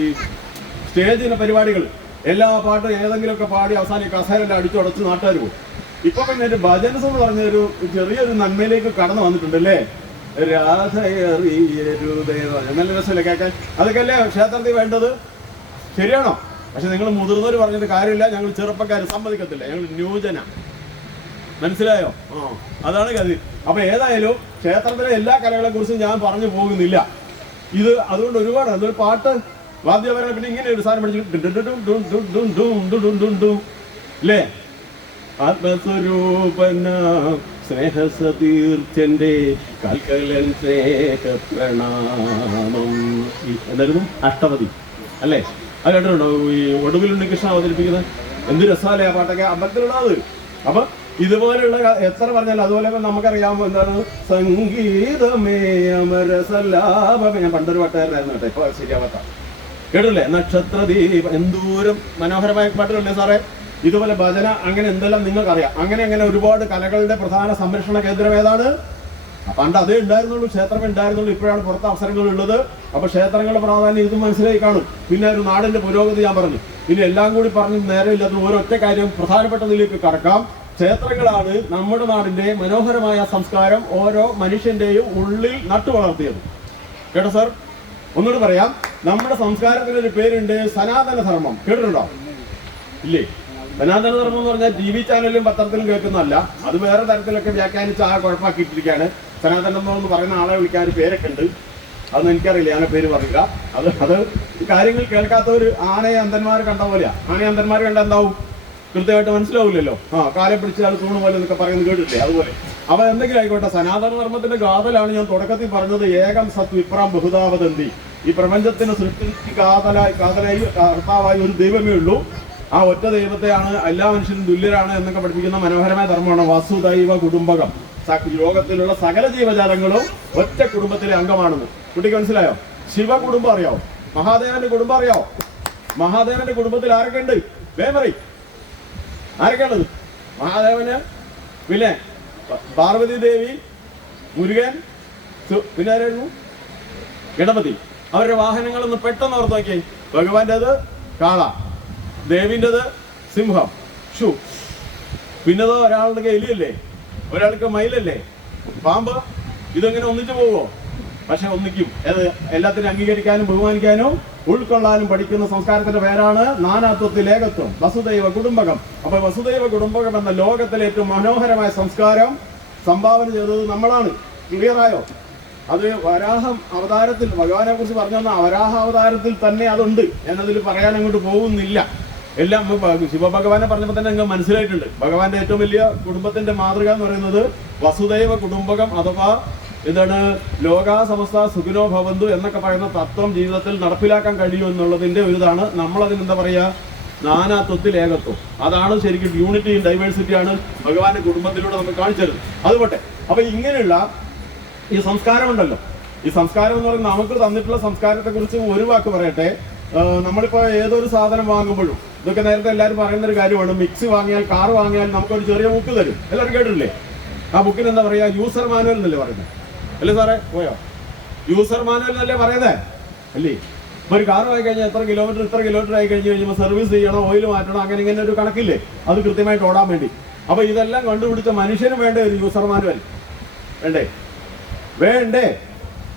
സ്റ്റേജിന്റെ പരിപാടികൾ. എല്ലാ പാട്ടും ഏതെങ്കിലുമൊക്കെ പാടി അവസാനം കസേരന്റെ അടിച്ചുടച്ച് നാട്ടുകാർ പോകും. ഇപ്പൊ പിന്നെ ഒരു ഭജൻസ് എന്ന് പറഞ്ഞൊരു ചെറിയൊരു നന്മയിലേക്ക് കടന്നു വന്നിട്ടുണ്ടല്ലേ? നല്ല രസമല്ലേ കേൾക്കാൻ? അതൊക്കെ അല്ലേ ക്ഷേത്രത്തിൽ വേണ്ടത്? ശരിയാണോ? പക്ഷെ നിങ്ങൾ മുതിർന്നവർ പറഞ്ഞിട്ട് കാര്യമില്ല. ഞങ്ങൾ ചെറുപ്പക്കാർ സമ്മതിക്കത്തില്ല. ഞങ്ങൾ ന്യൂജന. മനസ്സിലായോ? അതാണ് ഗതി. അപ്പൊ ഏതായാലും ക്ഷേത്രത്തിലെ എല്ലാ കലകളെ കുറിച്ചും ഞാൻ പറഞ്ഞു പോകുന്നില്ല. ഇത് അതുകൊണ്ട് ഒരുപാട് അതൊരു പാട്ട് വാദ്യപരം. പിന്നെ ഇങ്ങനെ ഒരു സാധനം പഠിച്ചില്ലേ? ആത്മസ്വരൂപന സ്നേഹസതീർച്ചന്റെ കാൽക്കലൻ സ്നേഹപ്രണാമം എന്തായിരുന്നു? അഷ്ടപതി അല്ലേ? അത് കേട്ടിട്ടുണ്ടോ? ഈ ഒടുവിൽ ഉണ്ണികൃഷ്ണൻ അവതരിപ്പിക്കുന്നത് എന്ത് രസാലേ ആ പാട്ടൊക്കെ അമ്പലത്തിലുള്ളത്. അപ്പൊ ഇതുപോലെയുള്ള എത്ര പറഞ്ഞാലും അതുപോലെ നമുക്കറിയാമോ എന്താണ്? സംഗീതമേ അമരസലാപമേ. ഞാൻ പണ്ടൊരു പാട്ടുകാരനായിരുന്നു കേട്ടോ, ഇപ്പൊ ശരിയാവാത്ത കേട്ടില്ലേ? നക്ഷത്രദീപം. എന്തോരം മനോഹരമായ പാട്ടുകളല്ലേ സാറേ? ഇതുപോലെ ഭജന, അങ്ങനെ എന്തെല്ലാം നിങ്ങൾക്കറിയാം. അങ്ങനെ ഒരുപാട് കലകളുടെ പ്രധാന സംരക്ഷണ കേന്ദ്രം ഏതാണ്? പണ്ട് അതേ ഉണ്ടായിരുന്നുള്ളൂ, ക്ഷേത്രമേ ഉണ്ടായിരുന്നുള്ളൂ. ഇപ്പോഴാണ് പുറത്ത് അവസരങ്ങൾ ഉള്ളത്. അപ്പൊ ക്ഷേത്രങ്ങളുടെ പ്രാധാന്യം ഇതും മനസ്സിലായി കാണും. പിന്നെ ഒരു നാടിന്റെ പുരോഗതി ഞാൻ പറഞ്ഞു. ഇനി എല്ലാം കൂടി പറഞ്ഞ് നേരമില്ലാത്ത ഓരോറ്റ കാര്യം പ്രധാനപ്പെട്ടതിലേക്ക് കടക്കാം. ക്ഷേത്രങ്ങളാണ് നമ്മുടെ നാടിന്റെ മനോഹരമായ സംസ്കാരം ഓരോ മനുഷ്യന്റെയും ഉള്ളിൽ നട്ടുവളർത്തിയത്. കേട്ടോ സാർ? ഒന്നുകൂടി പറയാം. നമ്മുടെ സംസ്കാരത്തിനൊരു പേരുണ്ട്, സനാതന ധർമ്മം. കേട്ടിട്ടുണ്ടോ? ഇല്ലേ? സനാതന ധർമ്മം എന്ന് പറഞ്ഞാൽ TV ചാനലിലും പത്രത്തിലും കേൾക്കുന്നതല്ല. അത് വേറെ തരത്തിലൊക്കെ വ്യാഖ്യാനിച്ച് ആ കുഴപ്പമാക്കിയിട്ടിരിക്കുകയാണ്. സനാതനം എന്ന് പറയുന്ന ആളെ വിളിക്കാൻ ഒരു പേരൊക്കെ ഉണ്ട്. അതൊന്നും എനിക്കറിയില്ല, ഞാൻ പേര് പറയുക. അത് കാര്യങ്ങൾ കേൾക്കാത്തവർ ആനയെ അന്ധന്മാർ കണ്ട പോലെയാ. ആനയെ അന്ധന്മാർ കണ്ട എന്താവും? കൃത്യമായിട്ട് മനസ്സിലാവില്ലല്ലോ. കാലെ പിടിച്ചാൽ തൂണ് പോലെ എന്നൊക്കെ പറയുന്നത് കേട്ടില്ലേ? അതുപോലെ അവ എന്തെങ്കിലും ആയിക്കോട്ടെ. സനാതന ധർമ്മത്തിന്റെ ഗാഥലാണ് ഞാൻ തുടക്കത്തിൽ പറഞ്ഞത്. ഏകം സത് വിപ്രാം ബഹുതാവതന്തി. ഈ പ്രപഞ്ചത്തിന് സൃഷ്ടിക്ക് കാതലായി കർത്താവായി ഒരു ദൈവമേ ഉള്ളൂ. ആ ഒറ്റ ദൈവത്തെയാണ് എല്ലാ മനുഷ്യരും തുല്യരാണ് എന്നൊക്കെ പഠിപ്പിക്കുന്ന മനോഹരമായ ധർമ്മമാണ് വസുദൈവ കുടുംബകം. ലോകത്തിലുള്ള സകല ജീവജാലങ്ങളും ഒറ്റ കുടുംബത്തിലെ അംഗമാണെന്ന് കുട്ടിക്ക് മനസ്സിലായോ? ശിവകുടുംബം അറിയാവോ? മഹാദേവന്റെ കുടുംബം അറിയാവോ? മഹാദേവന്റെ കുടുംബത്തിൽ ആരൊക്കെ ഉണ്ട്? വേമറി ആരൊക്കെ ഉള്ളത്? മഹാദേവന്, പിന്നെ പാർവതി ദേവി, മുരുകൻ, പിന്നെ ആരായിരുന്നു? ഗണപതി. അവരുടെ വാഹനങ്ങളൊന്ന് പെട്ടെന്ന് ഓർത്ത് നോക്കിയേ. ഭഗവാന്റേത് കാള, ദേവിൻ്റെത് സിംഹം, ഷു. പിന്നതോ ഒരാളുടെ എലിയല്ലേ, ഒരാൾക്ക് മയിലല്ലേ, പാമ്പ്. ഇതെങ്ങനെ ഒന്നിച്ചു പോവോ? പക്ഷെ ഒന്നിക്കും. എല്ലാത്തിനും അംഗീകരിക്കാനും ബഹുമാനിക്കാനും ഉൾക്കൊള്ളാനും പഠിക്കുന്ന സംസ്കാരത്തിന്റെ പേരാണ് നാനാത്വത്തിൽ ഏകത്വം, വസുദൈവ കുടുംബകം. അപ്പൊ വസുദൈവ കുടുംബകം എന്ന ലോകത്തിലെ ഏറ്റവും മനോഹരമായ സംസ്കാരം സംഭാവന ചെയ്തത് നമ്മളാണ്. ക്ലിയറായോ? അത് വരാഹം അവതാരത്തിൽ ഭഗവാനെ കുറിച്ച് പറഞ്ഞു തന്ന വരാഹ അവതാരത്തിൽ തന്നെ അതുണ്ട് എന്നതിൽ പറയാൻ അങ്ങോട്ട് പോകുന്നില്ല. എല്ലാം ശിവഭഗവാനെ പറഞ്ഞപ്പോൾ തന്നെ നിങ്ങൾക്ക് മനസ്സിലായിട്ടുണ്ട്. ഭഗവാന്റെ ഏറ്റവും വലിയ കുടുംബത്തിന്റെ മാതൃക എന്ന് പറയുന്നത് വസുദൈവ കുടുംബകം അഥവാ എന്താണ്? ലോകാ സമസ്ത സുഖിനോ ഭവന്തു എന്നൊക്കെ പറയുന്ന തത്വം ജീവിതത്തിൽ നടപ്പിലാക്കാൻ കഴിയും എന്നുള്ളതിന്റെ ഒരു ഇതാണ്. നമ്മളതിനെന്താ പറയുക? നാനാത്വത്തിൽ ഏകത്വം. അതാണ് ശരിക്കും യൂണിറ്റി ഡൈവേഴ്സിറ്റി ആണ് ഭഗവാന്റെ കുടുംബത്തിലൂടെ നമുക്ക് കാണിച്ചത്. അതുപോട്ടെ. അപ്പൊ ഇങ്ങനെയുള്ള ഈ സംസ്കാരം ഉണ്ടല്ലോ, ഈ സംസ്കാരം എന്ന് പറയുന്നത് നമുക്ക് തന്നിട്ടുള്ള സംസ്കാരത്തെ കുറിച്ച് ഒരു വാക്ക് പറയട്ടെ. നമ്മളിപ്പോ ഏതൊരു സാധനം വാങ്ങുമ്പോഴും, ഇതൊക്കെ നേരത്തെ എല്ലാവരും പറയുന്ന ഒരു കാര്യമാണ്, മിക്സി വാങ്ങിയാൽ, കാർ വാങ്ങിയാൽ നമുക്കൊരു ചെറിയ ബുക്ക് തരും. എല്ലാവരും കേട്ടിട്ടില്ലേ? ആ ബുക്കിന് എന്താ പറയാ? യൂസർ മാനുവൽ എന്നല്ലേ പറയുന്നത്, അല്ലേ സാറേ? പോയോ? യൂസർ മാനുവൽ എന്നല്ലേ പറയുന്നേ, അല്ലേ? ഇപ്പൊ ഒരു കാർ വാങ്ങി കഴിഞ്ഞാൽ ഇത്ര കിലോമീറ്റർ ആയി കഴിയുമ്പോൾ സർവീസ് ചെയ്യണം, ഓയിൽ മാറ്റണം, അങ്ങനെ ഇങ്ങനെ ഒരു കണക്കില്ലേ, അത് കൃത്യമായിട്ട് ഓടാൻ വേണ്ടി. അപ്പൊ ഇതെല്ലാം കണ്ടുപിടിച്ച മനുഷ്യന് വേണ്ടേ ഒരു യൂസർ മാനുവൽ? വേണ്ടേ?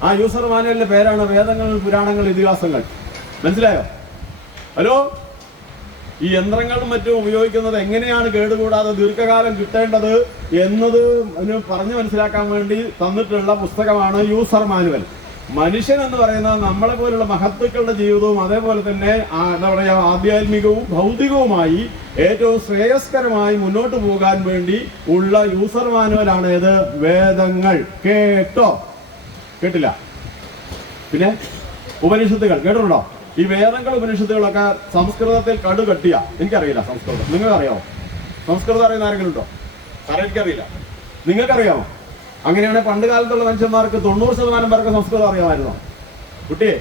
ആ യൂസർ മാനുവലിന്റെ പേരാണ് വേദങ്ങൾ, പുരാണങ്ങൾ, ഇതിഹാസങ്ങൾ. മനസ്സിലായോ? ഹലോ, ഈ യന്ത്രങ്ങളും മറ്റും ഉപയോഗിക്കുന്നത് എങ്ങനെയാണ് കേടുകൂടാതെ ദീർഘകാലം കിട്ടേണ്ടത് എന്നത് പറഞ്ഞു മനസ്സിലാക്കാൻ വേണ്ടി തന്നിട്ടുള്ള പുസ്തകമാണ് യൂസർ മാനുവൽ. മനുഷ്യൻ എന്ന് പറയുന്നത് നമ്മളെ പോലുള്ള മഹത്തുക്കളുടെ ജീവിതവും അതേപോലെ തന്നെ എന്താ പറയാ, ആധ്യാത്മികവും ഭൗതികവുമായി ഏറ്റവും ശ്രേയസ്കരമായി മുന്നോട്ട് പോകാൻ വേണ്ടി ഉള്ള യൂസർ മാനുവലാണ് ഏത്? വേദങ്ങൾ. കേട്ടോ? കേട്ടില്ല? പിന്നെ ഉപനിഷത്തുകൾ കേട്ടിട്ടുണ്ടോ? ഈ വേദങ്ങൾ, ഉപനിഷത്തുകളൊക്കെ സംസ്കൃതത്തിൽ കടുകട്ടിയ. എനിക്കറിയില്ല സംസ്കൃതം. നിങ്ങൾക്കറിയാമോ? സംസ്കൃതം അറിയുന്ന ആരെങ്കിലും ഉണ്ടോ? സാറേ എനിക്കറിയില്ല. നിങ്ങൾക്കറിയാമോ? അങ്ങനെയാണെങ്കിൽ പണ്ട് കാലത്തുള്ള മനുഷ്യന്മാർക്ക് 90% പേർക്ക് സംസ്കൃതം അറിയാമായിരുന്നോ? കുട്ടിയെ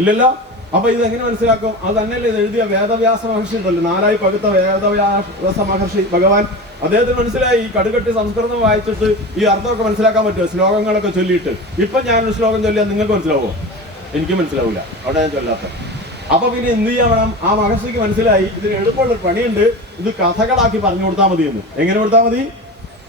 ഇല്ലല്ലോ. അപ്പൊ ഇത് എങ്ങനെ മനസ്സിലാക്കും? അത് തന്നെയല്ലേ ഇത് എഴുതിയ വേദവ്യാസ മഹർഷി ഉണ്ടല്ലോ, 4 പകുത്ത വേദവ്യാസ മഹർഷി ഭഗവാൻ. അദ്ദേഹത്തിന് മനസ്സിലായി ഈ കടുകട്ടി സംസ്കൃതം വായിച്ചിട്ട് ഈ അർത്ഥമൊക്കെ മനസ്സിലാക്കാൻ പറ്റുമോ? ശ്ലോകങ്ങളൊക്കെ ചൊല്ലിയിട്ട്. ഇപ്പൊ ഞാനൊരു ശ്ലോകം ചൊല്ലിയാൽ നിങ്ങൾക്ക് മനസ്സിലാവുമോ? എനിക്ക് മനസ്സിലാവില്ല, അവിടെ ഞാൻ ചൊല്ലാത്ത. അപ്പൊ പിന്നെ എന്ത് ചെയ്യണം? ആ മഹർഷിക്ക് മനസ്സിലായി ഇതിന് എളുപ്പമുള്ളൊരു പണിയുണ്ട്, ഇത് കഥകളാക്കി പറഞ്ഞു കൊടുത്താൽ മതി എന്ന്. എങ്ങനെ കൊടുത്താൽ മതി?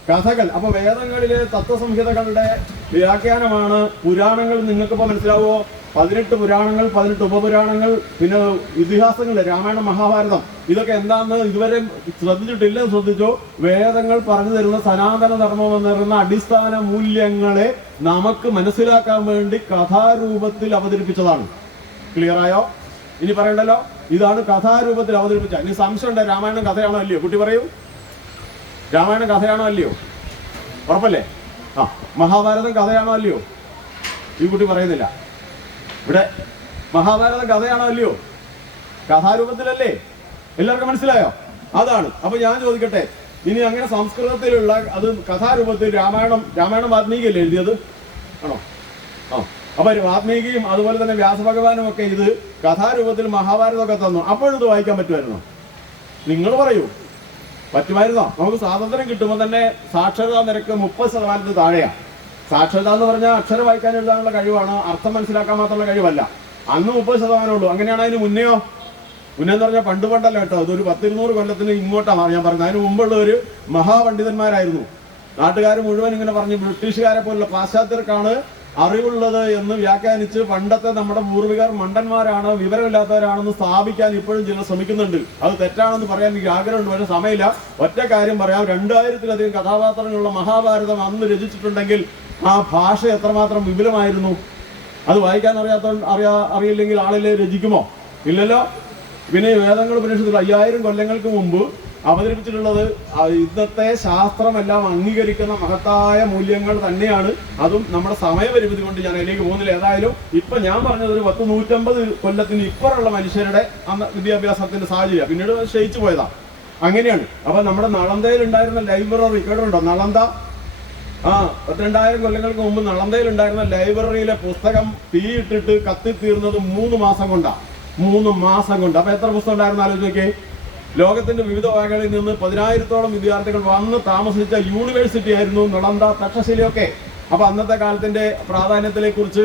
കഥകൾ. അപ്പൊ വേദങ്ങളിലെ തത്വസംഹിതകളുടെ വ്യാഖ്യാനമാണ് പുരാണങ്ങൾ. നിങ്ങൾക്കിപ്പോ മനസ്സിലാവോ? 18 പുരാണങ്ങൾ, 18 ഉപപുരാണങ്ങൾ, പിന്നെ ഇതിഹാസങ്ങൾ, രാമായണം, മഹാഭാരതം. ഇതൊക്കെ എന്താണെന്ന് ഇതുവരെ ശ്രദ്ധിച്ചിട്ടില്ല. ശ്രദ്ധിച്ചോ? വേദങ്ങൾ പറഞ്ഞു തരുന്ന സനാതന ധർമ്മം എന്ന് പറയുന്ന അടിസ്ഥാന മൂല്യങ്ങളെ നമുക്ക് മനസ്സിലാക്കാൻ വേണ്ടി കഥാരൂപത്തിൽ അവതരിപ്പിച്ചതാണ്. ക്ലിയർ ആയോ? ഇനി പറയണ്ടല്ലോ, ഇതാണ് കഥാരൂപത്തിൽ അവതരിപ്പിച്ച. ഇനി സംശയമുണ്ട്, രാമായണം കഥയാണോ അല്ലയോ? കുട്ടി പറയൂ, രാമായണം കഥയാണോ അല്ലയോ? ഉറപ്പല്ലേ? ആ, മഹാഭാരതം കഥയാണോ അല്ലയോ? ഈ കുട്ടി പറയുന്നില്ല. ഇവിടെ മഹാഭാരതം കഥയാണോ അല്ലയോ? കഥാരൂപത്തിലല്ലേ? എല്ലാവർക്കും മനസ്സിലായോ? അതാണ്. അപ്പൊ ഞാൻ ചോദിക്കട്ടെ, ഇനി അങ്ങനെ സംസ്കൃതത്തിലുള്ള അത് കഥാരൂപത്തിൽ രാമായണം വാൽമീകിയല്ലേ എഴുതിയത്? ആണോ? ആ. അപ്പൊ വാൽമീകിയും അതുപോലെ തന്നെ വ്യാസഭഗവാനും ഒക്കെ ഇത് കഥാരൂപത്തിൽ മഹാഭാരതമൊക്കെ തന്നു. അപ്പോഴിത് വായിക്കാൻ പറ്റുമായിരുന്നോ? നിങ്ങൾ പറയൂ, പറ്റുമായിരുന്നോ? നമുക്ക് സ്വാതന്ത്ര്യം കിട്ടുമ്പോൾ തന്നെ സാക്ഷരതാ നിരക്ക് 30% താഴെയാണ്. സാക്ഷരത എന്ന് പറഞ്ഞാൽ അക്ഷരം വായിക്കാൻ എഴുതാനുള്ള കഴിവാണ്, അർത്ഥം മനസ്സിലാക്കാൻ മാത്രമുള്ള കഴിവല്ല. അന്ന് 30% ഉള്ളൂ. അങ്ങനെയാണ്. അതിന് മുന്നെയോ? മുന്നെന്ന് പറഞ്ഞാൽ പണ്ടല്ല കേട്ടോ, അതൊരു 10-200 കൊല്ലത്തിന് ഇങ്ങോട്ടാണ് ഞാൻ പറഞ്ഞത്. അതിന് മുമ്പുള്ളവര് മഹാപണ്ഡിതന്മാരായിരുന്നു. നാട്ടുകാർ മുഴുവൻ ഇങ്ങനെ പറഞ്ഞു ബ്രിട്ടീഷുകാരെ പോലുള്ള പാശ്ചാത്യർക്കാണ് അറിവുള്ളത് എന്ന് വ്യാഖ്യാനിച്ച് പണ്ടത്തെ നമ്മുടെ പൂർവികർ മണ്ടന്മാരാണ്, വിവരമില്ലാത്തവരാണെന്ന് സ്ഥാപിക്കാൻ ഇപ്പോഴും ചിലർ ശ്രമിക്കുന്നുണ്ട്. അത് തെറ്റാണെന്ന് പറയാൻ എനിക്ക് ആഗ്രഹമുണ്ട്, പക്ഷേ സമയമില്ല. ഒറ്റ കാര്യം പറയാം, 2000-ലധികം കഥാപാത്രങ്ങളുള്ള മഹാഭാരതം അന്ന് രചിച്ചിട്ടുണ്ടെങ്കിൽ ആ ഭാഷ എത്രമാത്രം വിപുലമായിരുന്നു. അത് വായിക്കാൻ അറിയില്ലെങ്കിൽ ആളിലെ രചിക്കുമോ? ഇല്ലല്ലോ. പിന്നെ വേദങ്ങൾ, ഉപനിഷത്തുകൾ 5000 കൊല്ലങ്ങൾക്ക് മുമ്പ് അവതരിപ്പിച്ചിട്ടുള്ളത് ഇന്നത്തെ ശാസ്ത്രമെല്ലാം അംഗീകരിക്കുന്ന മഹത്തായ മൂല്യങ്ങൾ തന്നെയാണ്. അതും നമ്മുടെ സമയപരിമിതി കൊണ്ട് ഞാൻ അതിലേക്ക് പോകുന്നില്ല. ഏതായാലും ഇപ്പൊ ഞാൻ പറഞ്ഞത് ഒരു 150 കൊല്ലത്തിന് ഇപ്പറുള്ള മനുഷ്യരുടെ അന്ന് വിദ്യാഭ്യാസത്തിന്റെ സാഹചര്യം പിന്നീട് ക്ഷയിച്ചു പോയതാ. അങ്ങനെയാണ്. അപ്പൊ നമ്മുടെ നളന്തയിൽ ഉണ്ടായിരുന്ന ലൈബ്രറി കേട്ടിട്ടുണ്ടോ? നളന്ത. 2000 കൊല്ലങ്ങൾക്ക് മുമ്പ് നളന്തയിൽ ഉണ്ടായിരുന്ന ലൈബ്രറിയിലെ പുസ്തകം തീയിട്ടിട്ട് കത്തിത്തീർന്നത് 3 മാസം കൊണ്ടാ. 3 മാസം കൊണ്ട്. അപ്പൊ എത്ര പുസ്തകം ഉണ്ടായിരുന്നു ആലോചിക്കേ? ലോകത്തിന്റെ വിവിധ ഭാഗങ്ങളിൽ നിന്ന് 10,000-ഓളം വിദ്യാർത്ഥികൾ വന്ന് താമസിച്ച യൂണിവേഴ്സിറ്റി ആയിരുന്നു നളന്ത, തക്ഷശിലയൊക്കെ. അപ്പൊ അന്നത്തെ കാലത്തിന്റെ പ്രാധാന്യത്തിനെ കുറിച്ച്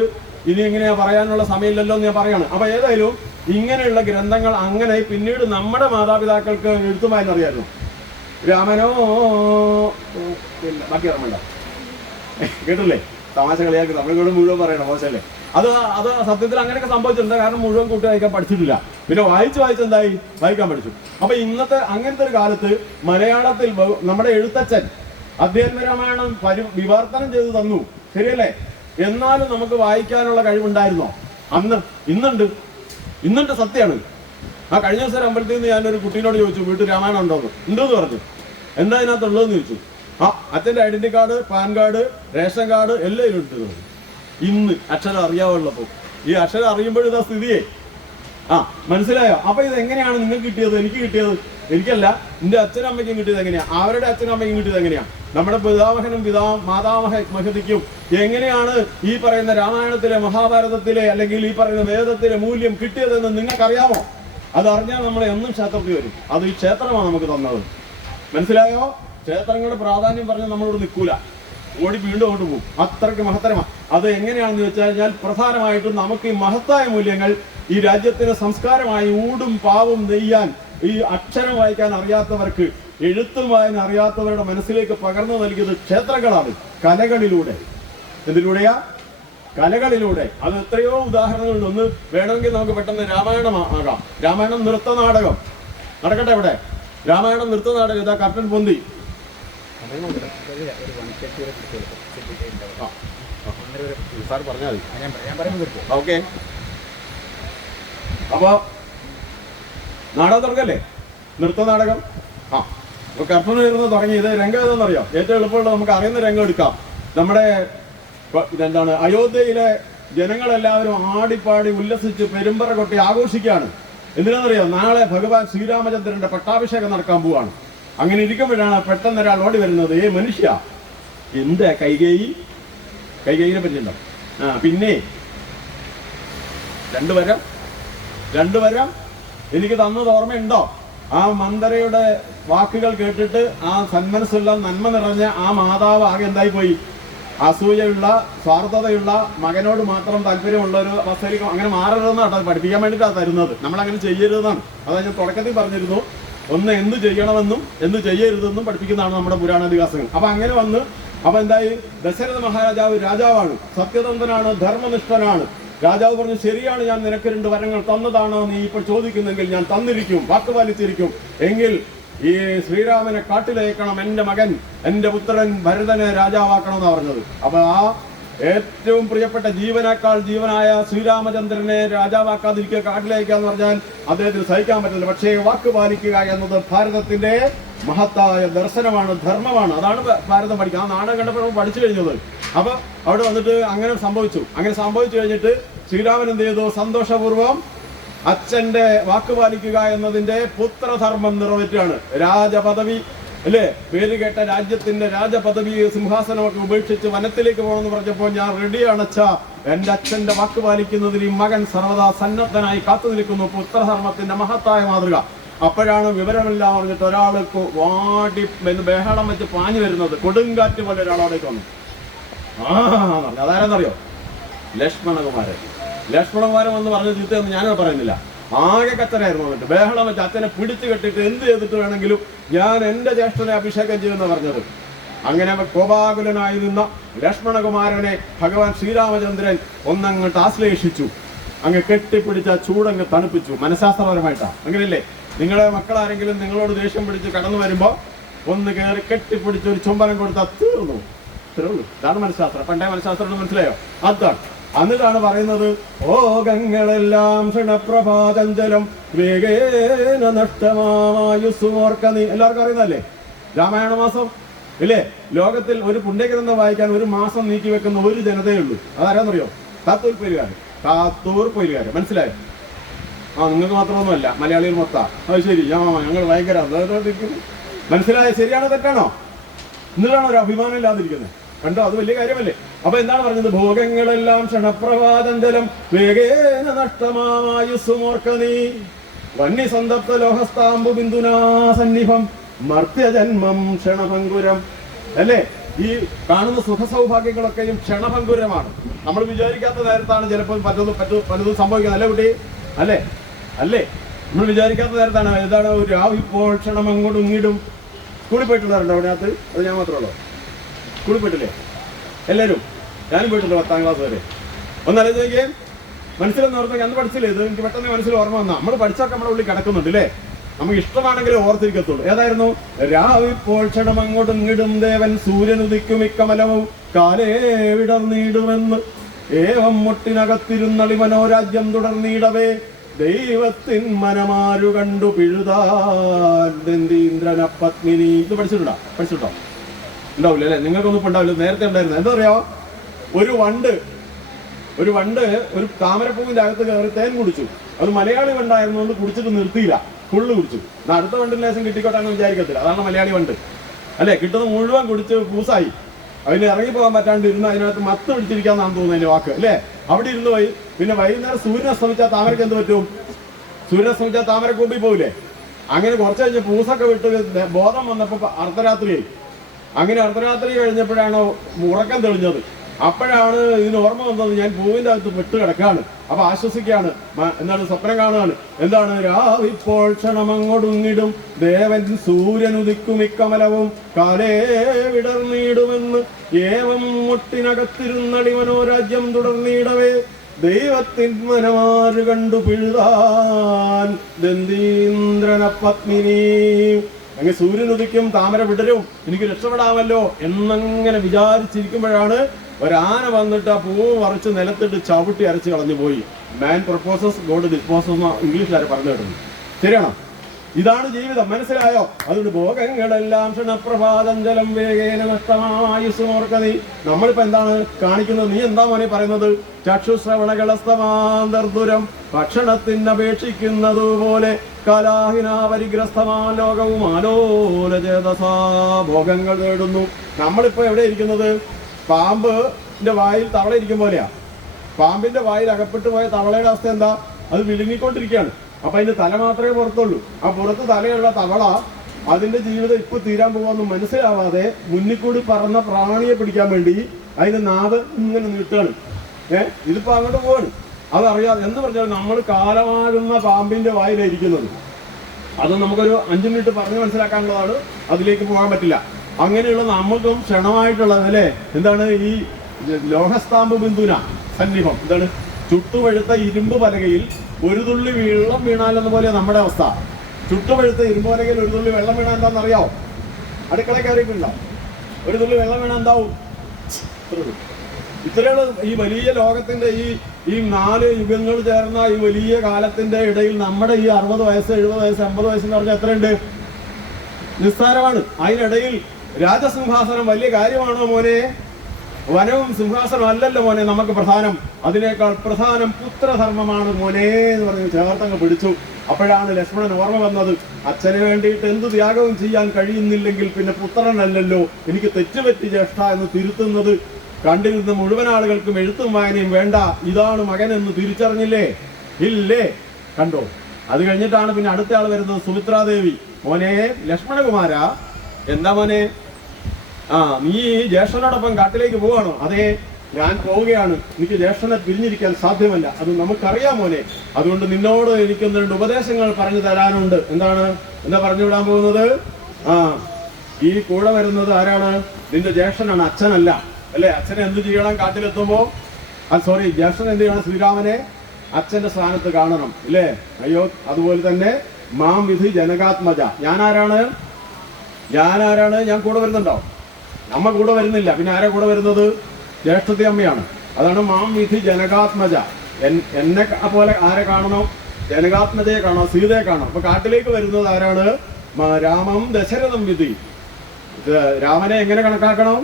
ഇനി ഇങ്ങനെ പറയാനുള്ള സമയമില്ലല്ലോ എന്ന് ഞാൻ പറയാണ്. അപ്പൊ ഏതായാലും ഇങ്ങനെയുള്ള ഗ്രന്ഥങ്ങൾ അങ്ങനെ പിന്നീട് നമ്മുടെ മാതാപിതാക്കൾക്ക് എഴുത്തുമായി അറിയായിരുന്നു. രാമനോ ബാക്കി ഓർമ്മണ്ട കേട്ടില്ലേ? തമാശ കളിയാക്കി തമിഴ്നാട് മുഴുവൻ പറയണം, മോശമല്ലേ? അത് സത്യത്തിൽ അങ്ങനെയൊക്കെ സംഭവിച്ചിട്ടുണ്ട്. കാരണം മുഴുവൻ കൂട്ടി വായിക്കാൻ പഠിച്ചിട്ടില്ല. പിന്നെ വായിച്ച് എന്തായി വായിക്കാൻ പഠിച്ചു. അപ്പൊ ഇന്നത്തെ അങ്ങനത്തെ ഒരു കാലത്ത് മലയാളത്തിൽ നമ്മുടെ എഴുത്തച്ഛൻ അധ്യാത്മരാമായണം വിവർത്തനം ചെയ്ത് തന്നു, ശരിയല്ലേ? എന്നാലും നമുക്ക് വായിക്കാനുള്ള കഴിവുണ്ടായിരുന്നോ അന്ന്? ഇന്നുണ്ട്, സത്യമാണ്. കഴിഞ്ഞ ദിവസം അമ്പലത്തിൽ നിന്ന് ഞാനൊരു കുട്ടീനോട് ചോദിച്ചു, വീട്ടിൽ രാമായണം ഉണ്ടോന്ന്. ഉണ്ടെന്ന് പറഞ്ഞു. എന്താ ഇതിനകത്തുള്ളതെന്ന് ചോദിച്ചു. അച്ഛൻ്റെ identity card, pan card, ration card എല്ലാം ഉണ്ട്. ഇന്ന് അക്ഷരം അറിയാവുള്ളപ്പോൾ ഈ അക്ഷരം അറിയുമ്പോഴും ഇതാ സ്ഥിതിയെ. ആ മനസ്സിലായോ? അപ്പൊ ഇത് എങ്ങനെയാണ് നിങ്ങൾക്ക് കിട്ടിയത്? എനിക്ക് കിട്ടിയത് എനിക്കല്ല, എന്റെ അച്ഛനും അമ്മയ്ക്കും കിട്ടിയത് എങ്ങനെയാ, അവരുടെ അച്ഛനും അമ്മയ്ക്കും കിട്ടിയത് എങ്ങനെയാ, നമ്മുടെ പിതാമഹനും മാതാമഹതിക്കും എങ്ങനെയാണ് ഈ പറയുന്ന രാമായണത്തിലെ മഹാഭാരതത്തിലെ അല്ലെങ്കിൽ ഈ പറയുന്ന വേദത്തിലെ മൂല്യം കിട്ടിയതെന്ന് നിങ്ങൾക്കറിയാമോ? അതറിഞ്ഞാൽ നമ്മൾ എന്നും ക്ഷേത്രത്തിൽ വരും. അത് ഈ ക്ഷേത്രമാണ് നമുക്ക് തന്നത്. മനസ്സിലായോ? ക്ഷേത്രങ്ങളുടെ പ്രാധാന്യം പറഞ്ഞാൽ നമ്മളോട് നിൽക്കൂല, ഓടി വീണ്ടും അങ്ങോട്ട് പോകും. അത്രയ്ക്ക് മഹത്തരമാണ്. അത് എങ്ങനെയാണെന്ന് വെച്ചാൽ പ്രധാനമായിട്ടും നമുക്ക് ഈ മഹത്തായ മൂല്യങ്ങൾ ഈ രാജ്യത്തിന് സംസ്കാരമായി ഊടും പാവും നെയ്യാൻ, ഈ അക്ഷരം വായിക്കാൻ അറിയാത്തവർക്ക്, എഴുത്തും വായന അറിയാത്തവരുടെ മനസ്സിലേക്ക് പകർന്നു നൽകിയത് ക്ഷേത്രങ്ങളാണ്, കലകളിലൂടെ. എന്തിലൂടെയാ? കലകളിലൂടെ. അത് എത്രയോ ഉദാഹരണങ്ങളുണ്ട്. ഒന്ന് വേണമെങ്കിൽ നമുക്ക് പെട്ടെന്ന് രാമായണം ആകാം. രാമായണം നൃത്തനാടകം നടക്കട്ടെ. ഇവിടെ രാമായണം നൃത്തനാടകം ഇതാ കർട്ടൻ പൊന്തി. സാർ പറഞ്ഞാൽ മതി. ഓക്കെ, അപ്പൊ നാടകം തുടങ്ങല്ലേ? നൃത്തനാടകം. കർട്ടൻ വരുന്നത് തുടങ്ങി. ഇത് രംഗം ഏതെന്നറിയാം? ഏറ്റവും എളുപ്പമുള്ള നമുക്ക് അറിയുന്ന രംഗം എടുക്കാം. നമ്മുടെ എന്താണ്, അയോധ്യയിലെ ജനങ്ങളെല്ലാവരും ആടിപ്പാടി ഉല്ലസിച്ച് പെരുമ്പറ കൊട്ടി ആഘോഷിക്കുകയാണ്. എന്തിനാണെന്നറിയാം? നാളെ ഭഗവാൻ ശ്രീരാമചന്ദ്രന്റെ പട്ടാഭിഷേകം നടക്കാൻ പോവാണ്. അങ്ങനെ ഇരിക്കുമ്പോഴാണ് പെട്ടെന്ന് ഒരാൾ ഓടി വരുന്നത്. മനുഷ്യ, എന്താ കൈകേയിനെ പറ്റിയുണ്ടോ? പിന്നെ രണ്ടുവരം എനിക്ക് തന്നത് ഓർമ്മയുണ്ടോ? ആ മന്ദരയുടെ വാക്കുകൾ കേട്ടിട്ട് ആ സന്മനസ്സുള്ള നന്മ നിറഞ്ഞ ആ മാതാവ് ആകെ എന്തായി പോയി? അസൂയയുള്ള, സ്വാർത്ഥതയുള്ള, മകനോട് മാത്രം താല്പര്യമുള്ള ഒരു അവസ്ഥയിലേക്ക് അങ്ങനെ മാറരുതെന്നാണ് അത് പഠിപ്പിക്കാൻ വേണ്ടിയിട്ടാണ് തരുന്നത്. നമ്മളങ്ങനെ ചെയ്യരുതെന്നാണ്. അതായത് ഞാൻ തുടക്കത്തിൽ പറഞ്ഞിരുന്നു, ഒന്ന് എന്ത് ചെയ്യണമെന്നും എന്ത് ചെയ്യരുതെന്നും പഠിപ്പിക്കുന്നതാണ് നമ്മുടെ പുരാണാതിഹാസങ്ങൾ. അപ്പൊ അങ്ങനെ വന്ന് അപ്പൊ എന്തായി? ദശരഥ മഹാരാജാവ് രാജാവാണ്, സത്യസന്ധനാണ്, ധർമ്മനിഷ്ഠനാണ്. രാജാവ് പറഞ്ഞു, ശരിയാണ്, ഞാൻ നിനക്ക് 2 വരങ്ങൾ തന്നതാണോ നീ ഇപ്പോൾ ചോദിക്കുന്നെങ്കിൽ ഞാൻ തന്നിരിക്കും, വാക്ക് പാലിച്ചിരിക്കും. എങ്കിൽ ഈ ശ്രീരാമനെ കാട്ടിലയക്കണം, എന്റെ മകൻ, എന്റെ പുത്രൻ ഭരതനെ രാജാവാക്കണമെന്നാണ് പറഞ്ഞത്. അപ്പൊ ആ ഏറ്റവും പ്രിയപ്പെട്ട ജീവനേക്കാൾ ജീവനായ ശ്രീരാമചന്ദ്രനെ രാജാവാക്കാതിരിക്കുക, കാട്ടിലയക്കാന്ന് പറഞ്ഞാൽ അദ്ദേഹത്തിന് സഹിക്കാൻ പറ്റില്ല. പക്ഷേ വാക്ക് പാലിക്കുക എന്നത് ഭാരതത്തിന്റെ മഹത്തായ ദർശനമാണ്, ധർമ്മമാണ്. അതാണ് ഭാരതം പഠിക്കുക. ആ നാടകം കണ്ടപ്പോൾ പഠിച്ചു കഴിഞ്ഞത്. അപ്പൊ അവിടെ വന്നിട്ട് അങ്ങനെ സംഭവിച്ചു കഴിഞ്ഞിട്ട് ശ്രീരാമൻ എന്ത് ചെയ്തു? സന്തോഷപൂർവ്വം അച്ഛന്റെ വാക്ക് പാലിക്കുക എന്നതിന്റെ പുത്രധർമ്മം നിറവേറ്റുകയാണ്. രാജപദവി അല്ലേ, പേര് കേട്ട രാജ്യത്തിന്റെ രാജപദവി, സിംഹാസനമൊക്കെ ഉപേക്ഷിച്ച് വനത്തിലേക്ക് പോകണമെന്ന് പറഞ്ഞപ്പോൾ ഞാൻ റെഡിയാണ് അച്ഛാ, എന്റെ അച്ഛന്റെ വാക്ക് പാലിക്കുന്നതിന് ഈ മകൻ സർവ്വതാ സന്നദ്ധനായി കാത്തു നിൽക്കുന്നു. പുത്രധർമ്മത്തിന്റെ മഹത്തായ മാതൃക. അപ്പോഴാണ് വിവരമില്ല പറഞ്ഞിട്ട് ഒരാൾ വാടി ബഹളം വെച്ച് പാഞ്ഞു വരുന്നത്. കൊടുങ്കാറ്റ് പോലെ ഒരാളോടേക്ക് വന്നു. അതാരെന്നറിയോ? ലക്ഷ്മണകുമാരൻ വന്ന് പറഞ്ഞ ചീത്തയൊന്നും ഞാനത് പറയുന്നില്ല. ആകെ കച്ചനായിരുന്നു. വന്നിട്ട് ബഹളം വെച്ച് അച്ഛനെ പിടിച്ചു കെട്ടിട്ട് എന്ത് ചെയ്തിട്ട് വേണമെങ്കിലും ഞാൻ എന്റെ ജ്യേഷ്ഠനെ അഭിഷേകം ചെയ്യുമെന്ന് പറഞ്ഞത്. അങ്ങനെ കോപാകുലനായി നിന്ന ലക്ഷ്മണകുമാരനെ ഭഗവാൻ ശ്രീരാമചന്ദ്രൻ ഒന്നങ്ങോട്ട് ആശ്ലേഷിച്ചു. അങ്ങ് കെട്ടിപ്പിടിച്ച ചൂടങ്ങ് തണുപ്പിച്ചു. മനഃശാസ്ത്രപരമായിട്ടാ. അങ്ങനെയല്ലേ? നിങ്ങളെ മക്കളാരെങ്കിലും നിങ്ങളോട് ദേഷ്യം പിടിച്ച് കടന്നു വരുമ്പോ ഒന്ന് കയറി കെട്ടിപ്പിടിച്ച് ഒരു ചുംബനം കൊടുത്താൽ തീർന്നു. ഇത്രയുള്ളൂ. ഇതാണ് മനഃശാസ്ത്രം. പണ്ടേ മനഃശാസ്ത്രം മനസ്സിലായോ? അതാണ്. എന്നിട്ടാണ് പറയുന്നത്, ഓഗങ്ങളെല്ലാം ക്ഷണപ്രഭാചഞ്ചലം വേഗേന നഷ്ടമായുസ്സുമോർക്കനീ. എല്ലാവർക്കും അറിയുന്നല്ലേ രാമായണ മാസം ഇല്ലേ? ലോകത്തിൽ ഒരു പുണ്യഗ്രന്ഥം വായിക്കാൻ 1 മാസം നീക്കി വെക്കുന്ന ഒരു ജനതയേ ഉള്ളൂ. അതാരാന്നറിയോ? കാത്തൂർ പൊയിലുകാര്. മനസ്സിലായോ? നിങ്ങൾക്ക് മാത്രമൊന്നുമല്ല, മലയാളികൾ മൊത്തം. അത് ശരി, ഞങ്ങൾ ഭയങ്കര മനസ്സിലായ. ശരിയാണോ തെറ്റാണോ? എന്നിട്ടാണോ ഒരു അഭിമാനം ഇല്ലാതിരിക്കുന്നത്? കണ്ടോ? അത് വലിയ കാര്യമല്ലേ? അപ്പൊ എന്താണ് പറഞ്ഞത്? ഭോഗങ്ങളെല്ലാം ക്ഷണപ്രഭാചഞ്ചലം വേഗേന നഷ്ടമായുസ്സുമോർക്കനീ വന്യസന്തപ്ത ലോഹസ്താംബു ബിന്ദുനാ സന്നിഭം മർത്യജന്മം ക്ഷണഭങ്കുരം. അല്ലേ? ഈ കാണുന്ന സുഖസൗഭാഗ്യങ്ങളൊക്കെയും ക്ഷണഭങ്കുരമാണ്. നമ്മൾ വിചാരിക്കാത്ത നേരത്താണ് ചിലപ്പോൾ പലതും സംഭവിക്കുന്നത്. അല്ലേ കുട്ടി? അല്ലേ? നമ്മൾ വിചാരിക്കാത്ത നേരത്താണ്. ഏതാണ്? ഒരു രാവിപ്പോൾ ക്ഷണം അങ്ങോട്ടും ഇങ്ങോട്ടും. സ്കൂളിൽ പോയിട്ടുള്ളവരുണ്ടോ അതിനകത്ത്? അത് ഞാൻ മാത്രമല്ലോ. സ്കൂളിൽ പോയിട്ടില്ലേ എല്ലാവരും? ഞാനും പോയിട്ടുണ്ട് 10ാം ക്ലാസ് വരെ. ഒന്നാലോചിച്ച് നോക്കിയേ. മനസ്സിലെന്ന് ഓർത്താൽ അന്ന് പഠിച്ചില്ലേ? ഇത് എനിക്ക് പെട്ടെന്ന് മനസ്സിൽ ഓർമ്മ വന്നാ. നമ്മൾ പഠിച്ചൊക്കെ നമ്മുടെ ഉള്ളിൽ കിടക്കുന്നുണ്ട് അല്ലേ? നമുക്ക് ഇഷ്ടമാണെങ്കിലും ഓർത്തിരിക്കത്തുള്ളൂ. ഏതായിരുന്നു? രാവിപ്പോൾ ക്ഷണം അങ്ങോട്ടും ഇങ്ങോട്ടും ദേവൻ സൂര്യൻ ഉദിക്കും ഇക്കമലവും കാലേ വിടർന്നിടുമെന്ന് ഏവം മുട്ടിനകത്തിരുന്നളി മനോരാജ്യം തുടർന്നിടവേ ദൈവത്തിൻ മനമാരു കണ്ടു പിഴുതാന്ദ്രന പത്മിനി. ഇത് പഠിച്ചിട്ടുണ്ടോ? ഉണ്ടാവില്ല അല്ലേ? നിങ്ങൾക്കൊന്നും ഇപ്പം ഉണ്ടാവില്ല. നേരത്തെ ഉണ്ടായിരുന്നു. എന്താ പറയാ? ഒരു വണ്ട് ഒരു വണ്ട് ഒരു താമരപ്പൂവിന്റെ അകത്ത് കയറി തേൻ കുടിച്ചു. അത് മലയാളി വണ്ടായിരുന്നുകൊണ്ട് കുടിച്ചിട്ട് നിർത്തിയില്ല, ഫുള്ള് കുടിച്ചു. അടുത്ത വണ്ടിന് ലേശം കിട്ടിക്കോട്ടെ എന്ന് വിചാരിക്കത്തില്ല. അതാണ് മലയാളി വണ്ട് അല്ലെ. കിട്ടുന്നത് മുഴുവൻ കുടിച്ച് പൂസായി. അതിന് ഇറങ്ങി പോകാൻ പറ്റാണ്ട് ഇരുന്ന് അതിനകത്ത് മത്ത് പിടിച്ചിരിക്കാന്നാണ് തോന്നുന്നത് അതിന്റെ വാക്ക് അല്ലേ. അവിടെ ഇരുന്ന് പോയി. പിന്നെ വൈകുന്നേരം സൂര്യൻ അസ്തമിച്ചാൽ താമരയ്ക്ക് എന്ത് പറ്റും? സൂര്യൻ അസ്തമിച്ചാൽ താമര കൂമ്പി പോവില്ലേ. അങ്ങനെ കുറച്ച് കഴിഞ്ഞ് പൂസൊക്കെ വിട്ട് ബോധം വന്നപ്പോൾ അർദ്ധരാത്രിയായി. അങ്ങനെ അർദ്ധരാത്രി കഴിഞ്ഞപ്പോഴാണ് ഉറക്കം തെളിഞ്ഞത്. അപ്പോഴാണ് ഇതിന് ഓർമ്മ വന്നത്, ഞാൻ പൂവിന്റെ അകത്ത് പെട്ട് കിടക്കാണ്. അപ്പൊ ആശ്വസിക്കുകയാണ്. എന്താണ്? സ്വപ്നം കാണുകയാണ്. എന്താണ്? രാവിപ്പോൾ ക്ഷണമങ്ങൊടുങ്ങിടും ദേവൻ സൂര്യൻ ഉദിക്കും ഇക്കമലവും കാലേ വിടർന്നിടുമെന്ന് ഏവം മുട്ടിനകത്തിരുന്നടി മനോരാജ്യം തുടർന്നിടവേ ദൈവത്തിൻ മനമാര് കണ്ടു പിഴുതാൻ ദന്തീന്ദ്രന പത്മിനി. അങ്ങനെ സൂര്യൻ ഉദിക്കും, താമര വിടരും, എനിക്ക് രക്ഷപ്പെടാമല്ലോ എന്നങ്ങനെ വിചാരിച്ചിരിക്കുമ്പോഴാണ് ഒരാന വന്നിട്ട് ആ പൂവ് മറിച്ച് നിലത്തിട്ട് ചവിട്ടി അരച്ച് കളഞ്ഞു പോയി. മാൻ പ്രപ്പോസസ് ഗോഡ് ഡിസ്പോസസ് ഇംഗ്ലീഷിലാരെ പറഞ്ഞു കേട്ടത്. ശരിയാണോ? ഇതാണ് ജീവിതം. മനസ്സിലായോ? അതുകൊണ്ട് ഭോഗങ്ങളെല്ലാം ക്ഷണപ്രഭാതഞ്ചലം വേഗേന നഷ്ടമായുസ്മോർക്കതി. നമ്മളിപ്പോ എന്താണ് കാണിക്കുന്നത്? നീ എന്താ മോനെ പറയുന്നത്? ചക്ഷുശ്രവണകളസ്തമാന്തർദുരം ഭക്ഷണത്തിനപേക്ഷിക്കുന്നതുപോലെ കലാഹിന പരിഗ്രസ്തമാ ലോകവും ആലോലചേതസാ ഭോഗങ്ങൾ നേടുന്നു. നമ്മളിപ്പോ എവിടെ ഇരിക്കുന്നത്? പാമ്പിന്റെ വായിൽ തവള ഇരിക്കും പോലെയാ. പാമ്പിന്റെ വായിൽ അകപ്പെട്ടു പോയ തവളയുടെ അവസ്ഥ എന്താ? അത് വിഴുങ്ങിക്കൊണ്ടിരിക്കുകയാണ്. അപ്പൊ അതിന്റെ തല മാത്രമേ പുറത്തുള്ളൂ. ആ പുറത്ത് തലയുള്ള തവള അതിന്റെ ജീവിതം ഇപ്പൊ തീരാൻ പോവാന്ന് മനസ്സിലാവാതെ മുന്നിൽ കൂടി പറന്ന പ്രാണിയെ പിടിക്കാൻ വേണ്ടി അതിന്റെ നാവ് ഇങ്ങനെ നീട്ടാണ്. ഇതിപ്പോ അങ്ങോട്ട് പോവാണ്. അതറിയാതെ എന്ത് പറഞ്ഞാലും നമ്മൾ കാലമാകുന്ന പാമ്പിന്റെ വായിലായിരിക്കുന്നത്. അത് നമുക്കൊരു 5 മിനിറ്റ് പറഞ്ഞ് മനസ്സിലാക്കാനുള്ളതാണ്. അതിലേക്ക് പോകാൻ പറ്റില്ല. അങ്ങനെയുള്ള നമുക്കും ക്ഷണമായിട്ടുള്ളത് അല്ലേ. എന്താണ്? ഈ ലോഹസ്താമ്പ് ബിന്ദുന സന്നിഭം. എന്താണ്? ചുട്ടുപഴുത്ത ഇരുമ്പ് പലകയിൽ ഒരു തുള്ളി വെള്ളം വീണാലെന്ന പോലെ നമ്മുടെ അവസ്ഥ. ചുട്ടുപഴുത്ത ഇരുമ്പ് പലകയിൽ ഒരു തുള്ളി വെള്ളം വീണാൽ എന്താണെന്നറിയാവോ? അടുക്കള കയറിയിട്ടുണ്ടോ? ഒരു തുള്ളി വെള്ളം വീണാൽ എന്താവും? ഇത്രയുള്ള ഈ വലിയ ലോകത്തിന്റെ ഈ 4 യുഗങ്ങൾ ചേർന്ന ഈ വലിയ കാലത്തിന്റെ ഇടയിൽ നമ്മുടെ ഈ 60 വയസ്സ് 70 വയസ്സ് 50 വയസ്സെന്ന് പറഞ്ഞാൽ എത്രയുണ്ട്? നിസ്സാരമാണ്. അതിനിടയിൽ രാജസിംഹാസനം വലിയ കാര്യമാണോ മോനെ? വനവും സിംഹാസനം അല്ലല്ലോ മോനെ നമുക്ക് പ്രധാനം. അതിനേക്കാൾ പ്രധാനം പുത്രധർമ്മമാണ് മോനെ എന്ന് പറഞ്ഞ് ചേർത്തങ്ങ് പിടിച്ചു. അപ്പോഴാണ് ലക്ഷ്മണൻ ഓർമ്മ വന്നത്, അച്ഛന് വേണ്ടിയിട്ട് എന്ത് ത്യാഗവും ചെയ്യാൻ കഴിയുന്നില്ലെങ്കിൽ പിന്നെ പുത്രനല്ലല്ലോ, എനിക്ക് തെറ്റുപറ്റി ജ്യേഷ്ഠ എന്ന് തിരുത്തുന്നത് കണ്ടിരുന്ന മുഴുവൻ ആളുകൾക്കും എഴുത്തും വായനയും വേണ്ട, ഇതാണ് മകൻ എന്ന് തിരിച്ചറിഞ്ഞില്ലേ? ഇല്ലേ? കണ്ടോ? അത് കഴിഞ്ഞിട്ടാണ് പിന്നെ അടുത്ത ആൾ വരുന്നത്, സുമിത്രാദേവി. മോനെ ലക്ഷ്മണകുമാര, എന്താ മോനെ? നീ ജ്യേഷ്ഠനോടൊപ്പം കാട്ടിലേക്ക് പോവാണോ? അതെ, ഞാൻ പോവുകയാണ്. എനിക്ക് ജ്യേഷ്ഠനെ പിരിഞ്ഞിരിക്കാൻ സാധ്യമല്ല, അത് നമുക്കറിയാം മോനെ. അതുകൊണ്ട് നിന്നോട് എനിക്ക് 2 ഉപദേശങ്ങൾ പറഞ്ഞു തരാനുണ്ട്. എന്താ പറഞ്ഞു വിടാൻ പോകുന്നത്? ഈ കൂടെ വരുന്നത് ആരാണ്? നിന്റെ ജ്യേഷ്ഠനാണ്, അച്ഛനല്ല അല്ലേ. അച്ഛനെ എന്ത് ചെയ്യണം? കാട്ടിലെത്തുമ്പോ ജ്യേഷ്ഠൻ എന്ത് ചെയ്യണം? ശ്രീരാമനെ അച്ഛന്റെ സ്ഥാനത്ത് കാണണം ഇല്ലേ? അയ്യോ, അതുപോലെ തന്നെ മാം വിധി ജനകാത്മജ. ഞാനാരാണ്? ഞാൻ കൂടെ വരുന്നുണ്ടോ? നമ്മ കൂടെ വരുന്നില്ല. പിന്നെ ആരാ കൂടെ വരുന്നത്? ജ്യേഷ്ഠത്തി അമ്മയാണ്. അതാണ് മാം വിധി ജനകാത്മജ. എന്നെ പോലെ ആരെ കാണണം? ജനകാത്മജയെ കാണണം, സീതയെ കാണണം. അപ്പൊ കാട്ടിലേക്ക് വരുന്നത് ആരാണ്? രാമം ദശരഥം വിധി. രാമനെ എങ്ങനെ കണക്കാക്കണം?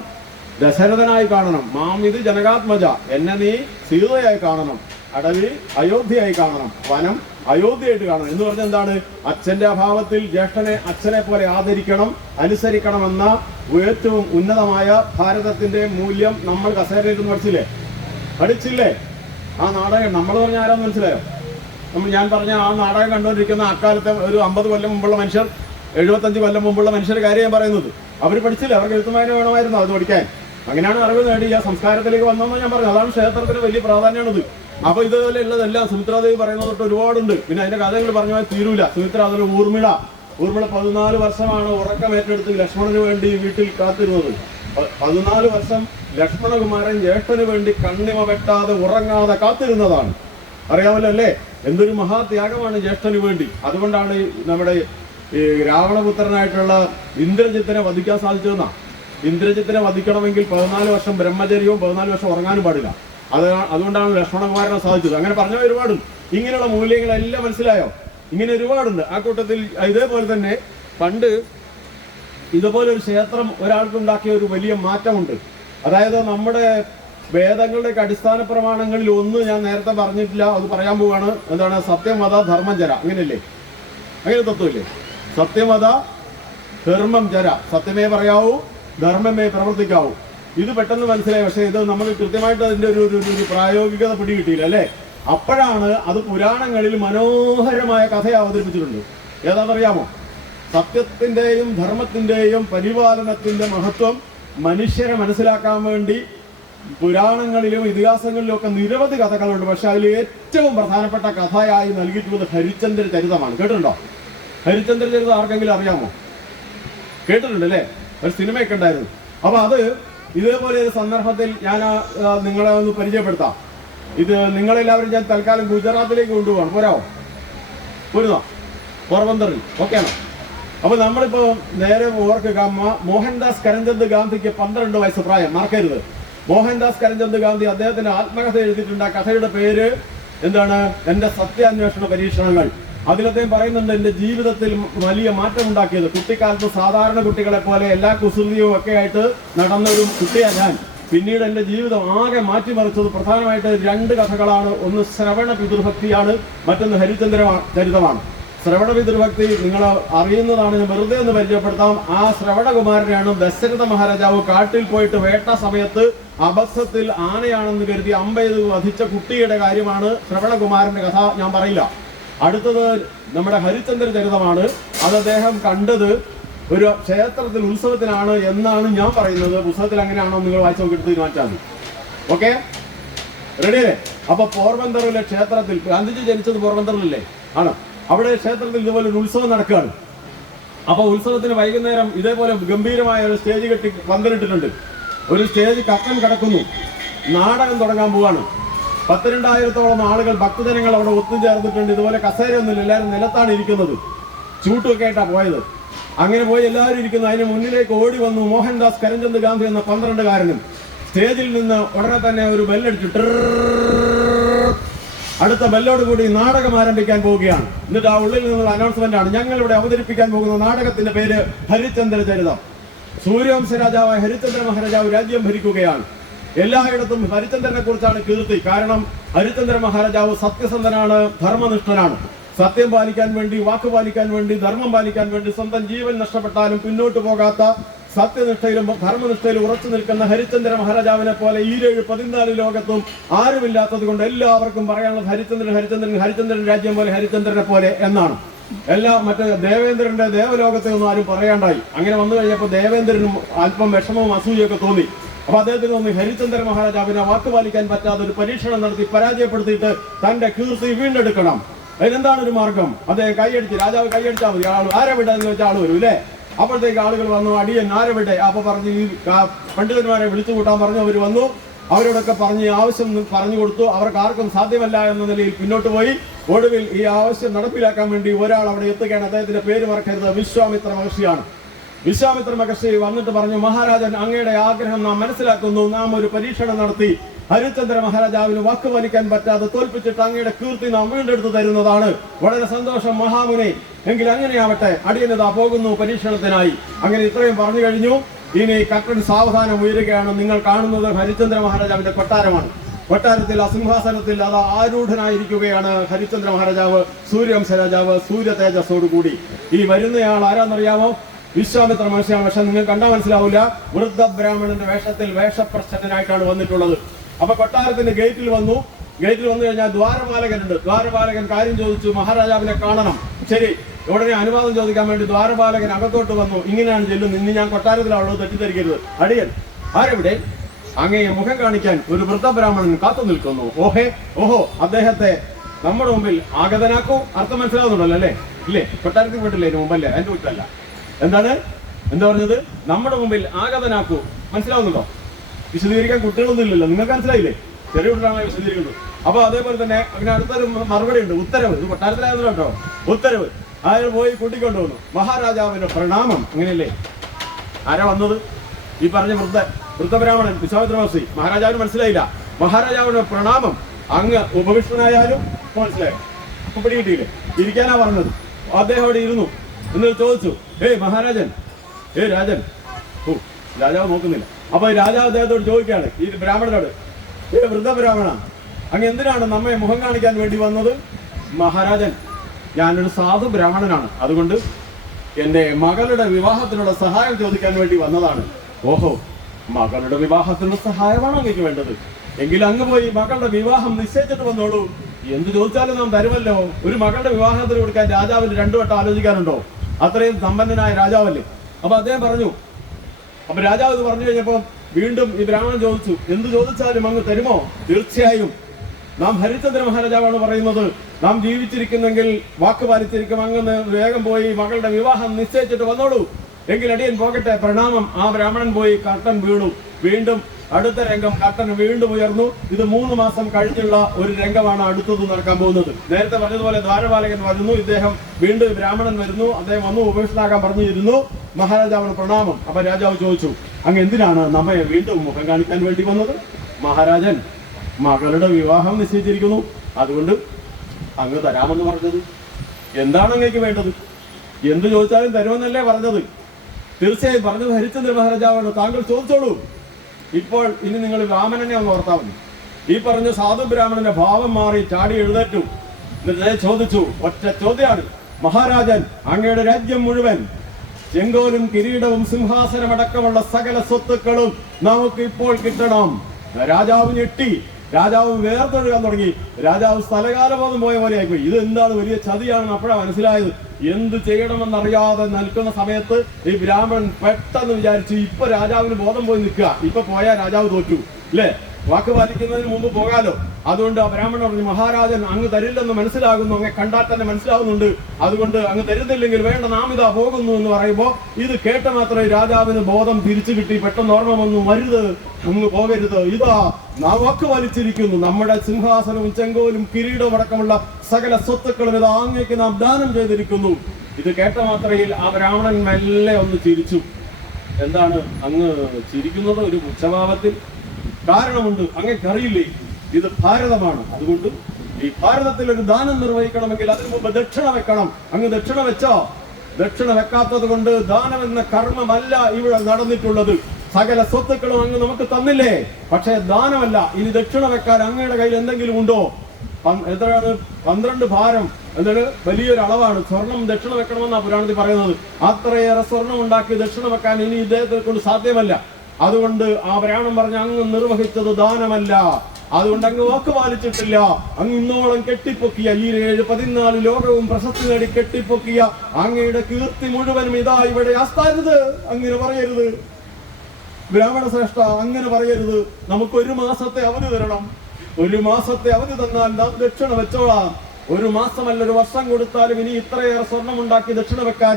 ദശരഥനായി കാണണം. മാം വിധി ജനകാത്മജ, എന്നെ നീ സീതയായി കാണണം. അടവി അയോധ്യയായി കാണണം, വനം അയോധ്യയായിട്ട് കാണണം. എന്ന് പറഞ്ഞാൽ എന്താണ്? അച്ഛന്റെ അഭാവത്തിൽ ജ്യേഷ്ഠനെ അച്ഛനെ പോലെ ആദരിക്കണം, അനുസരിക്കണമെന്ന ഏറ്റവും ഉന്നതമായ ഭാരതത്തിന്റെ മൂല്യം നമ്മൾ കസേരയിരുന്ന് പഠിച്ചില്ലേ? ആ നാടകം നമ്മൾ പറഞ്ഞ ആരാന്ന് മനസ്സിലായോ? ഞാൻ പറഞ്ഞ ആ നാടകം കണ്ടുകൊണ്ടിരിക്കുന്ന അക്കാലത്തെ ഒരു 50 കൊല്ലം മുമ്പുള്ള മനുഷ്യർ, 75 കൊല്ലം മുമ്പുള്ള മനുഷ്യരുടെ കാര്യം ഞാൻ പറയുന്നത്. അവർ പഠിച്ചില്ല, അവർക്ക് എഴുത്തുമാന വേണമായിരുന്നു അത് പഠിക്കാൻ. അങ്ങനെയാണ് അറിവ് നേടി ആ സംസ്കാരത്തിലേക്ക് വന്നതെന്ന് ഞാൻ പറഞ്ഞു. അതാണ് ക്ഷേത്രത്തിന് വലിയ പ്രാധാന്യമാണത്. അപ്പൊ ഇതുപോലെ ഉള്ളതെല്ലാം സുമിത്രാദേവി പറയുന്നത് തൊട്ട് ഒരുപാടുണ്ട്. പിന്നെ അതിന്റെ കഥകൾ പറഞ്ഞു തീരൂല. സുമിത്ര, അതിൽ ഊർമിള 14 വർഷമാണ് ഉറക്കമേറ്റെടുത്ത് ലക്ഷ്മണന് വേണ്ടി വീട്ടിൽ കാത്തിരുന്നത്. 14 വർഷം ലക്ഷ്മണകുമാരൻ ജ്യേഷ്ഠന് വേണ്ടി കണ്ണിമ വെട്ടാതെ ഉറങ്ങാതെ കാത്തിരുന്നതാണ്. അറിയാമല്ലോ അല്ലേ? എന്തൊരു മഹാത്യാഗമാണ് ജ്യേഷ്ഠന് വേണ്ടി. അതുകൊണ്ടാണ് നമ്മുടെ ഈ രാവണപുത്രനായിട്ടുള്ള ഇന്ദ്രജിത്തിനെ വധിക്കാൻ സാധിച്ചതെന്നാ. ഇന്ദ്രജിത്തിനെ വധിക്കണമെങ്കിൽ 14 വർഷം ബ്രഹ്മചര്യവും 14 വർഷം ഉറങ്ങാനും പാടില്ല. അതുകൊണ്ടാണ് ലക്ഷ്മണകുമാരനെ സാധിച്ചത്. അങ്ങനെ പറഞ്ഞ ഒരുപാടുണ്ട്. ഇങ്ങനെയുള്ള മൂല്യങ്ങളെല്ലാം മനസ്സിലായോ? ഇങ്ങനെ ഒരുപാടുണ്ട്. ആ കൂട്ടത്തിൽ ഇതേപോലെ തന്നെ പണ്ട് ഇതുപോലെ ഒരു ക്ഷേത്രം ഒരാൾക്കുണ്ടാക്കിയ ഒരു വലിയ മാറ്റമുണ്ട്. അതായത് നമ്മുടെ വേദങ്ങളുടെയൊക്കെ അടിസ്ഥാന പ്രമാണങ്ങളിൽ ഒന്ന് ഞാൻ നേരത്തെ പറഞ്ഞിട്ടില്ല, അത് പറയാൻ പോവാണ്. എന്താണ്? സത്യമത ധർമ്മം ചര, അങ്ങനെയല്ലേ? അങ്ങനെ തത്വമില്ലേ? സത്യമത ധർമ്മം ചര, സത്യമേ പറയാവൂ, ധർമ്മമേ പ്രവർത്തിക്കാവൂ. ഇത് പെട്ടെന്ന് മനസ്സിലായി. പക്ഷെ ഇത് നമുക്ക് കൃത്യമായിട്ട് അതിന്റെ ഒരു പ്രായോഗികത പിടികിട്ടിയില്ല, അല്ലേ? അപ്പോഴാണ് അത് പുരാണങ്ങളിൽ മനോഹരമായ കഥ അവതരിപ്പിച്ചിട്ടുണ്ട്. ഏതാണെന്നറിയാമോ? സത്യത്തിന്റെയും ധർമ്മത്തിന്റെയും പരിപാലനത്തിന്റെ മഹത്വം മനുഷ്യരെ മനസ്സിലാക്കാൻ വേണ്ടി പുരാണങ്ങളിലും ഇതിഹാസങ്ങളിലും ഒക്കെ നിരവധി കഥകളുണ്ട്. പക്ഷെ അതിൽ ഏറ്റവും പ്രധാനപ്പെട്ട കഥയായി നൽകിയിട്ടുള്ളത് ഹരിചന്ദ്ര ചരിതമാണ്. കേട്ടിട്ടുണ്ടോ? ഹരിചന്ദ്ര ചരിതം ആർക്കെങ്കിലും അറിയാമോ? കേട്ടിട്ടുണ്ട് അല്ലേ? ഒരു സിനിമയൊക്കെ ഉണ്ടായിരുന്നു. അപ്പൊ അത് ഇതേപോലെ ഒരു സന്ദർഭത്തിൽ ഞാൻ നിങ്ങളെ ഒന്ന് പരിചയപ്പെടുത്താം. ഇത് നിങ്ങളെല്ലാവരും ഞാൻ തൽക്കാലം ഗുജറാത്തിലേക്ക് കൊണ്ടുപോകണം. പോരാവോ? പോരുന്നോ? പോർബന്തറിൽ ഓക്കെയാണോ? അപ്പൊ നമ്മളിപ്പോ നേരെ ഓർക്കുക, മോഹൻദാസ് കരംചന്ദ് ഗാന്ധിക്ക് 12 വയസ്സ് പ്രായം. മറക്കരുത്. മോഹൻദാസ് കരംചന്ദ് ഗാന്ധി അദ്ദേഹത്തിന്റെ ആത്മകഥ എഴുതിയിട്ടുണ്ട്. ആ കഥയുടെ പേര് എന്താണ്? എന്റെ സത്യാന്വേഷണ പരീക്ഷണങ്ങൾ. അതിലദ്ദേഹം പറയുന്നുണ്ട്, എന്റെ ജീവിതത്തിൽ വലിയ മാറ്റം ഉണ്ടാക്കിയത്, കുട്ടിക്കാലത്ത് സാധാരണ കുട്ടികളെ പോലെ എല്ലാ കുസൃതിയും ഒക്കെ ആയിട്ട് നടന്നൊരു കുട്ടിയാണ് ഞാൻ. പിന്നീട് എന്റെ ജീവിതം ആകെ മാറ്റിമറിച്ചത് പ്രധാനമായിട്ട് 2 കഥകളാണ്. ഒന്ന് ശ്രവണ പിതൃഭക്തിയാണ്, മറ്റൊന്ന് ഹരിചന്ദ്ര ചരിതമാണ്. ശ്രവണ പിതൃഭക്തി നിങ്ങൾ അറിയുന്നതാണ്, ഞാൻ വെറുതെ ഒന്ന് പരിചയപ്പെടുത്താം. ആ ശ്രവണകുമാരനെയാണ് ദശരഥ മഹാരാജാവ് കാട്ടിൽ പോയിട്ട് വേട്ട സമയത്ത് അബദ്ധത്തിൽ ആനയാണെന്ന് കരുതി അമ്പെയ്ത് വധിച്ച കുട്ടിയുടെ കാര്യമാണ് ശ്രവണകുമാരന്റെ കഥ. ഞാൻ പറയില്ല. അടുത്തത് നമ്മുടെ ഹരിചന്ദ്ര ചരിതമാണ്. അത് അദ്ദേഹം കണ്ടത് ഒരു ക്ഷേത്രത്തിൽ ഉത്സവത്തിനാണ് എന്നാണ് ഞാൻ പറയുന്നത്. പുസ്തകത്തിൽ അങ്ങനെയാണോ നിങ്ങൾ വായിച്ചു നോക്കിയിട്ട് തീരുമാനിച്ചാൽ മതി. ഓക്കെ, റെഡിയല്ലേ? അപ്പൊ പോർബന്തറിലെ ക്ഷേത്രത്തിൽ, ഗാന്ധിജി ജനിച്ചത് പോർബന്തറിലല്ലേ? ആണ്. അവിടെ ക്ഷേത്രത്തിൽ ഇതുപോലെ ഒരു ഉത്സവം നടക്കുകയാണ്. അപ്പൊ ഉത്സവത്തിന് വൈകുന്നേരം ഇതേപോലെ ഗംഭീരമായ ഒരു സ്റ്റേജ് കെട്ടി പന്തലിട്ടിട്ടുണ്ട്. ഒരു സ്റ്റേജ് കക്കൻ കിടക്കുന്നു. നാടകം തുടങ്ങാൻ പോവാണ്. 12,000-ഓളം ആളുകൾ, ഭക്തജനങ്ങൾ അവിടെ ഒത്തുചേർന്നിട്ടുണ്ട്. ഇതുപോലെ കസേരയൊന്നുമില്ല, എല്ലാവരും നിലത്താണ് ഇരിക്കുന്നത്. ചൂട്ടുമൊക്കെ ആയിട്ടാണ് പോയത്. അങ്ങനെ പോയി എല്ലാവരും ഇരിക്കുന്നു. അതിന് മുന്നിലേക്ക് ഓടി വന്നു മോഹൻദാസ് കരംചന്ദ് ഗാന്ധി എന്ന 12കാരനും. സ്റ്റേജിൽ നിന്ന് ഉടനെ തന്നെ ഒരു ബെല്ലടിച്ചു. അടുത്ത ബെല്ലോട് കൂടി നാടകം ആരംഭിക്കാൻ പോവുകയാണ്. എന്നിട്ട് ആ ഉള്ളിൽ നിന്നുള്ള അനൗൺസ്മെന്റ് ആണ്, ഞങ്ങൾ ഇവിടെ അവതരിപ്പിക്കാൻ പോകുന്ന നാടകത്തിന്റെ പേര് ഹരിചന്ദ്ര ചരിതം. സൂര്യവംശ രാജാവായ ഹരിചന്ദ്ര മഹാരാജാവ് രാജ്യം ഭരിക്കുകയാണ്. എല്ലായിടത്തും ഹരിചന്ദ്രനെ കുറിച്ചാണ് കീർത്തി. കാരണം ഹരിചന്ദ്ര മഹാരാജാവ് സത്യസന്ധനാണ്, ധർമ്മനിഷ്ഠനാണ്. സത്യം പാലിക്കാൻ വേണ്ടി, വാക്ക് പാലിക്കാൻ വേണ്ടി, ധർമ്മം പാലിക്കാൻ വേണ്ടി സ്വന്തം ജീവൻ നഷ്ടപ്പെട്ടാലും പിന്നോട്ട് പോകാത്ത, സത്യനിഷ്ഠയിലും ധർമ്മനിഷ്ഠയിലും ഉറച്ചു നിൽക്കുന്ന ഹരിചന്ദ്ര മഹാരാജാവിനെ പോലെ ഈ 14 ലോകത്തും ആരുമില്ലാത്തത് കൊണ്ട് എല്ലാവർക്കും പറയാനുള്ളത് ഹരിചന്ദ്രൻ ഹരിചന്ദ്രൻ ഹരിചന്ദ്രൻ രാജ്യം പോലെ ഹരിചന്ദ്രനെ പോലെ എന്നാണ്. മറ്റേ ദേവേന്ദ്രന്റെ ദേവലോകത്തെ ഒന്നും ആരും പറയാണ്ടായി. അങ്ങനെ വന്നു കഴിഞ്ഞപ്പോൾ ദേവേന്ദ്രനും അല്പം വിഷമവും അസൂയൊക്കെ തോന്നി. അപ്പൊ അദ്ദേഹത്തിന് തോന്നി ഹരിചന്ദ്ര മഹാരാജാവിനെ വാക്ക് പാലിക്കാൻ പറ്റാതെ ഒരു പരീക്ഷണം നടത്തി പരാജയപ്പെടുത്തിയിട്ട് തന്റെ കീർത്തി വീണ്ടെടുക്കണം. അതിനെന്താണ് ഒരു മാർഗം? അദ്ദേഹം കൈയടിച്ച്, രാജാവ് കൈയടിച്ചാൽ മതി, ആരെ വിടാന്ന് വെച്ചാൽ ആള് വരും അല്ലേ? അപ്പോഴത്തേക്ക് ആളുകൾ വന്നു, അടിയൻ ആരെ? അപ്പൊ പറഞ്ഞ് ഈ പണ്ഡിതന്മാരെ വിളിച്ചു കൂട്ടാൻ പറഞ്ഞു. അവർ വന്നു, അവരോടൊക്കെ പറഞ്ഞ് ആവശ്യം പറഞ്ഞു കൊടുത്തു. അവർക്ക് ആർക്കും സാധ്യമല്ല എന്ന നിലയിൽ പിന്നോട്ട് പോയി. ഒടുവിൽ ഈ ആവശ്യം നടപ്പിലാക്കാൻ വേണ്ടി ഒരാൾ അവിടെ എത്തുകയാണ്. അദ്ദേഹത്തിന്റെ പേര് മറക്കരുത്, വിശ്വാമിത്ര മഹർഷിയാണ്. വിശ്വാമിത്ര മഹർഷി വന്നിട്ട് പറഞ്ഞു, മഹാരാജൻ, അങ്ങയുടെ ആഗ്രഹം നാം മനസ്സിലാക്കുന്നു. നാം ഒരു പരീക്ഷണം നടത്തി ഹരിചന്ദ്ര മഹാരാജാവിന് വാക്ക് പാലിക്കാൻ പറ്റാതെ തോൽപ്പിച്ചിട്ട് അങ്ങയുടെ കീർത്തി നാം വീണ്ടെടുത്ത് തരുന്നതാണ്. വളരെ സന്തോഷം മഹാമുനി. എങ്കിൽ അങ്ങനെയാവട്ടെ, അടിയനതാ പോകുന്നു പരീക്ഷണത്തിനായി. അങ്ങനെ ഇത്രയും പറഞ്ഞു കഴിഞ്ഞു. ഇനി കട്ടൻ സാവധാനം ഉയരുകയാണ്. നിങ്ങൾ കാണുന്നത് ഹരിചന്ദ്ര മഹാരാജാവിന്റെ കൊട്ടാരമാണ്. കൊട്ടാരത്തിൽ അസിംഹാസനത്തിൽ അത് ആരൂഢനായിരിക്കുകയാണ് ഹരിചന്ദ്ര മഹാരാജാവ്, സൂര്യവംശ രാജാവ്, സൂര്യ തേജസ്സോടുകൂടി. ഈ വരുന്നയാൾ ആരാന്നറിയാമോ? വിശ്വാമിത്ര മഹർഷിയാണ്. പക്ഷെ നിങ്ങൾ കണ്ടാൽ മനസ്സിലാവില്ല, വൃദ്ധ ബ്രാഹ്മണന്റെ വേഷത്തിൽ വേഷപ്രച്ഛന്നനായിട്ടാണ് വന്നിട്ടുള്ളത്. അപ്പൊ കൊട്ടാരത്തിന്റെ ഗേറ്റിൽ വന്നു. ഗേറ്റിൽ വന്നു കഴിഞ്ഞാൽ ദ്വാരപാലകനുണ്ട്. ദ്വാരപാലകൻ കാര്യം ചോദിച്ചു, മഹാരാജാവിനെ കാണണം. ശരി, ഉടനെ അനുവാദം ചോദിക്കാൻ വേണ്ടി ദ്വാരപാലകൻ അകത്തോട്ട് വന്നു. ഇങ്ങനെയാണ് ചെല്ലുന്നത്, ഇന്ന് ഞാൻ കൊട്ടാരത്തിലാണുള്ളത്, തെറ്റിദ്ധരിക്കരുത്. അടിയൻ ആരെവിടെ? അങ്ങയെ മുഖം കാണിക്കാൻ ഒരു വൃദ്ധ ബ്രാഹ്മണൻ കാത്തു നിൽക്കുന്നു. ഓഹോ, അദ്ദേഹത്തെ നമ്മുടെ മുമ്പിൽ ആഗതനാക്കൂ. അർത്ഥം മനസ്സിലാവുന്നുണ്ടല്ലോ അല്ലേ? ഇല്ലേ? കൊട്ടാരത്തിൽ പോയിട്ടില്ലേ ഇതിന് മുമ്പല്ലേ? അതിന്റെ കുറ്റമല്ല. എന്താ പറഞ്ഞത്? നമ്മുടെ മുമ്പിൽ ആഗതനാക്കൂ. മനസ്സിലാവുന്നുണ്ടോ? വിശദീകരിക്കാൻ കുട്ടികളൊന്നും ഇല്ലല്ലോ, നിങ്ങൾക്ക് മനസ്സിലായില്ലേ? ചെറിയ കുട്ടികളാണ് വിശദീകരിക്കുന്നത്. അപ്പൊ അതേപോലെ തന്നെ അങ്ങനെ അടുത്തൊരു മറുപടി ഉണ്ട്, ഉത്തരവ്. ഇത് കൊട്ടാരത്തിലായിരുന്നു കേട്ടോ, ഉത്തരവ്. അയാൾ പോയി കൂട്ടിക്കൊണ്ടുവന്നു. മഹാരാജാവിന്റെ പ്രണാമം. അങ്ങനെയല്ലേ? ആരാ വന്നത്? ഈ പറഞ്ഞ വൃദ്ധബ്രാഹ്മണൻ വിശ്വാമിത്ര മഹർഷി. മഹാരാജാവിന് മനസ്സിലായില്ല. മഹാരാജാവിന്റെ പ്രണാമം. അങ്ങ് ഉപവിഷ്ടനായാലും മനസ്സിലായോ? അപ്പൊ പിടികിട്ടിയില്ലേ? ഇരിക്കാനാ പറഞ്ഞത്. അദ്ദേഹം അവിടെ ഇരുന്നു. എന്നിട്ട് ചോദിച്ചു, മഹാരാജൻ, രാജൻ. രാജാവ് നോക്കുന്നില്ല. അപ്പൊ രാജാവ് അദ്ദേഹത്തോട് ചോദിക്കുകയാണ്, ഈ ബ്രാഹ്മണനോട്, വൃദ്ധബ്രാഹ്മണ, അങ്ങ് എന്തിനാണ് നമ്മെ മുഖം കാണിക്കാൻ വേണ്ടി വന്നത്? മഹാരാജൻ, ഞാനൊരു സാധു ബ്രാഹ്മണനാണ്, അതുകൊണ്ട് എന്റെ മകളുടെ വിവാഹത്തിനുള്ള സഹായം ചോദിക്കാൻ വേണ്ടി വന്നതാണ്. ഓഹോ, മകളുടെ വിവാഹത്തിനുള്ള സഹായമാണ് അങ്ങേക്ക് വേണ്ടത്? എങ്കിൽ അങ്ങ് പോയി മകളുടെ വിവാഹം നിശ്ചയിച്ചിട്ട് വന്നോളൂ. എന്ത് ചോദിച്ചാലും നാം തരുമല്ലോ. ഒരു മകളുടെ വിവാഹത്തിന് കൊടുക്കാൻ രാജാവിന് 2 വട്ടം ആലോചിക്കാനുണ്ടോ? അത്രയും സമ്പന്നനായ രാജാവല്ലേ. അപ്പൊ അദ്ദേഹം പറഞ്ഞു. അപ്പൊ രാജാവ് ഇത് പറഞ്ഞു കഴിഞ്ഞപ്പോ വീണ്ടും ഈ ബ്രാഹ്മണൻ ചോദിച്ചു, എന്ത് ചോദിച്ചാലും അങ്ങ് തരുമോ? തീർച്ചയായും. നാം ഹരിചന്ദ്ര മഹാരാജാവാണ് പറയുന്നത്. നാം ജീവിച്ചിരിക്കുന്നെങ്കിൽ വാക്ക് പാലിച്ചിരിക്കും. അങ്ങ് വേഗം പോയി മകളുടെ വിവാഹം നിശ്ചയിച്ചിട്ട് വന്നോളൂ. എങ്കിൽ അടിയൻ പോകട്ടെ. പ്രണാമം. ആ ബ്രാഹ്മണൻ പോയി. കർട്ടൻ വീണു. വീണ്ടും അടുത്ത രംഗം, കർട്ടൻ വീണ്ടും ഉയർന്നു. ഇത് 3 മാസം കഴിഞ്ഞുള്ള ഒരു രംഗമാണ് അടുത്തത് നടക്കാൻ പോകുന്നത്. നേരത്തെ പറഞ്ഞതുപോലെ ദ്വാരപാലകൻ വരുന്നു. ഇദ്ദേഹം വീണ്ടും ബ്രാഹ്മണൻ വരുന്നു. അദ്ദേഹം വന്നു ഉപേക്ഷനാകാൻ പറഞ്ഞിരുന്നു. മഹാരാജാവിന് പ്രണാമം. അപ്പൊ രാജാവ് ചോദിച്ചു, അങ്ങ് എന്തിനാണ് നമ്മെ വീണ്ടും മുഖം കാണിക്കാൻ വേണ്ടി വന്നത്? മഹാരാജൻ, മകളുടെ വിവാഹം നിശ്ചയിച്ചിരിക്കുന്നു, അതുകൊണ്ട് അങ്ങ് തരാമെന്ന് പറഞ്ഞത്. എന്താണ് അങ്ങേക്ക് വേണ്ടത്? എന്ത് ചോദിച്ചാലും തരുമെന്നല്ലേ പറഞ്ഞത്? തീർച്ചയായും പറഞ്ഞത് ഹരിചന്ദ്ര മഹാരാജാവാണ്. താങ്കൾ ചോദിച്ചോളൂ. ഇപ്പോൾ ഇനി നിങ്ങൾ വാമനനെ ഒന്ന് ഓർത്താൽ മതി. ഈ പറഞ്ഞ സാധു ബ്രാഹ്മണന്റെ ഭാവം മാറി ചാടി എഴുന്നേറ്റു. എന്നിട്ട് ചോദിച്ചു, ഒറ്റ ചോദ്യമാണ്. മഹാരാജൻ, അങ്ങയുടെ രാജ്യം മുഴുവൻ ചെങ്കോലും കിരീടവും സിംഹാസനമടക്കമുള്ള സകല സ്വത്തുക്കളും നമുക്ക് ഇപ്പോൾ കിട്ടണം. രാജാവ് ഞെട്ടി. രാജാവ് വേർത്തൊഴുകാൻ തുടങ്ങി. രാജാവ് സ്ഥലകാലബോധം പോയ പോലെ ആയിപ്പോയി. ഇത് എന്താണ്, വലിയ ചതിയാണെന്ന് അപ്പോഴാണ് മനസ്സിലായത്. എന്ത് ചെയ്യണമെന്നറിയാതെ നിൽക്കുന്ന സമയത്ത് ഈ ബ്രാഹ്മണൻ പെട്ടെന്ന് വിചാരിച്ചു, ഇപ്പൊ രാജാവിന് ബോധം പോയി നിൽക്കുക, ഇപ്പൊ പോയാൽ രാജാവ് തോറ്റു അല്ലേ, വാക്ക് പാലിക്കുന്നതിന് മുമ്പ് പോകാലോ. അതുകൊണ്ട് ആ ബ്രാഹ്മണൻ പറഞ്ഞു, മഹാരാജൻ അങ്ങ് തരില്ലെന്ന് മനസ്സിലാകുന്നു, അങ്ങ് കണ്ടാൽ തന്നെ മനസ്സിലാകുന്നുണ്ട്, അതുകൊണ്ട് അങ്ങ് തരുന്നില്ലെങ്കിൽ വേണ്ട, നാം ഇതാ പോകുന്നു എന്ന് പറയുമ്പോ ഇത് കേട്ട മാത്രമേ രാജാവിന് ബോധം തിരിച്ചു കിട്ടി. പെട്ടെന്ന് ഓർമ്മ വന്നു, വരുത്, അങ്ങ് പോകരുത്, ഇതാ നാം വാക്ക് പാലിച്ചിരിക്കുന്നു, നമ്മുടെ സിംഹാസനവും ചെങ്കോലും കിരീടവും അടക്കമുള്ള സകല സ്വത്തുക്കളും ഇതാ അങ്ങേക്ക് നാം ദാനം ചെയ്തിരിക്കുന്നു. ഇത് കേട്ട മാത്രയിൽ ആ ബ്രാഹ്മണൻ മെല്ലെ ഒന്ന് ചിരിച്ചു. എന്താണ് അങ്ങ് ചിരിക്കുന്നത്? ഒരു ഉച്ചഭാവത്തിൽ. കാരണമുണ്ട്, അങ്ങേക്കറിയില്ലേ, ഇത് ഭാരതമാണ്. അതുകൊണ്ട് ഈ ഭാരതത്തിൽ ഒരു ദാനം നിർവഹിക്കണമെങ്കിൽ അതിനു മുമ്പ് ദക്ഷിണ വെക്കണം. അങ്ങ് ദക്ഷിണ വെച്ചോ? ദക്ഷിണ വെക്കാത്തത് കൊണ്ട് ദാനം എന്ന കർമ്മമല്ല ഇവിടെ നടന്നിട്ടുള്ളത്. സകല സ്വത്തുക്കളും അങ്ങ് നമുക്ക് തന്നില്ലേ, പക്ഷേ ദാനമല്ല. ഇനി ദക്ഷിണ വെക്കാൻ അങ്ങയുടെ കയ്യിൽ എന്തെങ്കിലും ഉണ്ടോ? എത്രയാണ്? 12 ഭാരം. എന്താണ്? വലിയൊരു അളവാണ്. സ്വർണം ദക്ഷിണ വെക്കണമെന്നാണ് പുരാണത്തിൽ പറയുന്നത്. അത്രയേറെ സ്വർണം ഉണ്ടാക്കി ദക്ഷിണ വെക്കാൻ ഇനി ഇദ്ദേഹത്തെ കൊണ്ട് സാധ്യമല്ല. അതുകൊണ്ട് ആ ബ്രാഹ്മണൻ പറഞ്ഞ, അങ്ങ് നിർവഹിച്ചത് ദാനമല്ല, അതുകൊണ്ട് അങ്ങ് വാക്ക് പാലിച്ചിട്ടില്ല. അങ്ങ് ഇന്നോളം കെട്ടിപ്പൊക്കിയ ഈ 14 ലോകവും പ്രശസ്തി നേടി കെട്ടിപ്പൊക്കിയ അങ്ങയുടെ കീർത്തി മുഴുവനും ഇതാ ഇവിടെ അസ്താരുത്. അങ്ങനെ പറയരുത് ബ്രാഹ്മണ ശ്രേഷ്ഠ, അങ്ങനെ പറയരുത്. നമുക്ക് 1 മാസത്തെ അവധി തരണം. 1 മാസത്തെ അവധി തന്നാൽ നാം ദക്ഷിണ വെച്ചോളാം. 1 മാസമല്ല, 1 വർഷം കൊടുത്താലും ഇനി ഇത്രയേറെ സ്വർണം ഉണ്ടാക്കി ദക്ഷിണ വെക്കാൻ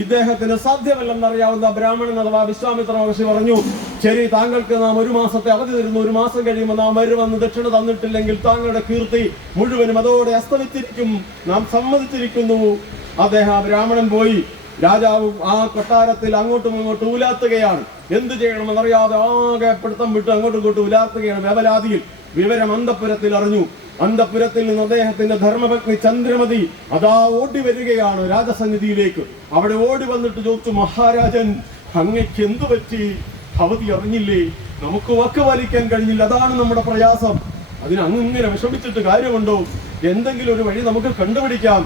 ഇദ്ദേഹത്തിന് സാധ്യമല്ലെന്നറിയാവുന്ന ബ്രാഹ്മണൻ അഥവാ വിശ്വാമിത്ര മഹർഷി പറഞ്ഞു, ശരി, താങ്കൾക്ക് നാം 1 മാസത്തെ അവധി തരുന്നു. 1 മാസം കഴിയുമ്പോൾ നാം വരുമെന്ന് ദക്ഷിണ തന്നിട്ടില്ലെങ്കിൽ താങ്കളുടെ കീർത്തി മുഴുവനും അതോടെ അസ്തമിച്ചിരിക്കും. നാം സമ്മതിച്ചിരിക്കുന്നു. അദ്ദേഹം ആ ബ്രാഹ്മണൻ പോയി. രാജാവ് ആ കൊട്ടാരത്തിൽ അങ്ങോട്ടും ഇങ്ങോട്ടും ഉലാത്തുകയാണ്. എന്ത് ചെയ്യണമെന്നറിയാതെ ആകെ പിടുത്തം വിട്ട് അങ്ങോട്ടും ഇങ്ങോട്ടും ഉലാത്തുകയാണ്. വേവലാതിയിൽ വിവരം അന്തഃപുരത്തിൽ അറിഞ്ഞു. അന്തഃപുരത്തിൽ നിന്ന് അദ്ദേഹത്തിന്റെ ധർമ്മപത്നി ചന്ദ്രമതി അതാ ഓടി വരികയാണ് രാജസന്നിധിയിലേക്ക്. അവിടെ ഓടി വന്നിട്ട് ചോദിച്ചു, മഹാരാജൻ, അങ്ങയ്ക്ക് എന്തു പറ്റി? അവധി അറിഞ്ഞില്ലേ? നമുക്ക് വാക്ക് പാലിക്കാൻ കഴിഞ്ഞില്ല, അതാണ് നമ്മുടെ പ്രയാസം. അതിന് അങ്ങ് ഇങ്ങനെ വിഷമിച്ചിട്ട് കാര്യമുണ്ടോ? എന്തെങ്കിലും ഒരു വഴി നമുക്ക് കണ്ടുപിടിക്കാം.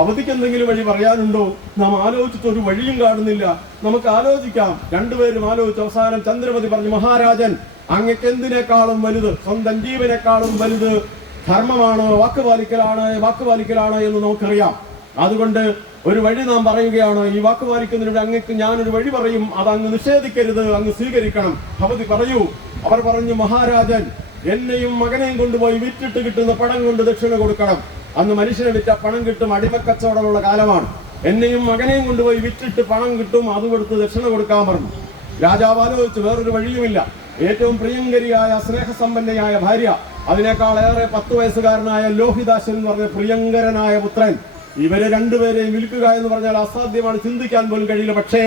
അവധിക്ക് എന്തെങ്കിലും വഴി പറയാനുണ്ടോ? നാം ആലോചിച്ചിട്ട് ഒരു വഴിയും കാണുന്നില്ല. നമുക്ക് ആലോചിക്കാം. രണ്ടുപേരും ആലോചിച്ചു. അവസാനം ചന്ദ്രമതി പറഞ്ഞു, മഹാരാജൻ, അങ്ങക്ക് എന്തിനേക്കാളും വലുത്, സ്വന്തം ജീവനേക്കാളും വലുത് ധർമ്മമാണ്, വാക്കുപാലിക്കലാണ് എന്ന് നമുക്കറിയാം. അതുകൊണ്ട് ഒരു വഴി നാം പറയുകയാണ്. ഈ വാക്കുപാലിക്കുന്നതിലൂടെ അങ്ങക്ക് ഞാനൊരു വഴി പറയും, അത് അങ്ങ് നിഷേധിക്കരുത്, അങ്ങ് സ്വീകരിക്കണം. ഭവതി പറയൂ. അവർ പറഞ്ഞു, മഹാരാജൻ, എന്നെയും മകനെയും കൊണ്ടുപോയി വിറ്റിട്ട് കിട്ടുന്ന പണം കൊണ്ട് ദക്ഷിണ കൊടുക്കണം. അന്ന് മനുഷ്യനെ വിറ്റ പണം കിട്ടും, അടിമക്കച്ചവടമുള്ള കാലമാണ്. എന്നെയും മകനെയും കൊണ്ടുപോയി വിറ്റിട്ട് പണം കിട്ടും, അത് കൊടുത്ത് ദക്ഷിണ കൊടുക്കാൻ പറഞ്ഞു. രാജാവ് ആലോചിച്ചു, വേറൊരു വഴിയുമില്ല. ഏറ്റവും പ്രിയങ്കരിയായ സ്നേഹസമ്പന്നയായ ഭാര്യ, അതിനേക്കാൾ ഏറെ 10 വയസ്സുകാരനായ ലോഹിതാശൻ എന്ന് പറഞ്ഞ പ്രിയങ്കരനായ പുത്രൻ, ഇവരെ രണ്ടുപേരെയും വിൽക്കുക എന്ന് പറഞ്ഞാൽ അസാധ്യമാണ്, ചിന്തിക്കാൻ പോലും കഴിയില്ല. പക്ഷേ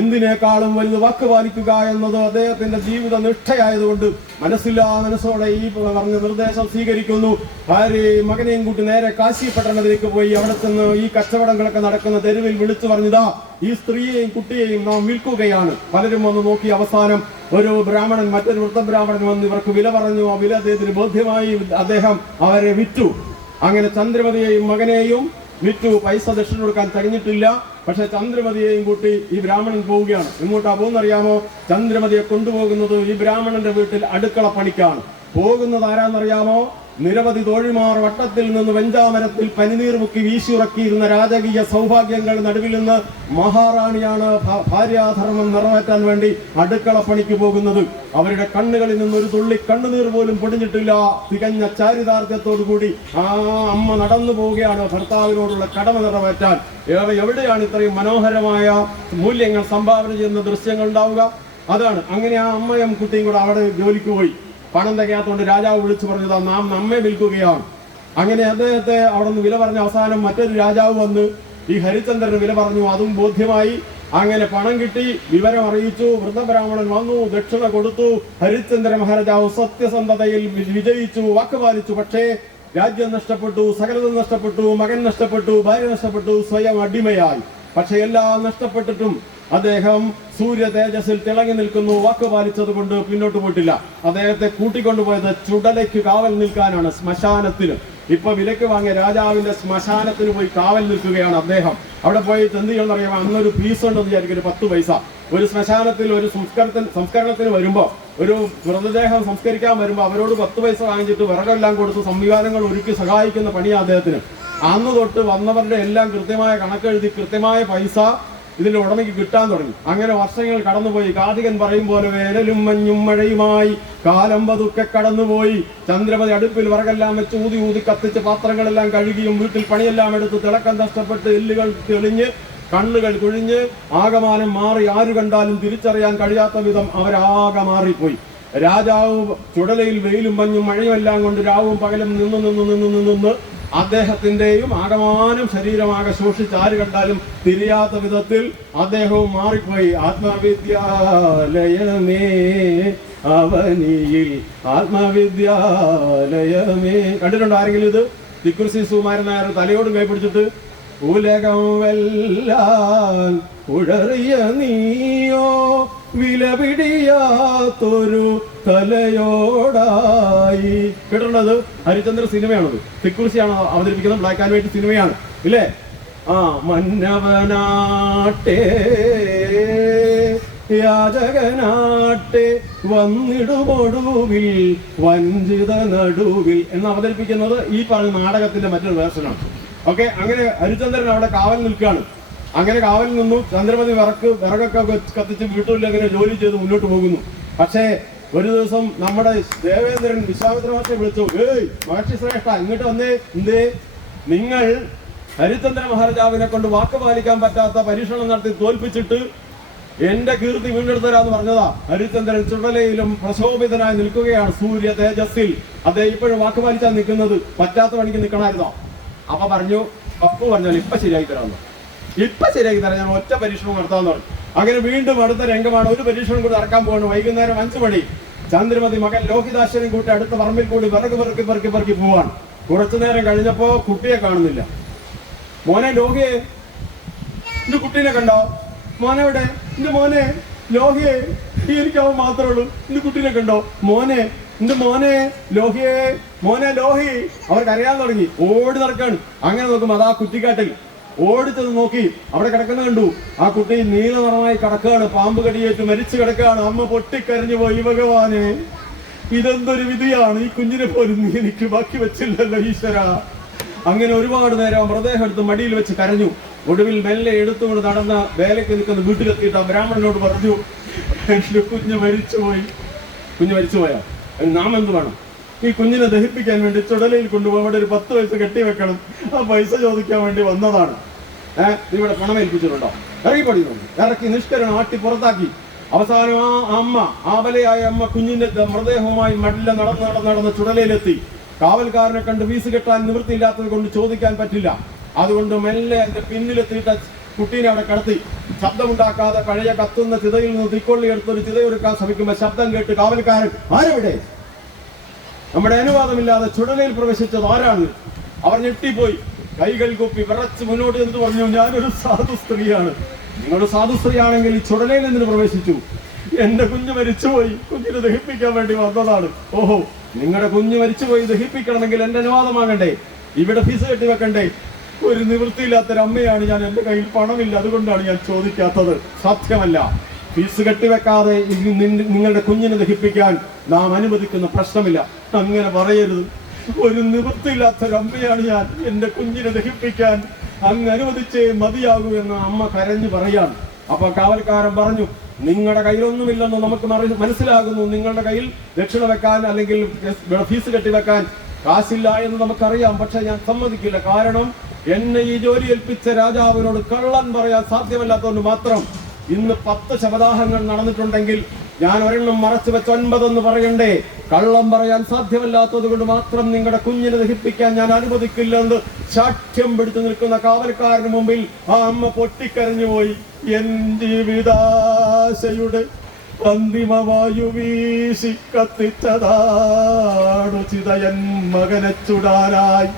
എന്തിനേക്കാളും വലുത് വാക്ക് പാലിക്കുക എന്നത് അദ്ദേഹത്തിന്റെ ജീവിത നിഷ്ഠയായതുകൊണ്ട് മനസ്സില്ലാ മനസ്സോടെ ഈ പറഞ്ഞ നിർദ്ദേശം സ്വീകരിക്കുന്നു. ഭാര്യയും മകനെയും കൂട്ടി നേരെ കാശി പട്ടണത്തിലേക്ക് പോയി അവിടെ ചെന്ന് ഈ കച്ചവടങ്ങളൊക്കെ നടക്കുന്ന തെരുവിൽ വിളിച്ചു പറഞ്ഞതാ, ഈ സ്ത്രീയെയും കുട്ടിയെയും നാം വിൽക്കുകയാണ്. പലരും വന്ന് നോക്കി. അവസാനം ഒരു ബ്രാഹ്മണൻ, മറ്റൊരു വൃദ്ധബ്രാഹ്മണൻ വന്ന് ഇവർക്ക് വില പറഞ്ഞു. ആ വില അദ്ദേഹത്തിന് ബോധ്യമായി. അദ്ദേഹം അവരെ വിറ്റു. അങ്ങനെ ചന്ദ്രമതിയെയും മകനെയും വിറ്റു. പൈസ ദക്ഷിണ കൊടുക്കാൻ കഴിഞ്ഞിട്ടില്ല. പക്ഷെ ചന്ദ്രമതിയെയും കൂട്ടി ഈ ബ്രാഹ്മണൻ പോവുകയാണ്. എങ്ങോട്ടാ പോകുന്നറിയാമോ? ചന്ദ്രമതിയെ കൊണ്ടുപോകുന്നത് ഈ ബ്രാഹ്മണന്റെ വീട്ടിൽ അടുക്കള പണിക്കാണ്. പോകുന്നത് ആരാന്നറിയാമോ? നിരവധി തോഴിമാർ വട്ടത്തിൽ നിന്ന് വെഞ്ചാമരത്തിൽ പനിനീർ മുക്കി വീശിയുറക്കിയിരുന്ന രാജകീയ സൗഭാഗ്യങ്ങൾ നടുവിൽ നിന്ന് മഹാറാണിയാണ് ഭാര്യാധർമ്മം നിറവേറ്റാൻ വേണ്ടി അടുക്കള പണിക്ക് പോകുന്നത്. അവരുടെ കണ്ണുകളിൽ നിന്ന് ഒരു തുള്ളി കണ്ണുനീർ പോലും പൊടിഞ്ഞിട്ടില്ല. തികഞ്ഞ ചാരിതാർത്ഥ്യത്തോടു കൂടി ആ അമ്മ നടന്നു പോവുകയാണ് ഭർത്താവിനോടുള്ള കടമ നിറവേറ്റാൻ. എവിടെയാണ് ഇത്രയും മനോഹരമായ മൂല്യങ്ങൾ സംഭാവന ചെയ്യുന്ന ദൃശ്യങ്ങൾ ഉണ്ടാവുക? അതാണ്. അങ്ങനെ ആ അമ്മയും കുട്ടിയും കൂടെ അവിടെ ജോലിക്ക് പോയി. പണം തികയാത്തോണ്ട് രാജാവ് വിളിച്ചു പറഞ്ഞതാ, നാം നമ്മെ വിൽക്കുകയാണ്. അങ്ങനെ അദ്ദേഹത്തെ അവിടെ നിന്ന് വില പറഞ്ഞ അവസാനം മറ്റൊരു രാജാവ് വന്ന് ഈ ഹരിചന്ദ്രന് വില പറഞ്ഞു. അതും ബോധ്യമായി. അങ്ങനെ പണം കിട്ടി, വിവരം അറിയിച്ചു. വൃദ്ധബ്രാഹ്മണൻ വന്നു, ദക്ഷിണ കൊടുത്തു. ഹരിചന്ദ്ര മഹാരാജാവ് സത്യസന്ധതയിൽ വിജയിച്ചു, വാക്ക് പാലിച്ചു. പക്ഷേ രാജ്യം നഷ്ടപ്പെട്ടു, സകലതും നഷ്ടപ്പെട്ടു, മകൻ നഷ്ടപ്പെട്ടു, ഭാര്യ നഷ്ടപ്പെട്ടു, സ്വയം അടിമയായി. പക്ഷെ എല്ലാം നഷ്ടപ്പെട്ടിട്ടും അദ്ദേഹം സൂര്യ തേജസ്സിൽ തിളങ്ങി നിൽക്കുന്നു. വാക്ക് പാലിച്ചത് കൊണ്ട് പിന്നോട്ട് പോയിട്ടില്ല. അദ്ദേഹത്തെ കൂട്ടിക്കൊണ്ടുപോയത് ചുടലയ്ക്ക് കാവൽ നിൽക്കാനാണ്, ശ്മശാനത്തിന്. ഇപ്പൊ വിലക്ക് വാങ്ങിയ രാജാവിന്റെ ശ്മശാനത്തിന് പോയി കാവൽ നിൽക്കുകയാണ് അദ്ദേഹം. അവിടെ പോയി എന്ത് ചെയ്യണമെന്ന് അറിയാമോ? അന്നൊരു ഫീസ് ഉണ്ടെന്ന് വിചാരിക്കും, ഒരു 10 പൈസ. ഒരു ശ്മശാനത്തിൽ ഒരു സംസ്കരണത്തിന് വരുമ്പോ, ഒരു മൃതദേഹം സംസ്കരിക്കാൻ വരുമ്പോ അവരോട് 10 പൈസ വാങ്ങിച്ചിട്ട് വിറകെല്ലാം കൊടുത്ത് സംവിധാനങ്ങൾ ഒരുക്കി സഹായിക്കുന്ന പണിയാണ് അദ്ദേഹത്തിന്. അന്ന് തൊട്ട് വന്നവരുടെ എല്ലാം കൃത്യമായ കണക്കെഴുതി കൃത്യമായ പൈസ ഇതിന്റെ ഉടമയ്ക്ക് കിട്ടാൻ തുടങ്ങി. അങ്ങനെ വർഷങ്ങൾ കടന്നുപോയി. കാർത്തികൻ പറയും പോലെ വേനലും മഞ്ഞും മഴയുമായി കാലം പതുക്കെ കടന്നുപോയി. ചന്ദ്രമതി അടുപ്പിൽ വിറകെല്ലാം വെച്ച് ഊതി ഊതി കത്തിച്ച് പാത്രങ്ങളെല്ലാം കഴുകിയും വീട്ടിൽ പണിയെല്ലാം എടുത്ത് തിളക്കം നഷ്ടപ്പെട്ട് എല്ലുകൾ തെളിഞ്ഞ് കണ്ണുകൾ കുഴിഞ്ഞ് ആകമാനം മാറി. ആര് കണ്ടാലും തിരിച്ചറിയാൻ കഴിയാത്ത വിധം അവരാകെ മാറിപ്പോയി. രാജാവ് ചുടലയിൽ വെയിലും മഞ്ഞും മഴയും എല്ലാം കൊണ്ട് രാവും പകലും നിന്ന് അദ്ദേഹത്തിന്റെയും ആകമാനം ശരീരമാകെ ശോഷിച്ച് ആര് കണ്ടാലും തിരിയാത്ത വിധത്തിൽ അദ്ദേഹവും മാറിപ്പോയി. ആത്മവിദ്യാലയമേ അവനിയിൽ ആത്മവിദ്യാലയമേ. കണ്ടിട്ടുണ്ടോ ആരെങ്കിലും ഇത്? തിക്കുറിശി സുകുമാരൻ നായർ തലയോടും കൈപിടിച്ചിട്ട് ഉലകം വെല്ലാൻ ഉഴറിയ നീയോ വിലപിടിയാത്തൊരു തലയോടായി. കേട്ടിട്ടുണ്ടത്? ഹരിചന്ദ്ര സിനിമയാണത്. തിക്കുറിശിയാണ് അവതരിപ്പിക്കുന്നത്. ബ്ലാക്ക് ആൻഡ് വൈറ്റ് സിനിമയാണ്, ഇല്ലേ? ആ മന്നവനാട്ടെ യാചകനാട്ടെ വന്നിടുമൊടുവിൽ വഞ്ചിത നടുവിൽ എന്ന് അവതരിപ്പിക്കുന്നത് ഈ പറഞ്ഞ നാടകത്തിന്റെ മറ്റൊരു വേർഷനാണ്. ഓക്കെ, അങ്ങനെ ഹരിചന്ദ്രൻ അവിടെ കാവൽ നിൽക്കുകയാണ്. അങ്ങനെ കാവൽ നിന്നു. ചന്ദ്രമതി വിറകൊക്കെ കത്തിച്ച് വീട്ടിൽ അങ്ങനെ ജോലി ചെയ്ത് മുന്നോട്ട് പോകുന്നു. പക്ഷേ ഒരു ദിവസം നമ്മുടെ ദേവേന്ദ്രൻ വിശ്വാമിത്ര മഹർഷിയെ വിളിച്ചു. മഹർഷി ശ്രേഷ്ഠ, ഇങ്ങോട്ട് വന്നേ. എന്തേ? നിങ്ങൾ ഹരിചന്ദ്ര മഹാരാജാവിനെ കൊണ്ട് വാക്ക് പാലിക്കാൻ പറ്റാത്ത പരീക്ഷണം നടത്തി തോൽപ്പിച്ചിട്ട് എന്റെ കീർത്തി വീണ്ടെടുത്തരാന്ന് പറഞ്ഞതാ. ഹരിചന്ദ്രൻ ചുടലയിലും പ്രശോഭിതനായി നിൽക്കുകയാണ് സൂര്യ തേജസ്സിൽ. അദ്ദേഹം ഇപ്പോഴും വാക്ക് പാലിച്ചാൽ നിൽക്കുന്നത്. പറ്റാത്ത പണിക്ക് നിൽക്കണമായിരുന്നോ? അപ്പൊ പറഞ്ഞു, പപ്പു പറഞ്ഞാൽ ഇപ്പൊ ശരിയാക്കി തരാമെന്ന്. ഇപ്പൊ ശരിയാക്കി തരാം, ഞാൻ ഒറ്റ പരീക്ഷണം നടത്താന്ന് പറഞ്ഞു. അങ്ങനെ വീണ്ടും അടുത്ത രംഗമാണ്. ഒരു പരീക്ഷണം കൂടി നടക്കാൻ പോകുന്നു. വൈകുന്നേരം 5 മണി. ചന്ദ്രമതി മകൻ ലോഹിതാശ്വനും കൂട്ടി അടുത്ത പറമ്പിൽ കൂടി വിറക് പെറുക്കി പോവാണ്. കുറച്ചു നേരം കഴിഞ്ഞപ്പോ കുട്ടിയെ കാണുന്നില്ല. മോനെ ലോഹിയെ, എന്റെ കുട്ടീനെ കണ്ടോ? മോനെവിടെ? എന്റെ മോനെ ലോഹിയെ, എനിക്ക് അവൻ മാത്രമേ ഉള്ളൂ. എന്റെ കുട്ടീനെ കണ്ടോ? മോനെ, എന്റെ മോനെ ലോഹിയെ, മോനെ ലോഹി. അവർക്കറിയാൻ തുടങ്ങി. ഓടി നടക്കാണ്. അങ്ങനെ നോക്കുമ്പോ അതാ കുറ്റിക്കാട്ടിൽ ഓടിച്ചത് നോക്കി അവിടെ കിടക്കുന്ന കണ്ടു. ആ കുട്ടി നീല നിറമായി കിടക്കുകയാണ്. പാമ്പ് കടിയേറ്റ് മരിച്ചു കിടക്കുകയാണ്. അമ്മ പൊട്ടിക്കരഞ്ഞു പോയി. ഭഗവാനെ, ഇതെന്തൊരു വിധിയാണ്! ഈ കുഞ്ഞിനെ പോലും നീ എനിക്ക് ബാക്കി വെച്ചില്ലല്ലോ ഈശ്വര. അങ്ങനെ ഒരുപാട് നേരം മൃതദേഹം എടുത്ത് മടിയിൽ വെച്ച് കരഞ്ഞു. ഒടുവിൽ മെല്ലെ എടുത്തുകൊണ്ട് നടന്ന വേലയ്ക്ക് നിൽക്കുന്ന വീട്ടിലെത്തിയിട്ട് ആ ബ്രാഹ്മണനോട് പറഞ്ഞു, എന്റെ കുഞ്ഞ് മരിച്ചുപോയി. കുഞ്ഞ് മരിച്ചുപോയാ നാം എന്ത് വേണം? ഈ കുഞ്ഞിനെ ദഹിപ്പിക്കാൻ വേണ്ടി ചുടലയിൽ കൊണ്ടുപോകാൻ വേണ്ടി ഒരു 10 പൈസ കെട്ടിവെക്കണം. ആ പൈസ ചോദിക്കാൻ വേണ്ടി വന്നതാണ്. ഇവിടെ പണം ഏൽപ്പിച്ചിട്ടുണ്ടോ? ഇറങ്ങിപ്പടിയുന്നു. ഇറക്കി നിഷ്കരണം ആട്ടി പുറത്താക്കി. അവസാനം ആ അമ്മ, ആബലയായ അമ്മ കുഞ്ഞിന്റെ മൃതദേഹവുമായി മടില നടന്ന് ചുടലയിലെത്തി. കാവൽക്കാരനെ കണ്ട് ഫീസ് കെട്ടാൻ നിവൃത്തിയില്ലാത്തത് കൊണ്ട് ചോദിക്കാൻ പറ്റില്ല. അതുകൊണ്ട് മെല്ലെ എന്റെ പിന്നിലെത്തിയിട്ട കുട്ടീനെ അവിടെ കിടത്തി. ശബ്ദമുണ്ടാക്കാതെ പഴയ കത്തുന്ന ചിതയിൽ നിന്ന് തീക്കൊള്ളി എടുത്തൊരു ചിതയൊരുക്കാൻ ശ്രമിക്കുമ്പോൾ ശബ്ദം കേട്ട് കാവൽക്കാരൻ ആരെവിടെ? നമ്മുടെ അനുവാദമില്ലാതെ ചുടലയിൽ പ്രവേശിച്ചത് ആരാണ്? അവർ ഞെട്ടിപ്പോയി. കൈകൾ കുപ്പി വിറച്ച് മുന്നോട്ട് എന്ന് പറഞ്ഞു, ഞാനൊരു സാധു സ്ത്രീയാണ്. നിങ്ങളുടെ സാധു സ്ത്രീ ആണെങ്കിൽ ഈ ചുടലയിൽ നിന്ന് പ്രവേശിച്ചു. എന്റെ കുഞ്ഞ് മരിച്ചുപോയി, കുഞ്ഞിനെ ദഹിപ്പിക്കാൻ വേണ്ടി വന്നതാണ്. ഓഹോ, നിങ്ങളുടെ കുഞ്ഞ് മരിച്ചുപോയി, ദഹിപ്പിക്കണമെങ്കിൽ എന്റെ അനുവാദമാകണ്ടേ? ഇവിടെ ഫീസ് കെട്ടി വെക്കണ്ടേ? ഒരു നിവൃത്തിയില്ലാത്തൊരമ്മയാണ് ഞാൻ, എന്റെ കയ്യിൽ പണമില്ല, അതുകൊണ്ടാണ് ഞാൻ ചോദിക്കാത്തത്. സാധ്യമല്ല, ഫീസ് കെട്ടിവെക്കാതെ നിങ്ങളുടെ കുഞ്ഞിനെ ദഹിപ്പിക്കാൻ നാം അനുവദിക്കുന്ന പ്രശ്നമില്ല. അങ്ങനെ പറയരുത്. ഒരു നിവൃത്തിയില്ലാത്തൊരമ്മയാണ് ഞാൻ, എന്റെ കുഞ്ഞിനെ ദഹിപ്പിക്കാൻ അങ്ങ് അനുവദിച്ചേ മതിയാകൂ എന്ന് അമ്മ കരഞ്ഞു പറയാണ്. അപ്പൊ കാവൽക്കാരൻ പറഞ്ഞു, നിങ്ങളുടെ കയ്യിലൊന്നുമില്ലെന്ന് നമുക്ക് മനസ്സിലാകുന്നു. നിങ്ങളുടെ കയ്യിൽ ദക്ഷിണ വെക്കാൻ അല്ലെങ്കിൽ ഫീസ് കെട്ടിവെക്കാൻ കാശില്ല എന്ന് നമുക്കറിയാം. പക്ഷെ ഞാൻ സമ്മതിക്കില്ല. കാരണം എന്നെ ഈ ജോലി ഏൽപ്പിച്ച രാജാവിനോട് കള്ളൻ പറയാൻ സാധ്യമല്ലാത്തതുകൊണ്ട് മാത്രം ഇന്ന് 10 ശവദാഹങ്ങൾ നടന്നിട്ടുണ്ടെങ്കിൽ ഞാൻ ഒരെണ്ണം മറച്ചു വെച്ച് 9 എന്ന് പറയണ്ടേ? കള്ളം പറയാൻ സാധ്യമല്ലാത്തത് കൊണ്ട് മാത്രം നിങ്ങളുടെ കുഞ്ഞിനെ ദഹിപ്പിക്കാൻ ഞാൻ അനുവദിക്കില്ല എന്ന് സാക്ഷ്യം പിടിച്ചു നിൽക്കുന്ന കാവൽക്കാരന് മുമ്പിൽ ആ അമ്മ പൊട്ടിക്കരഞ്ഞുപോയി. എൻ ജീവിതാശയുടെ അന്തിമവായു വീശി കത്തിച്ചതാണു ചിതയൻ മകനെ ചുടാനായി.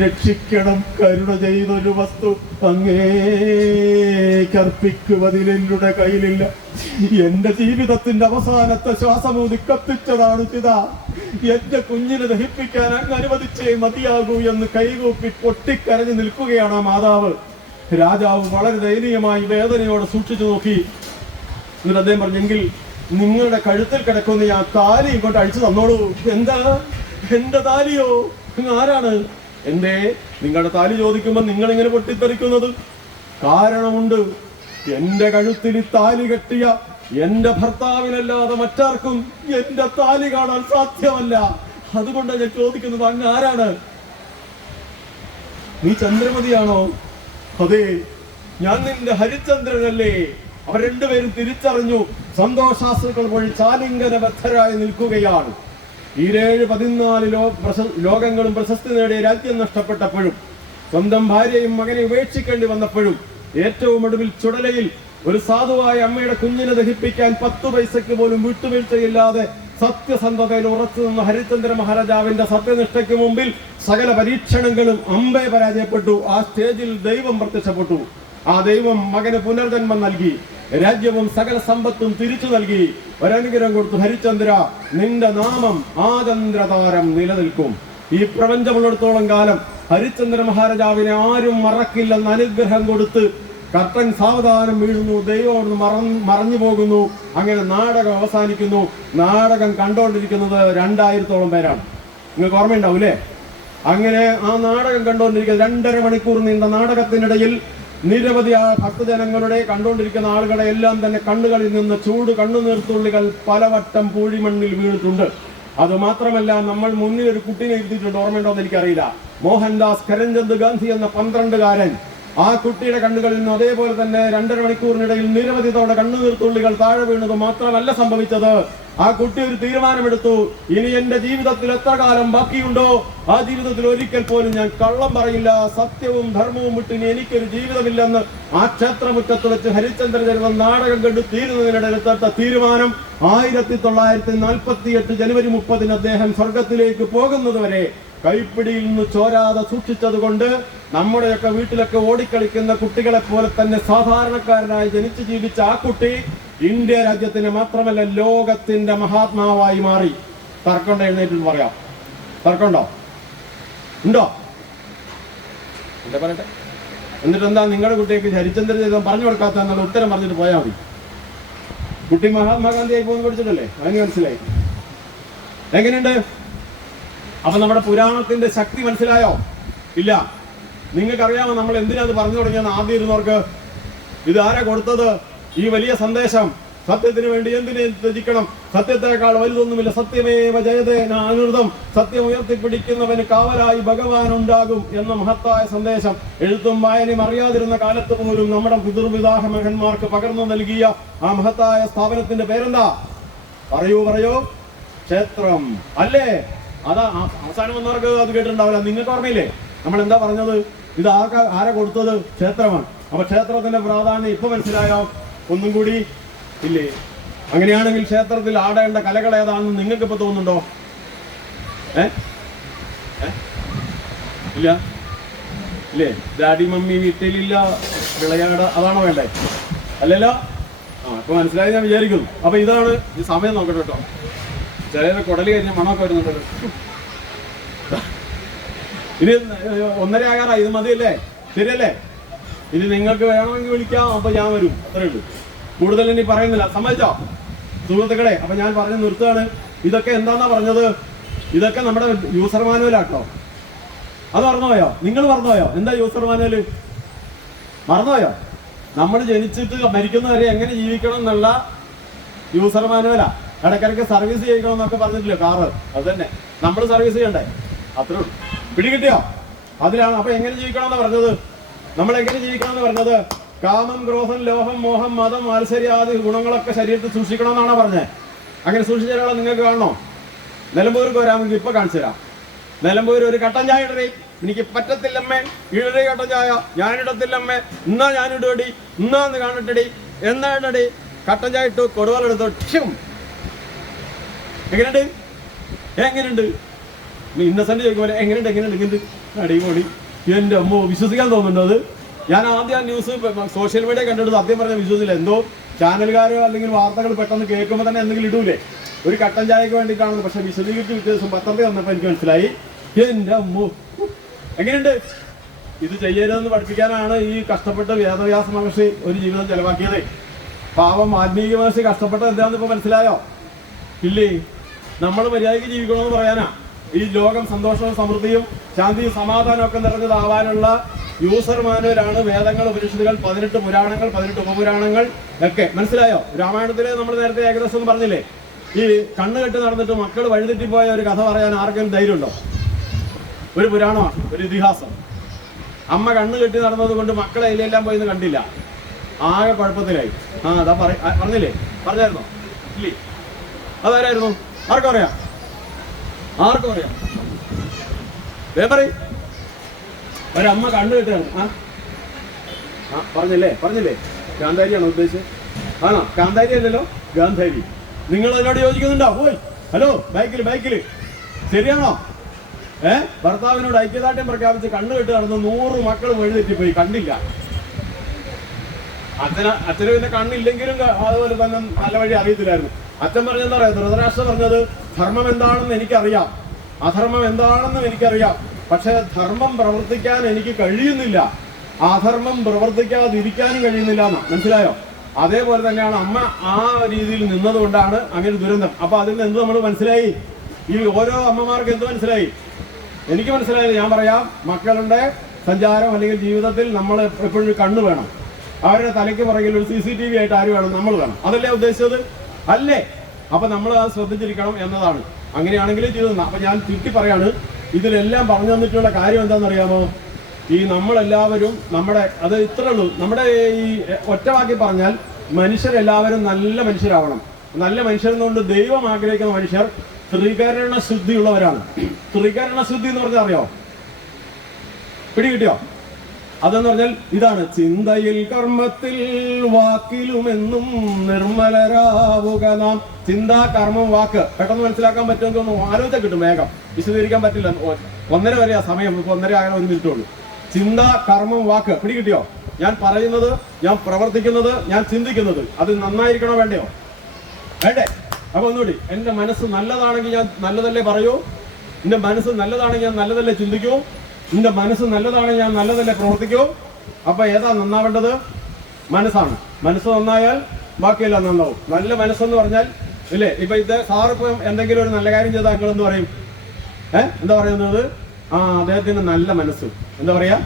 രക്ഷിക്കണം, കരുണ ചെയ്തൊരു വസ്തു അങ്ങേക്കർപ്പിക്കുവതിലെന്നുടെ കയ്യിലില്ല. എന്റെ ജീവിതത്തിന്റെ അവസാനത്തെ ശ്വാസമൂതി കത്തിച്ചതാണ് ചിത. എന്റെ കുഞ്ഞിനെ ദഹിപ്പിക്കാൻ അങ്ങ് അനുവദിച്ചേ മതിയാകൂ എന്ന് കൈകൂപ്പി പൊട്ടിക്കരഞ്ഞു നിൽക്കുകയാണ് ആ മാതാവ്. രാജാവ് വളരെ ദയനീയമായി വേദനയോടെ സൂക്ഷിച്ചു നോക്കി. എന്നിട്ട് അദ്ദേഹം പറഞ്ഞെങ്കിൽ നിങ്ങളുടെ കഴുത്തിൽ കിടക്കുന്ന ആ താലി ഇങ്ങോട്ട് അഴിച്ചു തന്നോളൂ. എന്താ? എന്റെ താലിയോ? ആരാണ്? എന്തേ നിങ്ങളുടെ താലി ചോദിക്കുമ്പോൾ നിങ്ങൾ ഇങ്ങനെ പൊട്ടിത്തെറിക്കുന്നത്? കാരണമുണ്ട്. എന്റെ കഴുത്തിൽ താലി കെട്ടിയ എന്റെ ഭർത്താവിനല്ലാതെ മറ്റാർക്കും എന്റെ താലി കാണാൻ സാധ്യമല്ല. അതുകൊണ്ട് ഞാൻ ചോദിക്കുന്നത്, അങ്ങ് ആരാണ്? നീ ചന്ദ്രമതിയാണോ? അതെ, ഞാൻ നിന്റെ ഹരിചന്ദ്രനല്ലേ. അവർ രണ്ടുപേരും തിരിച്ചറിഞ്ഞു. സന്തോഷാശ്രുക്കൾ വഴി ചാലിംഗനബദ്ധരായി നിൽക്കുകയാണ്. ഈ 14 ലോകങ്ങളും പ്രശസ്തി നേടിയ രാജ്യം നഷ്ടപ്പെട്ടപ്പോഴും സ്വന്തം ഭാര്യയും മകനെ ഉപേക്ഷിക്കേണ്ടി വന്നപ്പോഴും ഏറ്റവും ഒടുവിൽ ചുടലയിൽ ഒരു സാധുവായ അമ്മയുടെ കുഞ്ഞിനെ ദഹിപ്പിക്കാൻ 10 പൈസയ്ക്ക് പോലും വിട്ടുവീഴ്ചയില്ലാതെ സത്യസന്ധതയിൽ ഉറച്ചു നിന്ന ഹരിചന്ദ്ര മഹാരാജാവിന്റെ സത്യനിഷ്ഠയ്ക്ക് മുമ്പിൽ സകല പരീക്ഷണങ്ങളും അമ്പെ പരാജയപ്പെട്ടു. ആ സ്റ്റേജിൽ ദൈവം പ്രത്യക്ഷപ്പെട്ടു. ആ ദൈവം മകന് പുനർജന്മം നൽകി. രാജ്യവും സകല സമ്പത്തും തിരിച്ചു നൽകി. ഒരനുഗ്രഹം കൊടുത്തു. ഹരിചന്ദ്ര, നിന്റെ നാമം ആചന്ദ്രതാരം നിലനിൽക്കും. ഈ പ്രപഞ്ചമുള്ളിടത്തോളം കാലം ഹരിചന്ദ്ര മഹാരാജാവിനെ ആരും മറക്കില്ലെന്ന് അനുഗ്രഹം കൊടുത്ത് കർട്ടൻ സാവധാനം വീഴുന്നു. ദൈവം മറഞ്ഞു പോകുന്നു. അങ്ങനെ നാടകം അവസാനിക്കുന്നു. നാടകം കണ്ടുകൊണ്ടിരിക്കുന്നത് 2000-ഓളം പേരാണ്. നിങ്ങൾക്ക് ഓർമ്മയുണ്ടാവൂലേ? അങ്ങനെ ആ നാടകം കണ്ടുകൊണ്ടിരിക്കുന്നത് 2.5 മണിക്കൂർ നീണ്ട നാടകത്തിനിടയിൽ നിരവധി ഭക്തജനങ്ങളുടെ കണ്ടുകൊണ്ടിരിക്കുന്ന ആളുകളെ എല്ലാം തന്നെ കണ്ണുകളിൽ നിന്ന് ചൂട് കണ്ണുനീർത്തുള്ളികൾ പലവട്ടം പൂഴിമണ്ണിൽ വീണിട്ടുണ്ട്. അത് മാത്രമല്ല, നമ്മൾ മുന്നിൽ ഒരു കുട്ടീനെ ഇരുത്തിയിട്ടുണ്ട്. ഓർമ്മയുണ്ടോന്ന് എനിക്കറിയില്ല. മോഹൻദാസ് കരംചന്ദ് ഗാന്ധി എന്ന 12കാരൻ. ആ കുട്ടിയുടെ കണ്ണുകളിൽ നിന്നും അതേപോലെ തന്നെ 2.5 മണിക്കൂറിനിടയിൽ നിരവധി തവണ കണ്ണുനീർത്തുള്ളികൾ താഴെ വീണത് മാത്രമല്ല സംഭവിച്ചത്. ആ കുട്ടി ഒരു തീരുമാനമെടുത്തു. ഇനി എന്റെ ജീവിതത്തിൽ എത്ര കാലം ബാക്കിയുണ്ടോ ആ ജീവിതത്തിൽ ഒരിക്കൽ പോലും ഞാൻ കള്ളം പറയില്ല, സത്യവും ധർമ്മവും വിട്ട് ഇനി എനിക്കൊരു ജീവിതമില്ലെന്ന് ആ ക്ഷേത്രമുറ്റത്ത് വെച്ച് ഹരിചന്ദ്രചരിതം നാടകം കണ്ടു തീരുന്നതിനിടയിലെടുത്ത തീരുമാനം 1948 ജനുവരി 30 അദ്ദേഹം സ്വർഗത്തിലേക്ക് പോകുന്നത് വരെ കൈപ്പിടിയിൽ നിന്ന് ചോരാതെ സൂക്ഷിച്ചത് കൊണ്ട് നമ്മുടെയൊക്കെ വീട്ടിലൊക്കെ ഓടിക്കളിക്കുന്ന കുട്ടികളെ പോലെ തന്നെ സാധാരണക്കാരനായി ജനിച്ചു ജീവിച്ച ആ കുട്ടി ഇന്ത്യ രാജ്യത്തിന് മാത്രമല്ല ലോകത്തിന്റെ മഹാത്മാവായി മാറി. തർക്കണ്ട, എഴുന്നേറ്റ് പറയാം. തർക്കമുണ്ടോ? ഉണ്ടോ? എന്താ പറയട്ടെ? എന്നിട്ട് എന്താ നിങ്ങളുടെ കുട്ടിക്ക് ഹരിചന്ദ്രചരിതം പറഞ്ഞു കൊടുക്കാത്ത എന്നുള്ള ഉത്തരം പറഞ്ഞിട്ട് പോയാൽ മതി. കുട്ടി മഹാത്മാഗാന്ധിയായി പോകുന്ന പഠിച്ചിട്ടല്ലേ? അതിന് മനസ്സിലായി. എങ്ങനെയുണ്ട്? അപ്പൊ നമ്മുടെ പുരാണത്തിന്റെ ശക്തി മനസ്സിലായോ? ഇല്ല. നിങ്ങൾക്കറിയാമോ നമ്മൾ എന്തിനാ അത് പറഞ്ഞു തുടങ്ങിയെന്ന്? ആദ്യം ഇരുന്നവർക്ക് ഇത് ആരാ കൊടുത്തത്? ഈ വലിയ സന്ദേശം സത്യത്തിന് വേണ്ടി എന്തിനെ ത്യജിക്കണം, സത്യത്തെക്കാൾ വലുതൊന്നുമില്ല, സത്യമേവ ജയതേന അനൃതം, സത്യം ഉയർത്തിപ്പിടിക്കുന്നവന് കാവലായി ഭഗവാൻ ഉണ്ടാകും എന്ന മഹത്തായ സന്ദേശം എഴുത്തും വായനയും അറിയാതിരുന്ന കാലത്ത് പോലും നമ്മുടെ പിതൃപിതാഹ മകന്മാർക്ക് പകർന്നു നൽകിയ ആ മഹത്തായ സ്ഥാപനത്തിന്റെ പേരെന്താ? പറയൂ പറയൂ. ക്ഷേത്രം അല്ലേ? അതാ അവസാനം വന്നവർക്ക് അത് കേട്ടിട്ടുണ്ടാവില്ല. നിങ്ങൾക്ക് ഓർമ്മയില്ലേ നമ്മൾ എന്താ പറഞ്ഞത്? ഇത് ആരാ കൊടുത്തത്? ക്ഷേത്രമാണ്. അപ്പൊ ക്ഷേത്രത്തിന്റെ പ്രാധാന്യം ഇപ്പൊ മനസ്സിലായോ? ഒന്നും കൂടി ഇല്ലേ? അങ്ങനെയാണെങ്കിൽ ക്ഷേത്രത്തിൽ ആടേണ്ട കലകൾ ഏതാണെന്ന് നിങ്ങൾക്ക് ഇപ്പൊ തോന്നുന്നുണ്ടോ? ഇല്ല ഇല്ലേ? ഡാഡി മമ്മി വീട്ടിലില്ല, വിളയാട, അതാണോ വേണ്ടേ? അല്ലല്ലോ. ഇപ്പൊ മനസ്സിലായി ഞാൻ വിചാരിക്കുന്നു. അപ്പൊ ഇതാണ് ഈ സമയം നോക്കട്ടെ കേട്ടോ. ചില കുടല് കഴിഞ്ഞ മണമൊക്കെ വരുന്നുണ്ടല്ലോ. ഇത് 1:30 ആകാറായി. ഇത് മതിയല്ലേ? ശരിയല്ലേ? ഇത് നിങ്ങൾക്ക് വേണമെങ്കിൽ വിളിക്കാം. അപ്പൊ ഞാൻ വരും, അത്രേ ഉള്ളൂ. കൂടുതൽ ഇനി പറയുന്നില്ല. സമ്മതിച്ചോ സുഹൃത്തുക്കളെ? അപ്പൊ ഞാൻ പറഞ്ഞു നിർത്തുകയാണ്. ഇതൊക്കെ എന്താന്നാ പറഞ്ഞത്? ഇതൊക്കെ നമ്മുടെ യൂസർ മാനുവലാട്ടോ. അത് മറന്നുപോയോ? നിങ്ങൾ മറന്നുപോയോ? എന്താ യൂസർ മാനുവല്? മറന്നുപോയോ? നമ്മൾ ജനിച്ചിട്ട് മരിക്കുന്നവരെ എങ്ങനെ ജീവിക്കണം എന്നുള്ള യൂസർ മാനുവലാ. ഇടയ്ക്കിടയ്ക്ക് സർവീസ് ചെയ്യിക്കണം എന്നൊക്കെ പറഞ്ഞിട്ടില്ലേ കാറ്? അത് തന്നെ നമ്മൾ സർവീസ് ചെയ്യണ്ടേ? അത്രേ ഉള്ളൂ. പിടികിട്ടിയോ? അതിലാണ്. അപ്പൊ എങ്ങനെ ജീവിക്കണം എന്ന് പറഞ്ഞത്? നമ്മൾ എങ്ങനെ ജീവിക്കണം എന്ന് പറഞ്ഞത്? കാമം, ക്രോധം, ലോഹം, മോഹം, മതം, മാത്സര്യാദി ഗുണങ്ങളൊക്കെ ശരീരത്തിൽ സൂക്ഷിക്കണം എന്നാണോ പറഞ്ഞത്? അങ്ങനെ സൂക്ഷിച്ച ഒരാളെ നിങ്ങൾക്ക് കാണണോ? നിലമ്പൂർക്ക് വരാമെങ്കിൽ ഇപ്പൊ കാണിച്ചു തരാം. നിലമ്പൂർ ഒരു കട്ടൻ ചായ ഇടറി. എനിക്ക് പറ്റത്തില്ലമ്മേ, ഇടറി കട്ടൻ ചായ ഞാനിടത്തില്ലമ്മേ. എന്നാ ഞാനിടുവടി, എന്നാ ഒന്ന് കാണട്ടടി, എന്നാ ഇടടി. കട്ടൻ ചായ ഇട്ടു, കൊടുവാലെടുത്തു. എങ്ങനെയുണ്ട്? എങ്ങനെയുണ്ട്? ഇന്നസെന്റ് ചോദിക്കുമ്പോൾ എങ്ങനെയുണ്ട്? എങ്ങനെയുണ്ട്? അടിപൊളി. എന്റെ അമ്മോ, വിശ്വസിക്കാൻ തോന്നുന്നുണ്ടോ അത്? ഞാൻ ആദ്യം ന്യൂസ് സോഷ്യൽ മീഡിയ കണ്ടിട്ട് സത്യം പറഞ്ഞ വിശ്വസിച്ചില്ല. എന്തോ ചാനലുകാരോ അല്ലെങ്കിൽ വാർത്തകൾ പെട്ടെന്ന് കേൾക്കുമ്പോൾ തന്നെ എന്തെങ്കിലും ഇടൂലേ? ഒരു കട്ടൻ ചായക്ക് വേണ്ടിയിട്ടാണെന്ന്. പക്ഷെ വിശദീകരിച്ച് വ്യത്യാസം പത്രത്തിൽ വന്നപ്പോൾ എനിക്ക് മനസ്സിലായി. എന്റെ അമ്മോ, എങ്ങനെയുണ്ട്? ഇത് ചെയ്യരുതെന്ന് പഠിപ്പിക്കാനാണ് ഈ കഷ്ടപ്പെട്ട് വേദവ്യാസ മഹർഷി ഒരു ജീവിതം ചെലവാക്കിയത്. പാവം വാൽമീകി മഹർഷി കഷ്ടപ്പെട്ടത് എന്താണെന്ന് ഇപ്പൊ മനസ്സിലായോ? ഇല്ലേ? നമ്മൾ മര്യാദയ്ക്ക് ജീവിക്കണമെന്ന് പറയാനാ. ഈ ലോകം സന്തോഷവും സമൃദ്ധിയും ശാന്തിയും സമാധാനവും ഒക്കെ നിറഞ്ഞതാവാനുള്ള യൂസർ മാനുവലാണ് വേദങ്ങൾ, ഉപനിഷത്തുകൾ, 18 പുരാണങ്ങൾ, 18 ഉപപുരാണങ്ങൾ ഒക്കെ. മനസ്സിലായോ? രാമായണത്തില് നമ്മൾ നേരത്തെ ഏകദേശം പറഞ്ഞില്ലേ? ഈ കണ്ണ് കെട്ടി നടന്നിട്ട് മക്കൾ വഴിതെറ്റിപ്പോയ ഒരു കഥ പറയാൻ ആർക്കും ധൈര്യമുണ്ടോ? ഒരു പുരാണമാണ്, ഒരു ഇതിഹാസം. അമ്മ കണ്ണ് കെട്ടി നടന്നത് കൊണ്ട് മക്കളെ അതിലെല്ലാം പോയി കണ്ടില്ല, ആകെ കുഴപ്പത്തിലായി. അതാ പറഞ്ഞില്ലേ? പറഞ്ഞായിരുന്നോ? ഇല്ലേ? അതാരായിരുന്നു? ആർക്കും അറിയാം? ആർക്കും അറിയാം? പറയും. ഒരമ്മ കണ്ണു കെട്ടുകയാണ്. പറഞ്ഞില്ലേ? ഗാന്ധാരിയാണോ ഉദ്ദേശിച്ചത്? ആണോ? കാന്താരി അല്ലല്ലോ, ഗാന്ധാരി. നിങ്ങൾ അതിനോട് യോജിക്കുന്നുണ്ടോ? പോയി ഹലോ, ബൈക്കില് ശരിയാണോ? ഭർത്താവിനോട് ഐക്യദാർഢ്യം പ്രഖ്യാപിച്ച് കണ്ണു കെട്ട് നടന്ന് 100 മക്കൾ വഴിതെറ്റിപ്പോയി, കണ്ടില്ല. അച്ഛന് പിന്നെ കണ്ണില്ലെങ്കിലും അതുപോലെ തന്നെ നല്ല വഴി അറിയത്തില്ലായിരുന്നു. അച്ഛൻ പറഞ്ഞെന്താ പറയാ? ധൃതരാഷ്ട്രം പറഞ്ഞത്, ധർമ്മം എന്താണെന്ന് എനിക്കറിയാം, അധർമ്മം എന്താണെന്നും എനിക്കറിയാം, പക്ഷെ ധർമ്മം പ്രവർത്തിക്കാൻ എനിക്ക് കഴിയുന്നില്ല, അധർമ്മം പ്രവർത്തിക്കാതിരിക്കാനും കഴിയുന്നില്ല എന്നാ. മനസ്സിലായോ? അതേപോലെ തന്നെയാണ് അമ്മ ആ രീതിയിൽ നിന്നതുകൊണ്ടാണ് അങ്ങനെ ദുരന്തം. അപ്പൊ അതിൽ നിന്ന് എന്ത് നമ്മൾ മനസ്സിലായി? ഈ ഓരോ അമ്മമാർക്ക് എന്ത് മനസ്സിലായി? എനിക്ക് മനസ്സിലായത് ഞാൻ പറയാം. മക്കളുടെ സഞ്ചാരം അല്ലെങ്കിൽ ജീവിതത്തിൽ നമ്മൾ എപ്പോഴും കണ്ണു വേണം. അവരുടെ തലയ്ക്ക് പുറകിൽ ഒരു CCTV ആയിട്ട് ആര് വേണം? നമ്മൾ വേണം. അതല്ലേ ഉദ്ദേശിച്ചത്? അല്ലേ? അപ്പൊ നമ്മൾ അത് ശ്രദ്ധിച്ചിരിക്കണം എന്നതാണ്. അങ്ങനെയാണെങ്കിൽ ജീവിതം. അപ്പൊ ഞാൻ ചുറ്റി പറയാണ്, ഇതിലെല്ലാം പറഞ്ഞു തന്നിട്ടുള്ള കാര്യം എന്താണെന്നറിയാമോ? ഈ നമ്മളെല്ലാവരും അത് ഇത്രേ ഉള്ളൂ. നമ്മുടെ ഈ ഒറ്റവാക്കി പറഞ്ഞാൽ മനുഷ്യരെല്ലാവരും നല്ല മനുഷ്യരാവണം. നല്ല മനുഷ്യരെന്നുകൊണ്ട് ദൈവം ആഗ്രഹിക്കുന്ന മനുഷ്യർ ത്രികരണ ശുദ്ധിയുള്ളവരാണ്. ത്രികരണ ശുദ്ധി എന്ന് പറഞ്ഞാൽ അറിയോ? പിടികിട്ടിയോ? അതെന്ന് പറഞ്ഞാൽ ഇതാണ്: ചിന്തയിൽ, കർമ്മത്തിൽ, വാക്കിലുമെന്നും നിർമ്മലരാവുക നാം. ചിന്ത, കർമ്മം, വാക്ക്. പെട്ടെന്ന് മനസ്സിലാക്കാൻ പറ്റുമെന്ന് ആലോചിച്ചാൽ കിട്ടും, വേഗം വിശദീകരിക്കാൻ പറ്റില്ല. 1:30 വരെയാ സമയം, ഇപ്പൊ 1:30 ആകാൻ 1 മിനിറ്റ് ഉള്ളൂ. ചിന്ത, കർമ്മം, വാക്ക്. പിടികിട്ടിയോ? ഞാൻ പറയുന്നത്, ഞാൻ പ്രവർത്തിക്കുന്നത്, ഞാൻ ചിന്തിക്കുന്നത് അത് നന്നായിരിക്കണോ വേണ്ടയോ? വേണ്ടേ? അപ്പൊ ഒന്നുകൂടി, എന്റെ മനസ്സ് നല്ലതാണെങ്കിൽ ഞാൻ നല്ലതല്ലേ പറയൂ, എന്റെ മനസ്സ് നല്ലതാണെങ്കിൽ ഞാൻ നല്ലതല്ലേ ചിന്തിക്കൂ, എന്റെ മനസ്സ് നല്ലതാണെങ്കിൽ ഞാൻ നല്ലതല്ലേ പ്രവർത്തിക്കൂ. അപ്പൊ ഏതാ നന്നാവേണ്ടത്? മനസ്സാണ്. മനസ്സ് നന്നായാൽ ബാക്കിയെല്ലാം നന്നാവും. നല്ല മനസ്സെന്ന് പറഞ്ഞാൽ ഇല്ലേ? ഇപ്പൊ സാറിപ്പം എന്തെങ്കിലും ഒരു നല്ല കാര്യം ചെയ്താൽ നിങ്ങൾ എന്ത് പറയും? എന്താ പറയുന്നത്? അദ്ദേഹത്തിന് നല്ല മനസ്സ്. എന്താ പറയാ?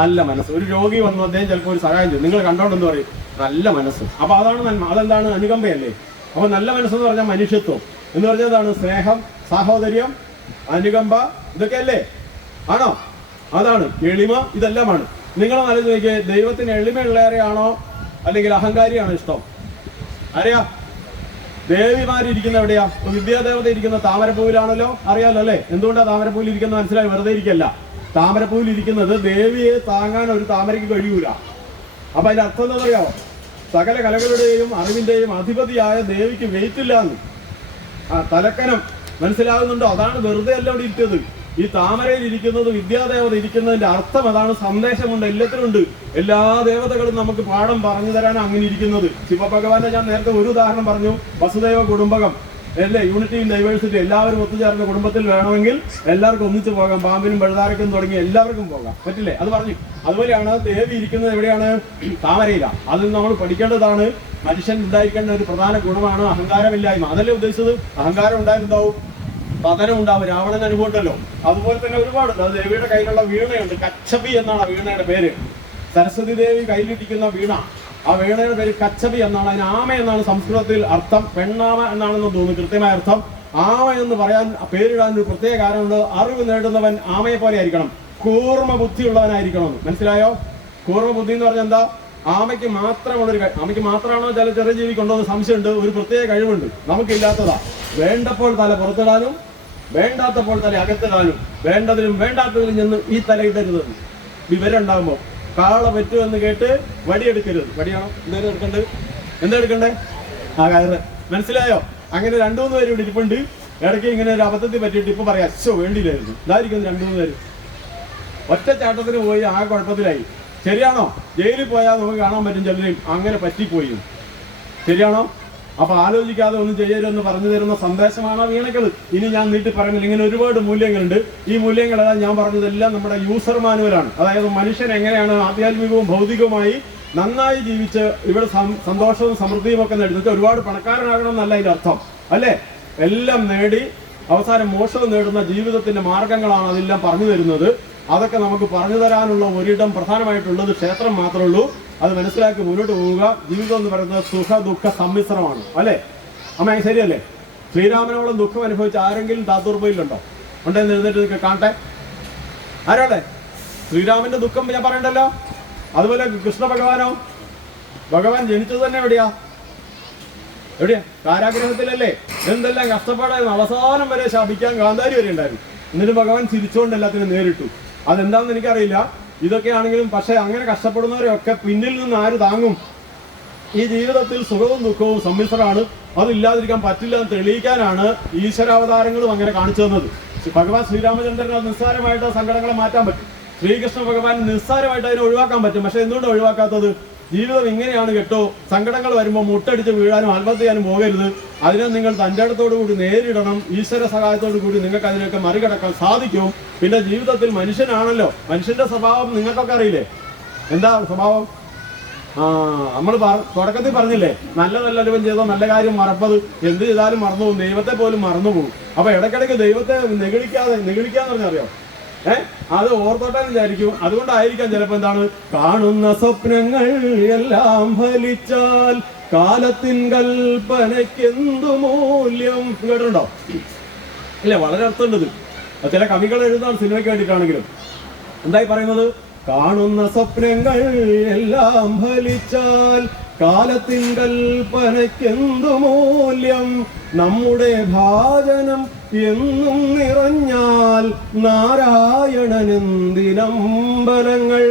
നല്ല മനസ്സ്. ഒരു രോഗി വന്നു, അദ്ദേഹം ചിലപ്പോൾ ഒരു സഹായം ചെയ്യും, നിങ്ങൾ കണ്ടോണ്ട് എന്ത് പറയും? നല്ല മനസ്സ്. അപ്പൊ അതാണ് നന്മ. അതെന്താണ്? അനുകമ്പയല്ലേ? അപ്പൊ നല്ല മനസ്സെന്ന് പറഞ്ഞാൽ മനുഷ്യത്വം എന്ന് പറഞ്ഞതാണ്. സ്നേഹം, സാഹോദര്യം, അനുകമ്പ, ഇതൊക്കെ അല്ലേ? ആണോ? അതാണ് എളിമ. ഇതെല്ലാമാണ്. നിങ്ങൾ നല്ല ചോദിക്കേ, ദൈവത്തിന് എളിമയുള്ളവരെയാണോ അല്ലെങ്കിൽ അഹങ്കാരിയാണോ ഇഷ്ടം? അറിയാ? ദേവിമാരിയ്ക്കുന്ന എവിടെയാ? വിദ്യാദേവത ഇരിക്കുന്ന താമരപ്പൂവിലാണല്ലോ. അറിയാലോ അല്ലേ? എന്തുകൊണ്ടാണ് താമരപ്പൂവിൽ ഇരിക്കുന്നത്? മനസ്സിലായി? വെറുതെ ഇരിക്കല്ല. താമരപ്പൂവിൽ ഇരിക്കുന്നത് ദേവിയെ താങ്ങാൻ ഒരു താമരയ്ക്ക് കഴിയൂല. അപ്പൊ അതിന്റെ അർത്ഥം എന്താ പറയാമോ? സകല കലകളുടെയും അറിവിന്റെയും അധിപതിയായ ദേവിക്ക് വെയിറ്റ് ഇല്ല എന്ന്. ആ തലക്കനം മനസ്സിലാകുന്നുണ്ടോ? അതാണ് വെറുതെ അല്ല അവിടെ ഇരിക്കുന്നത്. ഈ താമരയിൽ ഇരിക്കുന്നത്, വിദ്യാദേവത ഇരിക്കുന്നതിന്റെ അർത്ഥം അതാണ്. സന്ദേശമുണ്ട്, എല്ലാത്തിനും ഉണ്ട്. എല്ലാ ദേവതകളും നമുക്ക് പാഠം പറഞ്ഞു തരാൻ അങ്ങനെ ഇരിക്കുന്നത്. ശിവഭഗവാന്റെ ഞാൻ നേരത്തെ ഒരു ഉദാഹരണം പറഞ്ഞു, വസുദേവ കുടുംബകം അല്ലേ, യൂണിറ്റി ഇൻ ഡൈവേഴ്സിറ്റി. എല്ലാവരും ഒത്തുചേർന്ന കുടുംബത്തിൽ വേണമെങ്കിൽ എല്ലാവർക്കും ഒന്നിച്ചു പോകാം. പാമ്പിനും പഴുതാരക്കും തുടങ്ങി എല്ലാവർക്കും പോകാം, പറ്റില്ലേ? അത് പറഞ്ഞു. അതുപോലെയാണ് ദേവി ഇരിക്കുന്നത് എവിടെയാണ്? താമരയിലാണ്. അതിൽ നമ്മൾ പഠിക്കേണ്ടതാണ്. മനുഷ്യൻ ഉണ്ടായിരിക്കേണ്ട ഒരു പ്രധാന ഗുണമാണ് അഹങ്കാരമില്ലായ്മ. അതല്ലേ ഉദ്ദേശിച്ചത്? അഹങ്കാരം ഉണ്ടായിരുന്നുണ്ടാവും, പതനം ഉണ്ടാവും. രാവണൻ അനുഭവം ഉണ്ടല്ലോ. അതുപോലെ തന്നെ ഒരുപാടുണ്ട്. അത് ദേവിയുടെ കയ്യിലുള്ള വീണയുണ്ട്. കച്ചപി എന്നാണ് ആ വീണയുടെ പേര്. സരസ്വതി ദേവി കയ്യിലിരിക്കുന്ന വീണ, ആ വീണയുടെ പേര് കച്ചപി എന്നാണ്. അതിന് ആമ എന്നാണ് സംസ്കൃതത്തിൽ അർത്ഥം. പെണ്ണാമ എന്നാണെന്ന് തോന്നുന്നു കൃത്യമായ അർത്ഥം. ആമ എന്ന് പറയാൻ പേരിടാൻ ഒരു പ്രത്യേക കാരണമുണ്ട്. അറിവ് നേടുന്നവൻ ആമയെ പോലെ ആയിരിക്കണം, കൂർമ്മ ബുദ്ധിയുള്ളവനായിരിക്കണം. മനസ്സിലായോ? കൂർമ്മ ബുദ്ധി എന്ന് പറഞ്ഞാൽ എന്താ? ആമയ്ക്ക് മാത്രമുള്ളൊരു ആമയ്ക്ക് മാത്രമാണോ ചില ചെറിയ ജീവിക്കുണ്ടോ എന്ന് സംശയമുണ്ട്. ഒരു പ്രത്യേക കഴിവുണ്ട്, നമുക്കില്ലാത്തതാ. വേണ്ടപ്പോൾ തല പുറത്തിടാനും വേണ്ടാത്തപ്പോൾ തല അകത്തിടാനും, വേണ്ടതിലും വേണ്ടാത്തതിലും ചെന്ന് ഈ തലയിടരുത്. വിവരം ഉണ്ടാകുമ്പോൾ കാള പറ്റുമെന്ന് കേട്ട് വടിയെടുക്കരുത്. വടിയാണോ എന്തായാലും എടുക്കണ്ടത്? എന്താ എടുക്കണ്ടേ? ആ കയറ്. മനസ്സിലായോ? അങ്ങനെ 2-3 പേര് ഇവിടെ ഇരിപ്പുണ്ട്. ഇടയ്ക്ക് ഇങ്ങനെ ഒരു അബദ്ധത്തിൽ പറ്റിയിട്ട് ഇപ്പൊ പറയാം, അച്ഛോ വേണ്ടിയില്ലായിരുന്നു. ഇതായിരിക്കും 2-3 പേര് ഒറ്റച്ചാട്ടത്തിന് പോയി ആ കുഴപ്പത്തിലായി. ശരിയാണോ? ജയിലിൽ പോയാൽ നമുക്ക് കാണാൻ പറ്റും ചിലരെയും അങ്ങനെ പറ്റിപ്പോയി. ശരിയാണോ? അപ്പൊ ആലോചിക്കാതെ ഒന്നും ചെയ്യരുതെന്ന് പറഞ്ഞു തരുന്ന സന്ദേശമാണ് വീണകൾ. ഇനി ഞാൻ നീട്ടി പറയുന്നില്ല. ഇങ്ങനെ ഒരുപാട് മൂല്യങ്ങളുണ്ട്. ഈ മൂല്യങ്ങളെല്ലാം ഞാൻ പറഞ്ഞതെല്ലാം നമ്മുടെ യൂസർ മാനുവലാണ്. അതായത് മനുഷ്യൻ എങ്ങനെയാണ് ആധ്യാത്മികവും ഭൗതികവുമായി നന്നായി ജീവിച്ച് ഇവിടെ സന്തോഷവും സമൃദ്ധിയും ഒക്കെ നേടുന്നത്. ഒരുപാട് പണക്കാരനാകണം എന്നല്ല അതിന്റെ അർത്ഥം, അല്ലേ? എല്ലാം നേടി അവസാനം മോക്ഷവും നേടുന്ന ജീവിതത്തിന്റെ മാർഗങ്ങളാണ് അതെല്ലാം പറഞ്ഞു തരുന്നത്. അതൊക്കെ നമുക്ക് പറഞ്ഞു തരാനുള്ള ഒരിടം പ്രധാനമായിട്ടുള്ളത് ക്ഷേത്രം മാത്രമേ ഉള്ളൂ. അത് മനസ്സിലാക്കി മുന്നോട്ട് പോവുക. ജീവിതം എന്ന് പറയുന്നത് സുഖ ദുഃഖ സമ്മിശ്രമാണ്, അല്ലേ അമ്മ? ശരിയല്ലേ? ശ്രീരാമനോളം ദുഃഖം അനുഭവിച്ച ആരെങ്കിലും താത്തൂർപ്പയിലുണ്ടോ? ഉണ്ടെന്ന് എഴുന്നേറ്റ് കാണട്ടെ. ആരാടെ? ശ്രീരാമന്റെ ദുഃഖം ഞാൻ പറയണ്ടല്ലോ. അതുപോലെ കൃഷ്ണ ഭഗവാനോ? ഭഗവാൻ ജനിച്ചത് തന്നെ എവിടെയാ? കാരാഗ്രഹത്തിലല്ലേ? എന്തെല്ലാം കഷ്ടപ്പാടായിരുന്നു. അവസാനം വരെ ശപിക്കാൻ ഗാന്ധാരി വരെ ഉണ്ടായിരുന്നു. എന്നിട്ട് ഭഗവാൻ ചിരിച്ചുകൊണ്ട് എല്ലാത്തിനും നേരിട്ടു. അതെന്താണെന്ന് എനിക്കറിയില്ല. ഇതൊക്കെയാണെങ്കിലും പക്ഷെ അങ്ങനെ കഷ്ടപ്പെടുന്നവരെയൊക്കെ പിന്നിൽ നിന്ന് ആര് താങ്ങും? ഈ ജീവിതത്തിൽ സുഖവും ദുഃഖവും സമ്മിശ്രമാണ്. അതില്ലാതിരിക്കാൻ പറ്റില്ല എന്ന് തെളിയിക്കാനാണ് ഈശ്വരാവതാരങ്ങളും അങ്ങനെ കാണിച്ചു തന്നത്. ഭഗവാൻ ശ്രീരാമചന്ദ്രൻ നിസ്സാരമായിട്ട് സങ്കടങ്ങളെ മാറ്റാൻ പറ്റും. ശ്രീകൃഷ്ണ ഭഗവാൻ നിസ്സാരമായിട്ട് അതിനെ ഒഴിവാക്കാൻ പറ്റും. പക്ഷെ എന്തുകൊണ്ട് ഒഴിവാക്കാത്തത്? ജീവിതം ഇങ്ങനെയാണ് കേട്ടോ. സങ്കടങ്ങൾ വരുമ്പോൾ മുട്ടടിച്ച് വീഴാനും ആത്മഹത്യ ചെയ്യാനും പോകരുത്. അതിനെ നിങ്ങൾ തൻ്റെ അടുത്തോടു കൂടി നേരിടണം. ഈശ്വര സഹായത്തോടു കൂടി നിങ്ങൾക്ക് അതിനൊക്കെ മറികടക്കാൻ സാധിക്കും. പിന്നെ ജീവിതത്തിൽ മനുഷ്യനാണല്ലോ, മനുഷ്യന്റെ സ്വഭാവം നിങ്ങൾക്കൊക്കെ അറിയില്ലേ? എന്താ സ്വഭാവം? നമ്മൾ തുടക്കത്തിൽ പറഞ്ഞില്ലേ, നല്ല രൂപം ചെയ്തോ നല്ല കാര്യം മറപ്പത്. എന്ത് ചെയ്താലും മറന്നു പോകും, ദൈവത്തെ പോലും മറന്നു പോകും. അപ്പൊ ഇടയ്ക്കിടയ്ക്ക് ദൈവത്തെ നെഗളിക്കാന്ന് പറഞ്ഞറിയോ? അത് ഓർത്തോട്ടാൻ വിചാരിക്കും. അതുകൊണ്ടായിരിക്കാം ചിലപ്പോ എന്താണ്, കാണുന്ന സ്വപ്നങ്ങൾ എല്ലാം ഫലിച്ചാൽ കാലത്തിൻ കൽപ്പനയ്ക്കെന്തു മൂല്യം. കേട്ടിട്ടുണ്ടോ? ഇല്ലേ? വളരെ അർത്ഥമുണ്ട്. ചില കവികൾ എഴുതാൻ സിനിമയ്ക്ക് വേണ്ടിയിട്ടാണെങ്കിലും എന്തായി പറയുന്നത്? കാണുന്ന സ്വപ്നങ്ങൾ എല്ലാം ഫലിച്ചാൽ കാലത്തിൻ കൽപ്പനയ്ക്കെന്തു മൂല്യം. നമ്മുടെ ഭാജനം എന്നും നിറഞ്ഞാൽ നാരായണനെന്തിനമ്പലങ്ങൾ.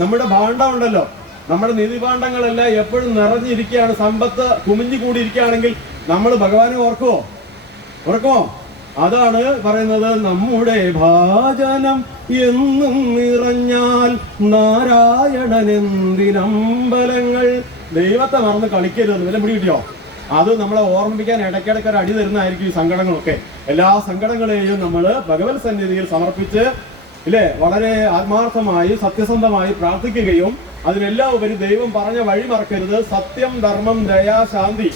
നമ്മുടെ ഭാണ്ഡം ഉണ്ടല്ലോ, നമ്മുടെ നിധിഭാണ്ഡങ്ങളെല്ലാം എപ്പോഴും നിറഞ്ഞിരിക്കുകയാണ്, സമ്പത്ത് കുമിഞ്ഞു കൂടിയിരിക്കുകയാണെങ്കിൽ നമ്മൾ ഭഗവാനെ ഓർക്കുമോ? അതാണ് പറയുന്നത്, നമ്മുടെ ഭാജനം എന്നും നിറഞ്ഞാൽ നാരായണനെന്തിനമ്പലങ്ങൾ. ദൈവത്തെ മറന്ന് കളിക്കരുത്. വില പിടി കിട്ടിയോ? അത് നമ്മളെ ഓർമ്മിപ്പിക്കാൻ ഇടയ്ക്കിടയ്ക്ക് ഒരു അടി തരുന്നതായിരിക്കും ഈ സങ്കടങ്ങളൊക്കെ. എല്ലാ സങ്കടങ്ങളെയും നമ്മൾ ഭഗവത് സന്നിധിയിൽ സമർപ്പിച്ച് ഇല്ലേ വളരെ ആത്മാർത്ഥമായി സത്യസന്ധമായി പ്രാർത്ഥിക്കുകയും അതിനെല്ലാം ഉപരി ദൈവം പറഞ്ഞ വഴി മറക്കരുത്. സത്യം, ധർമ്മം, ദയ, ശാന്തി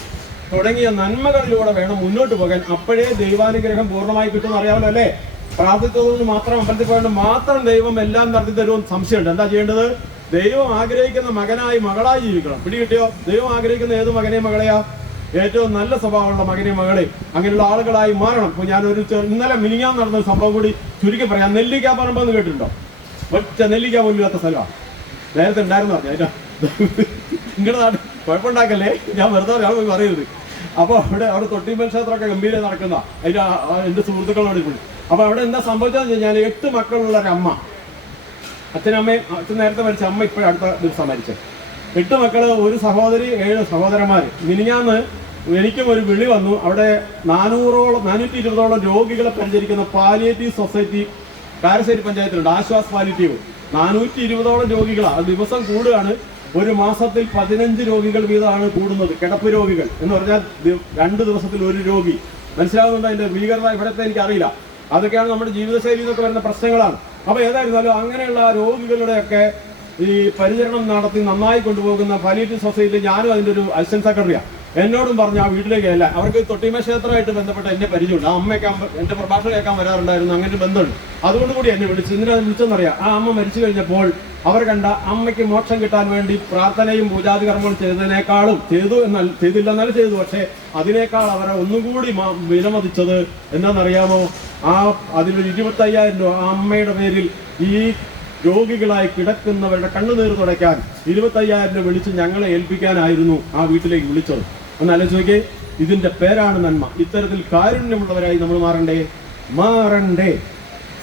തുടങ്ങിയ നന്മകളിലൂടെ വേണം മുന്നോട്ട് പോകാൻ. അപ്പോഴേ ദൈവാനുഗ്രഹം പൂർണ്ണമായി കിട്ടുമെന്ന് അറിയാമല്ലോ, അല്ലേ? പ്രാർത്ഥിച്ചതുകൊണ്ട് മാത്രം, അമ്പലത്തിൽ പോയത് മാത്രം ദൈവം എല്ലാം നടത്തി തരുമെന്ന് സംശയമുണ്ട്. എന്താ ചെയ്യേണ്ടത്? ദൈവം ആഗ്രഹിക്കുന്ന മകനായി മകളായി ജീവിക്കണം. പിടികിട്ടിയോ? ദൈവം ആഗ്രഹിക്കുന്ന ഏത് മകനെയും മകളെയാ? ഏറ്റവും നല്ല സ്വഭാവമുള്ള മകനെ മകളെ അങ്ങനെയുള്ള ആളുകളായി മാറണം. ഇപ്പൊ ഞാനൊരു ഇന്നലെ മിനിങ്ങാൻ നടന്ന സംഭവം കൂടി ചുരുക്കി പറയാം. നെല്ലിക്ക പറമ്പെന്ന് കേട്ടിട്ടുണ്ടോ? ഒറ്റ നെല്ലിക്ക പോലും ഇല്ലാത്ത സ്ഥലമാണ്. നേരത്തെ ഉണ്ടായിരുന്നു പറഞ്ഞു. നിങ്ങളുടെ നാട്ടിൽ കുഴപ്പമുണ്ടാക്കല്ലേ, ഞാൻ വെറുതെ പോയി പറയരുത്. അപ്പോൾ അവിടെ തൊട്ടിമ്പൽ ക്ഷേത്രമൊക്കെ ഗംഭീരം നടക്കുന്ന അതിൻ്റെ എൻ്റെ സുഹൃത്തുക്കളോട് കൂടി. അപ്പോൾ അവിടെ എന്താ സംഭവിച്ചതെന്ന് കഴിഞ്ഞാൽ 8 മക്കളുള്ള ഒരമ്മ അച്ഛനമ്മയും അച്ഛൻ നേരത്തെ മരിച്ച, അമ്മ ഇപ്പോഴും അടുത്ത ദിവസം മരിച്ചത്. 8 മക്കള്, ഒരു സഹോദരി, 7 സഹോദരന്മാർ. മിനിഞ്ഞാന്ന് എനിക്കും ഒരു വിളി വന്നു. അവിടെ 420ഓളം രോഗികളെ പരിചരിക്കുന്ന പാലിയേറ്റീവ് സൊസൈറ്റി കാരശ്ശേരി പഞ്ചായത്തിലുണ്ട്, ആശ്വാസ് പാലിയേറ്റീവ്. 420ഓളം രോഗികളാണ്. അത് ദിവസം കൂടുകയാണ്. ഒരു മാസത്തിൽ 15 രോഗികൾ വീതമാണ് കൂടുന്നത്. കിടപ്പ് രോഗികൾ എന്ന് പറഞ്ഞാൽ 2 ദിവസത്തിൽ ഒരു രോഗി. മനസ്സിലാവുന്നുണ്ടോ അതിന്റെ ഭീകരത? ഇവിടത്തെ എനിക്കറിയില്ല. അതൊക്കെയാണ് നമ്മുടെ ജീവിതശൈലി എന്നൊക്കെ വരുന്ന പ്രശ്നങ്ങളാണ്. അപ്പൊ ഏതായിരുന്നാലും അങ്ങനെയുള്ള രോഗികളുടെയൊക്കെ ഈ പരിചരണം നടത്തി നന്നായി കൊണ്ടുപോകുന്ന പാലിയേറ്റീവ് സൊസൈറ്റി ഞാനും അതിന്റെ ഒരു അസിസ്റ്റന്റ് സെക്രട്ടറിയാണ്. എന്നോടും പറഞ്ഞു ആ വീട്ടിലേക്ക് അല്ല, അവർക്ക് തൊട്ടിമ ക്ഷേത്രമായിട്ട് ബന്ധപ്പെട്ട എന്നെ പരിചയമുണ്ട്. ആ അമ്മയൊക്കെ എന്റെ പ്രഭാഷണം കേൾക്കാൻ വരാറുണ്ടായിരുന്നു. അങ്ങനെ ബന്ധമുണ്ട്. അതുകൊണ്ട് കൂടി എന്നെ വിളിച്ചു. എന്തിനാ വിളിച്ചെന്നറിയാം, ആ അമ്മ മരിച്ചു കഴിഞ്ഞപ്പോൾ അവർ കണ്ട അമ്മയ്ക്ക് മോക്ഷം കിട്ടാൻ വേണ്ടി പ്രാർത്ഥനയും പൂജാതി കർമ്മവും ചെയ്തതിനേക്കാളും ചെയ്തില്ലെന്നാലും ചെയ്തു, പക്ഷെ അതിനേക്കാൾ അവരെ ഒന്നുകൂടി വിലമതിച്ചത് എന്താണെന്നറിയാമോ? അതിലൊരു 25,000 രൂപ ആ അമ്മയുടെ പേരിൽ ഈ രോഗികളായി കിടക്കുന്നവരുടെ കണ്ണുനീർ തുടയ്ക്കാൻ 25,000 രൂപ വിളിച്ച് ഞങ്ങളെ ഏൽപ്പിക്കാനായിരുന്നു ആ വീട്ടിലേക്ക് വിളിച്ചത്. ഒന്ന് ആലോചിക്കേ, ഇതിന്റെ പേരാണ് നന്മ. ഇത്തരത്തിൽ കാരുണ്യമുള്ളവരായി നമ്മൾ മാറണ്ടേ,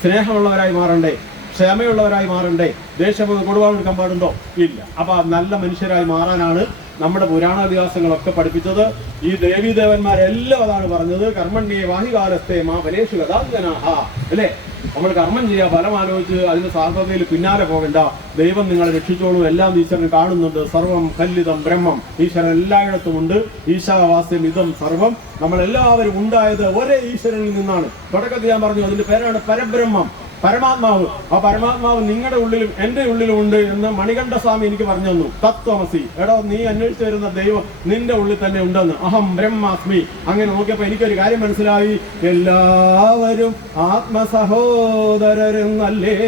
സ്നേഹമുള്ളവരായി മാറണ്ടേ, ക്ഷമയുള്ളവരായി മാറണ്ടേ. ദേഷ്യം കൊടുവാളെടുക്കാൻ പാടുണ്ടോ? ഇല്ല. അപ്പൊ നല്ല മനുഷ്യരായി മാറാനാണ് നമ്മുടെ പുരാണാതിഹാസങ്ങളൊക്കെ പഠിപ്പിച്ചത്. ഈ ദേവീദേവന്മാരെല്ലാം അതാണ് പറഞ്ഞത്. കർമ്മണ്യേ വാഹികാലത്തെ മാ ഫലേഷു ഗതാഞ്ജനാഹ, അല്ലേ? നമ്മൾ കർമ്മം ചെയ്യുക, ഫലം ആലോചിച്ച് അതിന്റെ സാധ്യതയിൽ പിന്നാലെ പോകണ്ട. ദൈവം നിങ്ങളെ രക്ഷിച്ചോളൂ. എല്ലാം ഈശ്വരൻ കാണുന്നുണ്ട്. സർവം കല്ലിതം ബ്രഹ്മം, ഈശ്വരൻ എല്ലായിടത്തും ഉണ്ട്. ഈശാവാസ്യം ഇതം സർവം. നമ്മളെല്ലാവരും ഉണ്ടായത് ഒരേ ഈശ്വരനിൽ നിന്നാണ്. തുടക്കത്തിൽ ഞാൻ പറഞ്ഞു, അതിന്റെ പേരാണ് പരബ്രഹ്മം, പരമാത്മാവ്. ആ പരമാത്മാവ് നിങ്ങളുടെ ഉള്ളിലും എന്റെ ഉള്ളിലും ഉണ്ട് എന്ന് മണികണ്ഠസ്വാമി എനിക്ക് പറഞ്ഞു തന്നു. തത്വമസി, എടോ നീ അന്വേഷിച്ചു വരുന്ന ദൈവം നിന്റെ ഉള്ളിൽ തന്നെ ഉണ്ടെന്ന്. അഹം ബ്രഹ്മാസ്മി. അങ്ങനെ നോക്കിയപ്പോ എനിക്കൊരു കാര്യം മനസ്സിലായി. എല്ലാവരും ആത്മസഹോദരരെന്നല്ലേ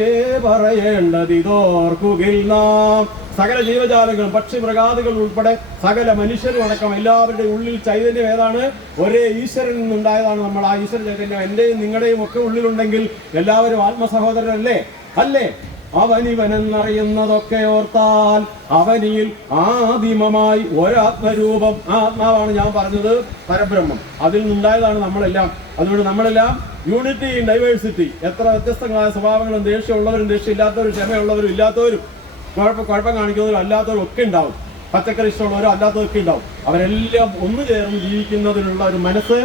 പറയേണ്ടത്, ഇതോർക്കുകിൽ നാം. സകല ജീവജാലങ്ങളും, പക്ഷി മൃഗാദികൾ ഉൾപ്പെടെ സകല മനുഷ്യരും അടക്കം എല്ലാവരുടെ ഉള്ളിൽ ചൈതന്യം ഏതാണ്? ഒരേ ഈശ്വരൻ നിന്നുണ്ടായതാണ് നമ്മൾ. ആ ഈശ്വര ചൈതന്യം എന്റെയും നിങ്ങളുടെയും ഒക്കെ ഉള്ളിലുണ്ടെങ്കിൽ എല്ലാവരും ആത്മസഹോദരനല്ലേ? അല്ലേ? അവനിവനെന്നറിയുന്നതൊക്കെ ഓർത്താൽ അവനിൽ ആദിമമായി ഒരാത്മരൂപം. ആ ആത്മാവാണ് ഞാൻ പറഞ്ഞത്, പരബ്രഹ്മം. അതിൽ നിന്നുണ്ടായതാണ് നമ്മളെല്ലാം. അതുകൊണ്ട് നമ്മളെല്ലാം യൂണിറ്റി ഇൻ ഡൈവേഴ്സിറ്റി. എത്ര വ്യത്യസ്തങ്ങളായ സ്വഭാവങ്ങളും, ദേഷ്യമുള്ളവരും ദേഷ്യമില്ലാത്തവരും, ക്ഷമയുള്ളവരും ഇല്ലാത്തവരും, കുഴപ്പം കാണിക്കുന്നവരും അല്ലാത്തവരും ഒക്കെ ഉണ്ടാവും. പച്ചക്കറി ഇഷ്ടമുള്ളവരും അല്ലാത്തവരൊക്കെ ഉണ്ടാവും. അവരെല്ലാം ഒന്നു ചേർന്ന് ജീവിക്കുന്നതിനുള്ള ഒരു മനസ്സ്,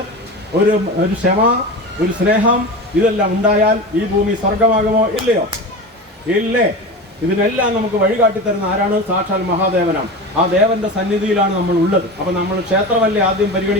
ഒരു ക്ഷമ, ഒരു സ്നേഹം, ഇതെല്ലാം ഉണ്ടായാൽ ഈ ഭൂമി സ്വർഗമാകുമോ? ഇല്ലയോ? ഇല്ലേ? ഇതിനെല്ലാം നമുക്ക് വഴികാട്ടി തരുന്ന ആരാണ്? സാക്ഷാൽ മഹാദേവനാണ്. ആ ദേവന്റെ സന്നിധിയിലാണ് നമ്മൾ ഉള്ളത്. അപ്പൊ നമ്മൾ ക്ഷേത്രമല്ലേ ആദ്യം പരിഗണിക്കുന്നത്.